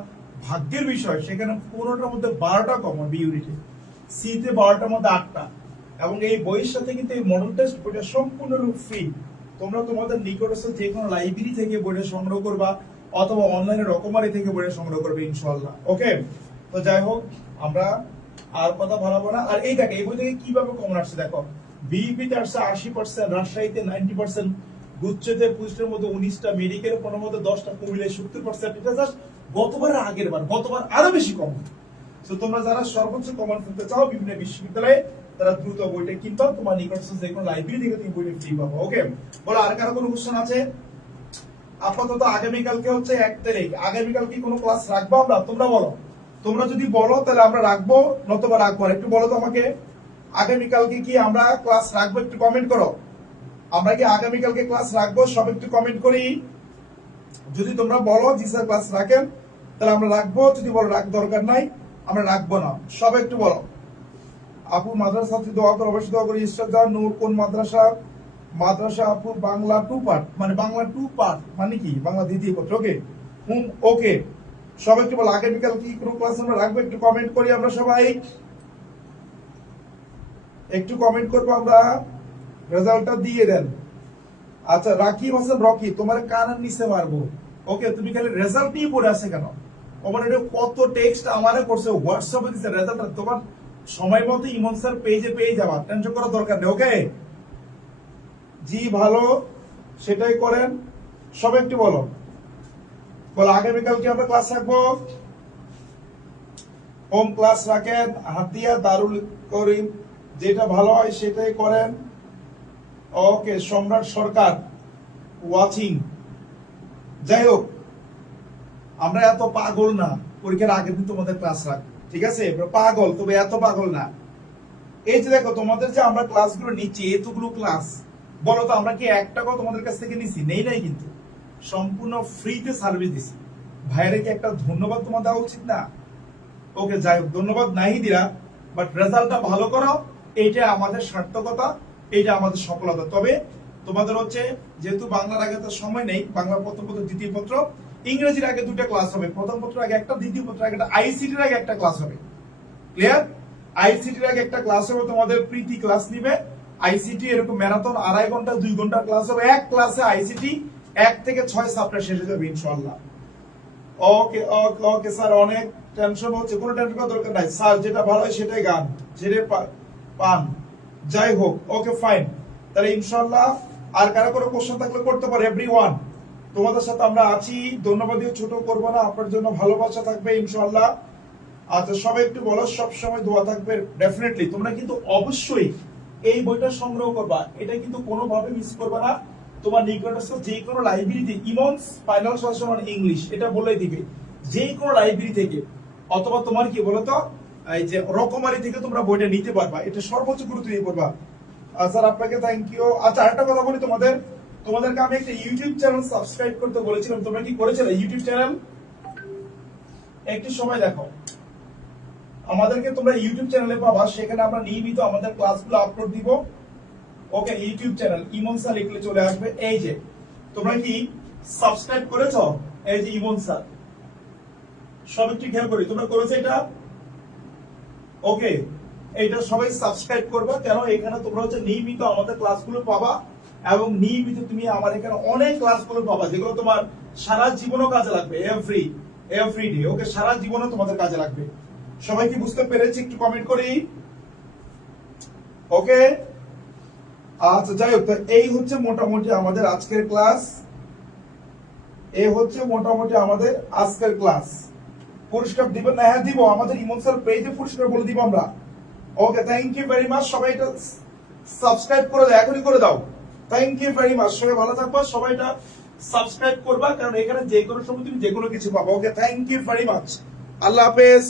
ভাগ্যের বিষয়, সেখানে 15টার মধ্যে 12টা কমন বি ইউনিটে, সি তে 12টার মধ্যে 8টা। এবং এই বইয়ের সাথে কিন্তু এই মডেল টেস্ট বইটা সম্পূর্ণরূপ ফ্রি। তোমরা তোমাদের নিকটস্থ যে কোনো লাইব্রেরি থেকে বইটা সংগ্রহ করবা অথবা অনলাইনে রকমারি থেকে বইটা সংগ্রহ করবে ইনশাআল্লাহ। ওকে, তো যাই হোক আমরা আর কথা বাড়াবো না। আর এই দেখো এই বই থেকে কিভাবে কমন আসছে দেখো, বিইপি তে আসছে 80%, রাজশাহীতে 90%, গুচ্ছতে 25টার মধ্যে 19টা, মেডিকেল 15 মধ্যে 10টা, কুমিল্লায় 70%। এটা জাস্ট গতবার আগের বার, গতবার আরো বেশি কমন। তো তোমরা যারা সর্বোচ্চ কমন পেতে চাও বিভিন্ন বিশ্ববিদ্যালয়ে, তারা দ্রুত বইটা কিনবা, তোমার নিকটস্থ যে কোনো লাইব্রেরি থেকে তুমি বইটা ফ্রি পাবো। ওকে, বলো আর কারো কোনো কোশ্চেন আছে? আপাতত আগামীকালকে হচ্ছে 1 তারিখ, আগামীকাল কি কোনো ক্লাস রাখবো আমরা? তোমরা বলো, তোমরা যদি বলো তাহলে আমরা রাখবো, নতুবা রাখবো না। একটু বলো তো আমাকে, আগামীকালকে কি আমরা ক্লাস রাখবো? একটু কমেন্ট করো। আমরা কি আগামীকালকে ক্লাস রাখবো? সব একটু কমেন্ট করি। যদি তোমরা বলো জি স্যার ক্লাস রাখেন, তাহলে আমরা রাখবো। যদি বলো রাখ দরকার নাই, আমরা রাখবো না। সব একটু বলো। আপু মাদ্রাসা ছাত্রী দোয়া করো, অবশ্যই দোয়া করি। ইস্টার নূর কোন মাদ্রাসা? মাদ্রাসা আপু বাংলা 2 পার্ট, মানে বাংলা 2 পার্ট মানে কি? বাংলা দ্বিতীয় পত্র। ওকে ওকে, সব একটু বলো আগামীকাল কি কোনো ক্লাস আমরা রাখবো? একটু কমেন্ট করি আমরা সবাই, একটু কমেন্ট করবো আমরা, রেজাল্টটা দিয়ে দেন। আচ্ছা রাকিব হাসান রকি, তোমার কানের নিচে মারবো। ওকে, তুমি খালি রেজাল্ট নিয়ে পড়ে আছে কেন? আমার এটা কত টেক্সট আমারে করছে, হোয়াটসঅ্যাপে দিছে রেজাল্ট, তোমার সময় মতো ইমন স্যার পেজে পেয়ে যাওয়া, টেনশন করার দরকার নেই। ওকে জি ভালো, সেটাই করেন। সব একটু বলো, বলো আগামীকাল কি আমরা ক্লাস রাখবো? হোম ক্লাস রাখেন। হাতিয়া দারুল করিম, যেটা ভালো হয় সেটাই করেন। ওকে, সম্রাট সরকার ওয়াচিং। যাই হোক, আমরা এত পাগল না পরীক্ষার আগের দিন তোমাদের ক্লাস রাখবো, ঠিক আছে? পাগল, তবে এত পাগল না। এই যে দেখো তোমাদের যে আমরা ক্লাসগুলো নিচ্ছি, এতগুলো ক্লাস, বলো তো আমরা কি 1 টাকাও তোমাদের কাছ থেকে নিছি? নেই নাই, কিন্তু সম্পূর্ণ ফ্রিতে সার্ভিস দিছি। ভাইরে কি একটা ধন্যবাদ তোমার দেওয়া উচিত না? ওকে যাই হোক, ধন্যবাদ নাই দিলা, বাট রেজাল্টটা ভালো করো, এইটা আমাদের সার্থকতা, এইটা আমাদের সফলতা। তবে তোমাদের হচ্ছে যেহেতু বাংলার আগে তো সময় নেই, বাংলা প্রথম পত্র দ্বিতীয় পত্র, ইংরেজির আগে 2টা ক্লাস হবে, প্রথম পত্র আগে একটা, দ্বিতীয় পত্র আগে একটা, আইসিটির আগে একটা ক্লাস হবে। ক্লিয়ার? আইসিটির আগে একটা ক্লাস হবে, তোমাদের প্রীতি ক্লাস নিবে। আইসিটি এরকম ম্যারাথন 2.5 ঘন্টা 2 ঘন্টার ক্লাস হবে। এক ক্লাসে আইসিটি 1 থেকে 6 চ্যাপ্টার শেষ হয়ে যাবে ইনশাআল্লাহ। ওকে ওকে ওকে স্যার, অনেক টেনশন হচ্ছে, কোনো টেনশন করার দরকার নাই স্যার, যেটা ভালো হয় সেটাই গান ছেড়ে পান। যাই হোক, ওকে ফাইন, তাহলে ইনশাআল্লাহ আর কারো কোনো কোশ্চেন থাকলে করতে পারে। এভরিওয়ান, তোমাদের সাথে আমরা আছি, ধন্যবাদ দিয়ে ছোট করব না, আপনার জন্য ভালোবাসা থাকবে ইনশাআল্লাহ। আচ্ছা সবাই একটু বলো, সব সময় দোয়া থাকবে। ডেফিনেটলি তোমরা কিন্তু অবশ্যই এই বইটা সংগ্রহ করবা, এটা কিন্তু কোনোভাবে মিস করবে না। তোমার নিকটস্থ যে কোনো লাইব্রেরিতে ইমনস ফাইনাল সলিউশন অন ইংলিশ এটা বলেই দিবে, যে কোনো লাইব্রেরি থেকে, অথবা তোমার কি বলতো এই যে রকমারি থেকে তোমরা বইটা নিতে পারবা, এটা সর্বোচ্চ গুরুত্ব দিয়ে পড়বা। স্যার আপনাকে থ্যাংক ইউ। আচ্ছা আরেকটা কথা বলি তোমাদেরকে আমি একটা ইউটিউব চ্যানেল সাবস্ক্রাইব করতে বলেছিলাম, তোমরা কি করেছিলে? ইউটিউব চ্যানেল একটু সময় দেখো, আমাদেরকে তোমরা ইউটিউব চ্যানেলে পাবা, সেখানে আমরা নিয়মিত আমাদের ক্লাসগুলো আপলোড দিব। ওকে, ইউটিউব চ্যানেল ইমন স্যার লিখলে চলে আসবে। এই যে তোমরা কি সাবস্ক্রাইব করেছো? এই যে ইমন স্যার, সব একটু খেয়াল করি, তোমরা করেছো এটা? ওকে, এইটা সবাই সাবস্ক্রাইব করবা, কেন এখানে তোমরা হচ্ছে নিয়মিত আমাদের ক্লাসগুলো পাবা, এবং নিয়মিত তুমি আমার এখানে অনেক ক্লাসগুলো পাবা যেগুলো তোমার সারা জীবনও কাজে লাগবে। Every day. ওকে, সারা জীবনও তোমাদের কাজে লাগবে। সবাই কি বুঝতে পেরেছি? একটু কমেন্ট করি। ওকে আচ্ছা যাই হোক, তো এই হচ্ছে মোটামুটি আমাদের আজকের ক্লাস। এই হচ্ছে মোটামুটি আমাদের আজকের ক্লাস। পুরস্কার দিবেন না? হ্যাঁ দিব, আমাদের ইমন স্যার পেজে পুরস্কার বলে দিব আমরা। Okay, thank you very much. সবাই এটা সাবস্ক্রাইব করে দাও, এখনই করে দাও। Thank you very much. সবাই ভালো থাকবা, সবাই এটা সাবস্ক্রাইব করবা, কারণ এখানে যে কোনো সময় তুমি যে কোনো কিছু পাবো। ওকে, থ্যাংক ইউ ভেরি মাচ। আল্লাহ হাফেজ।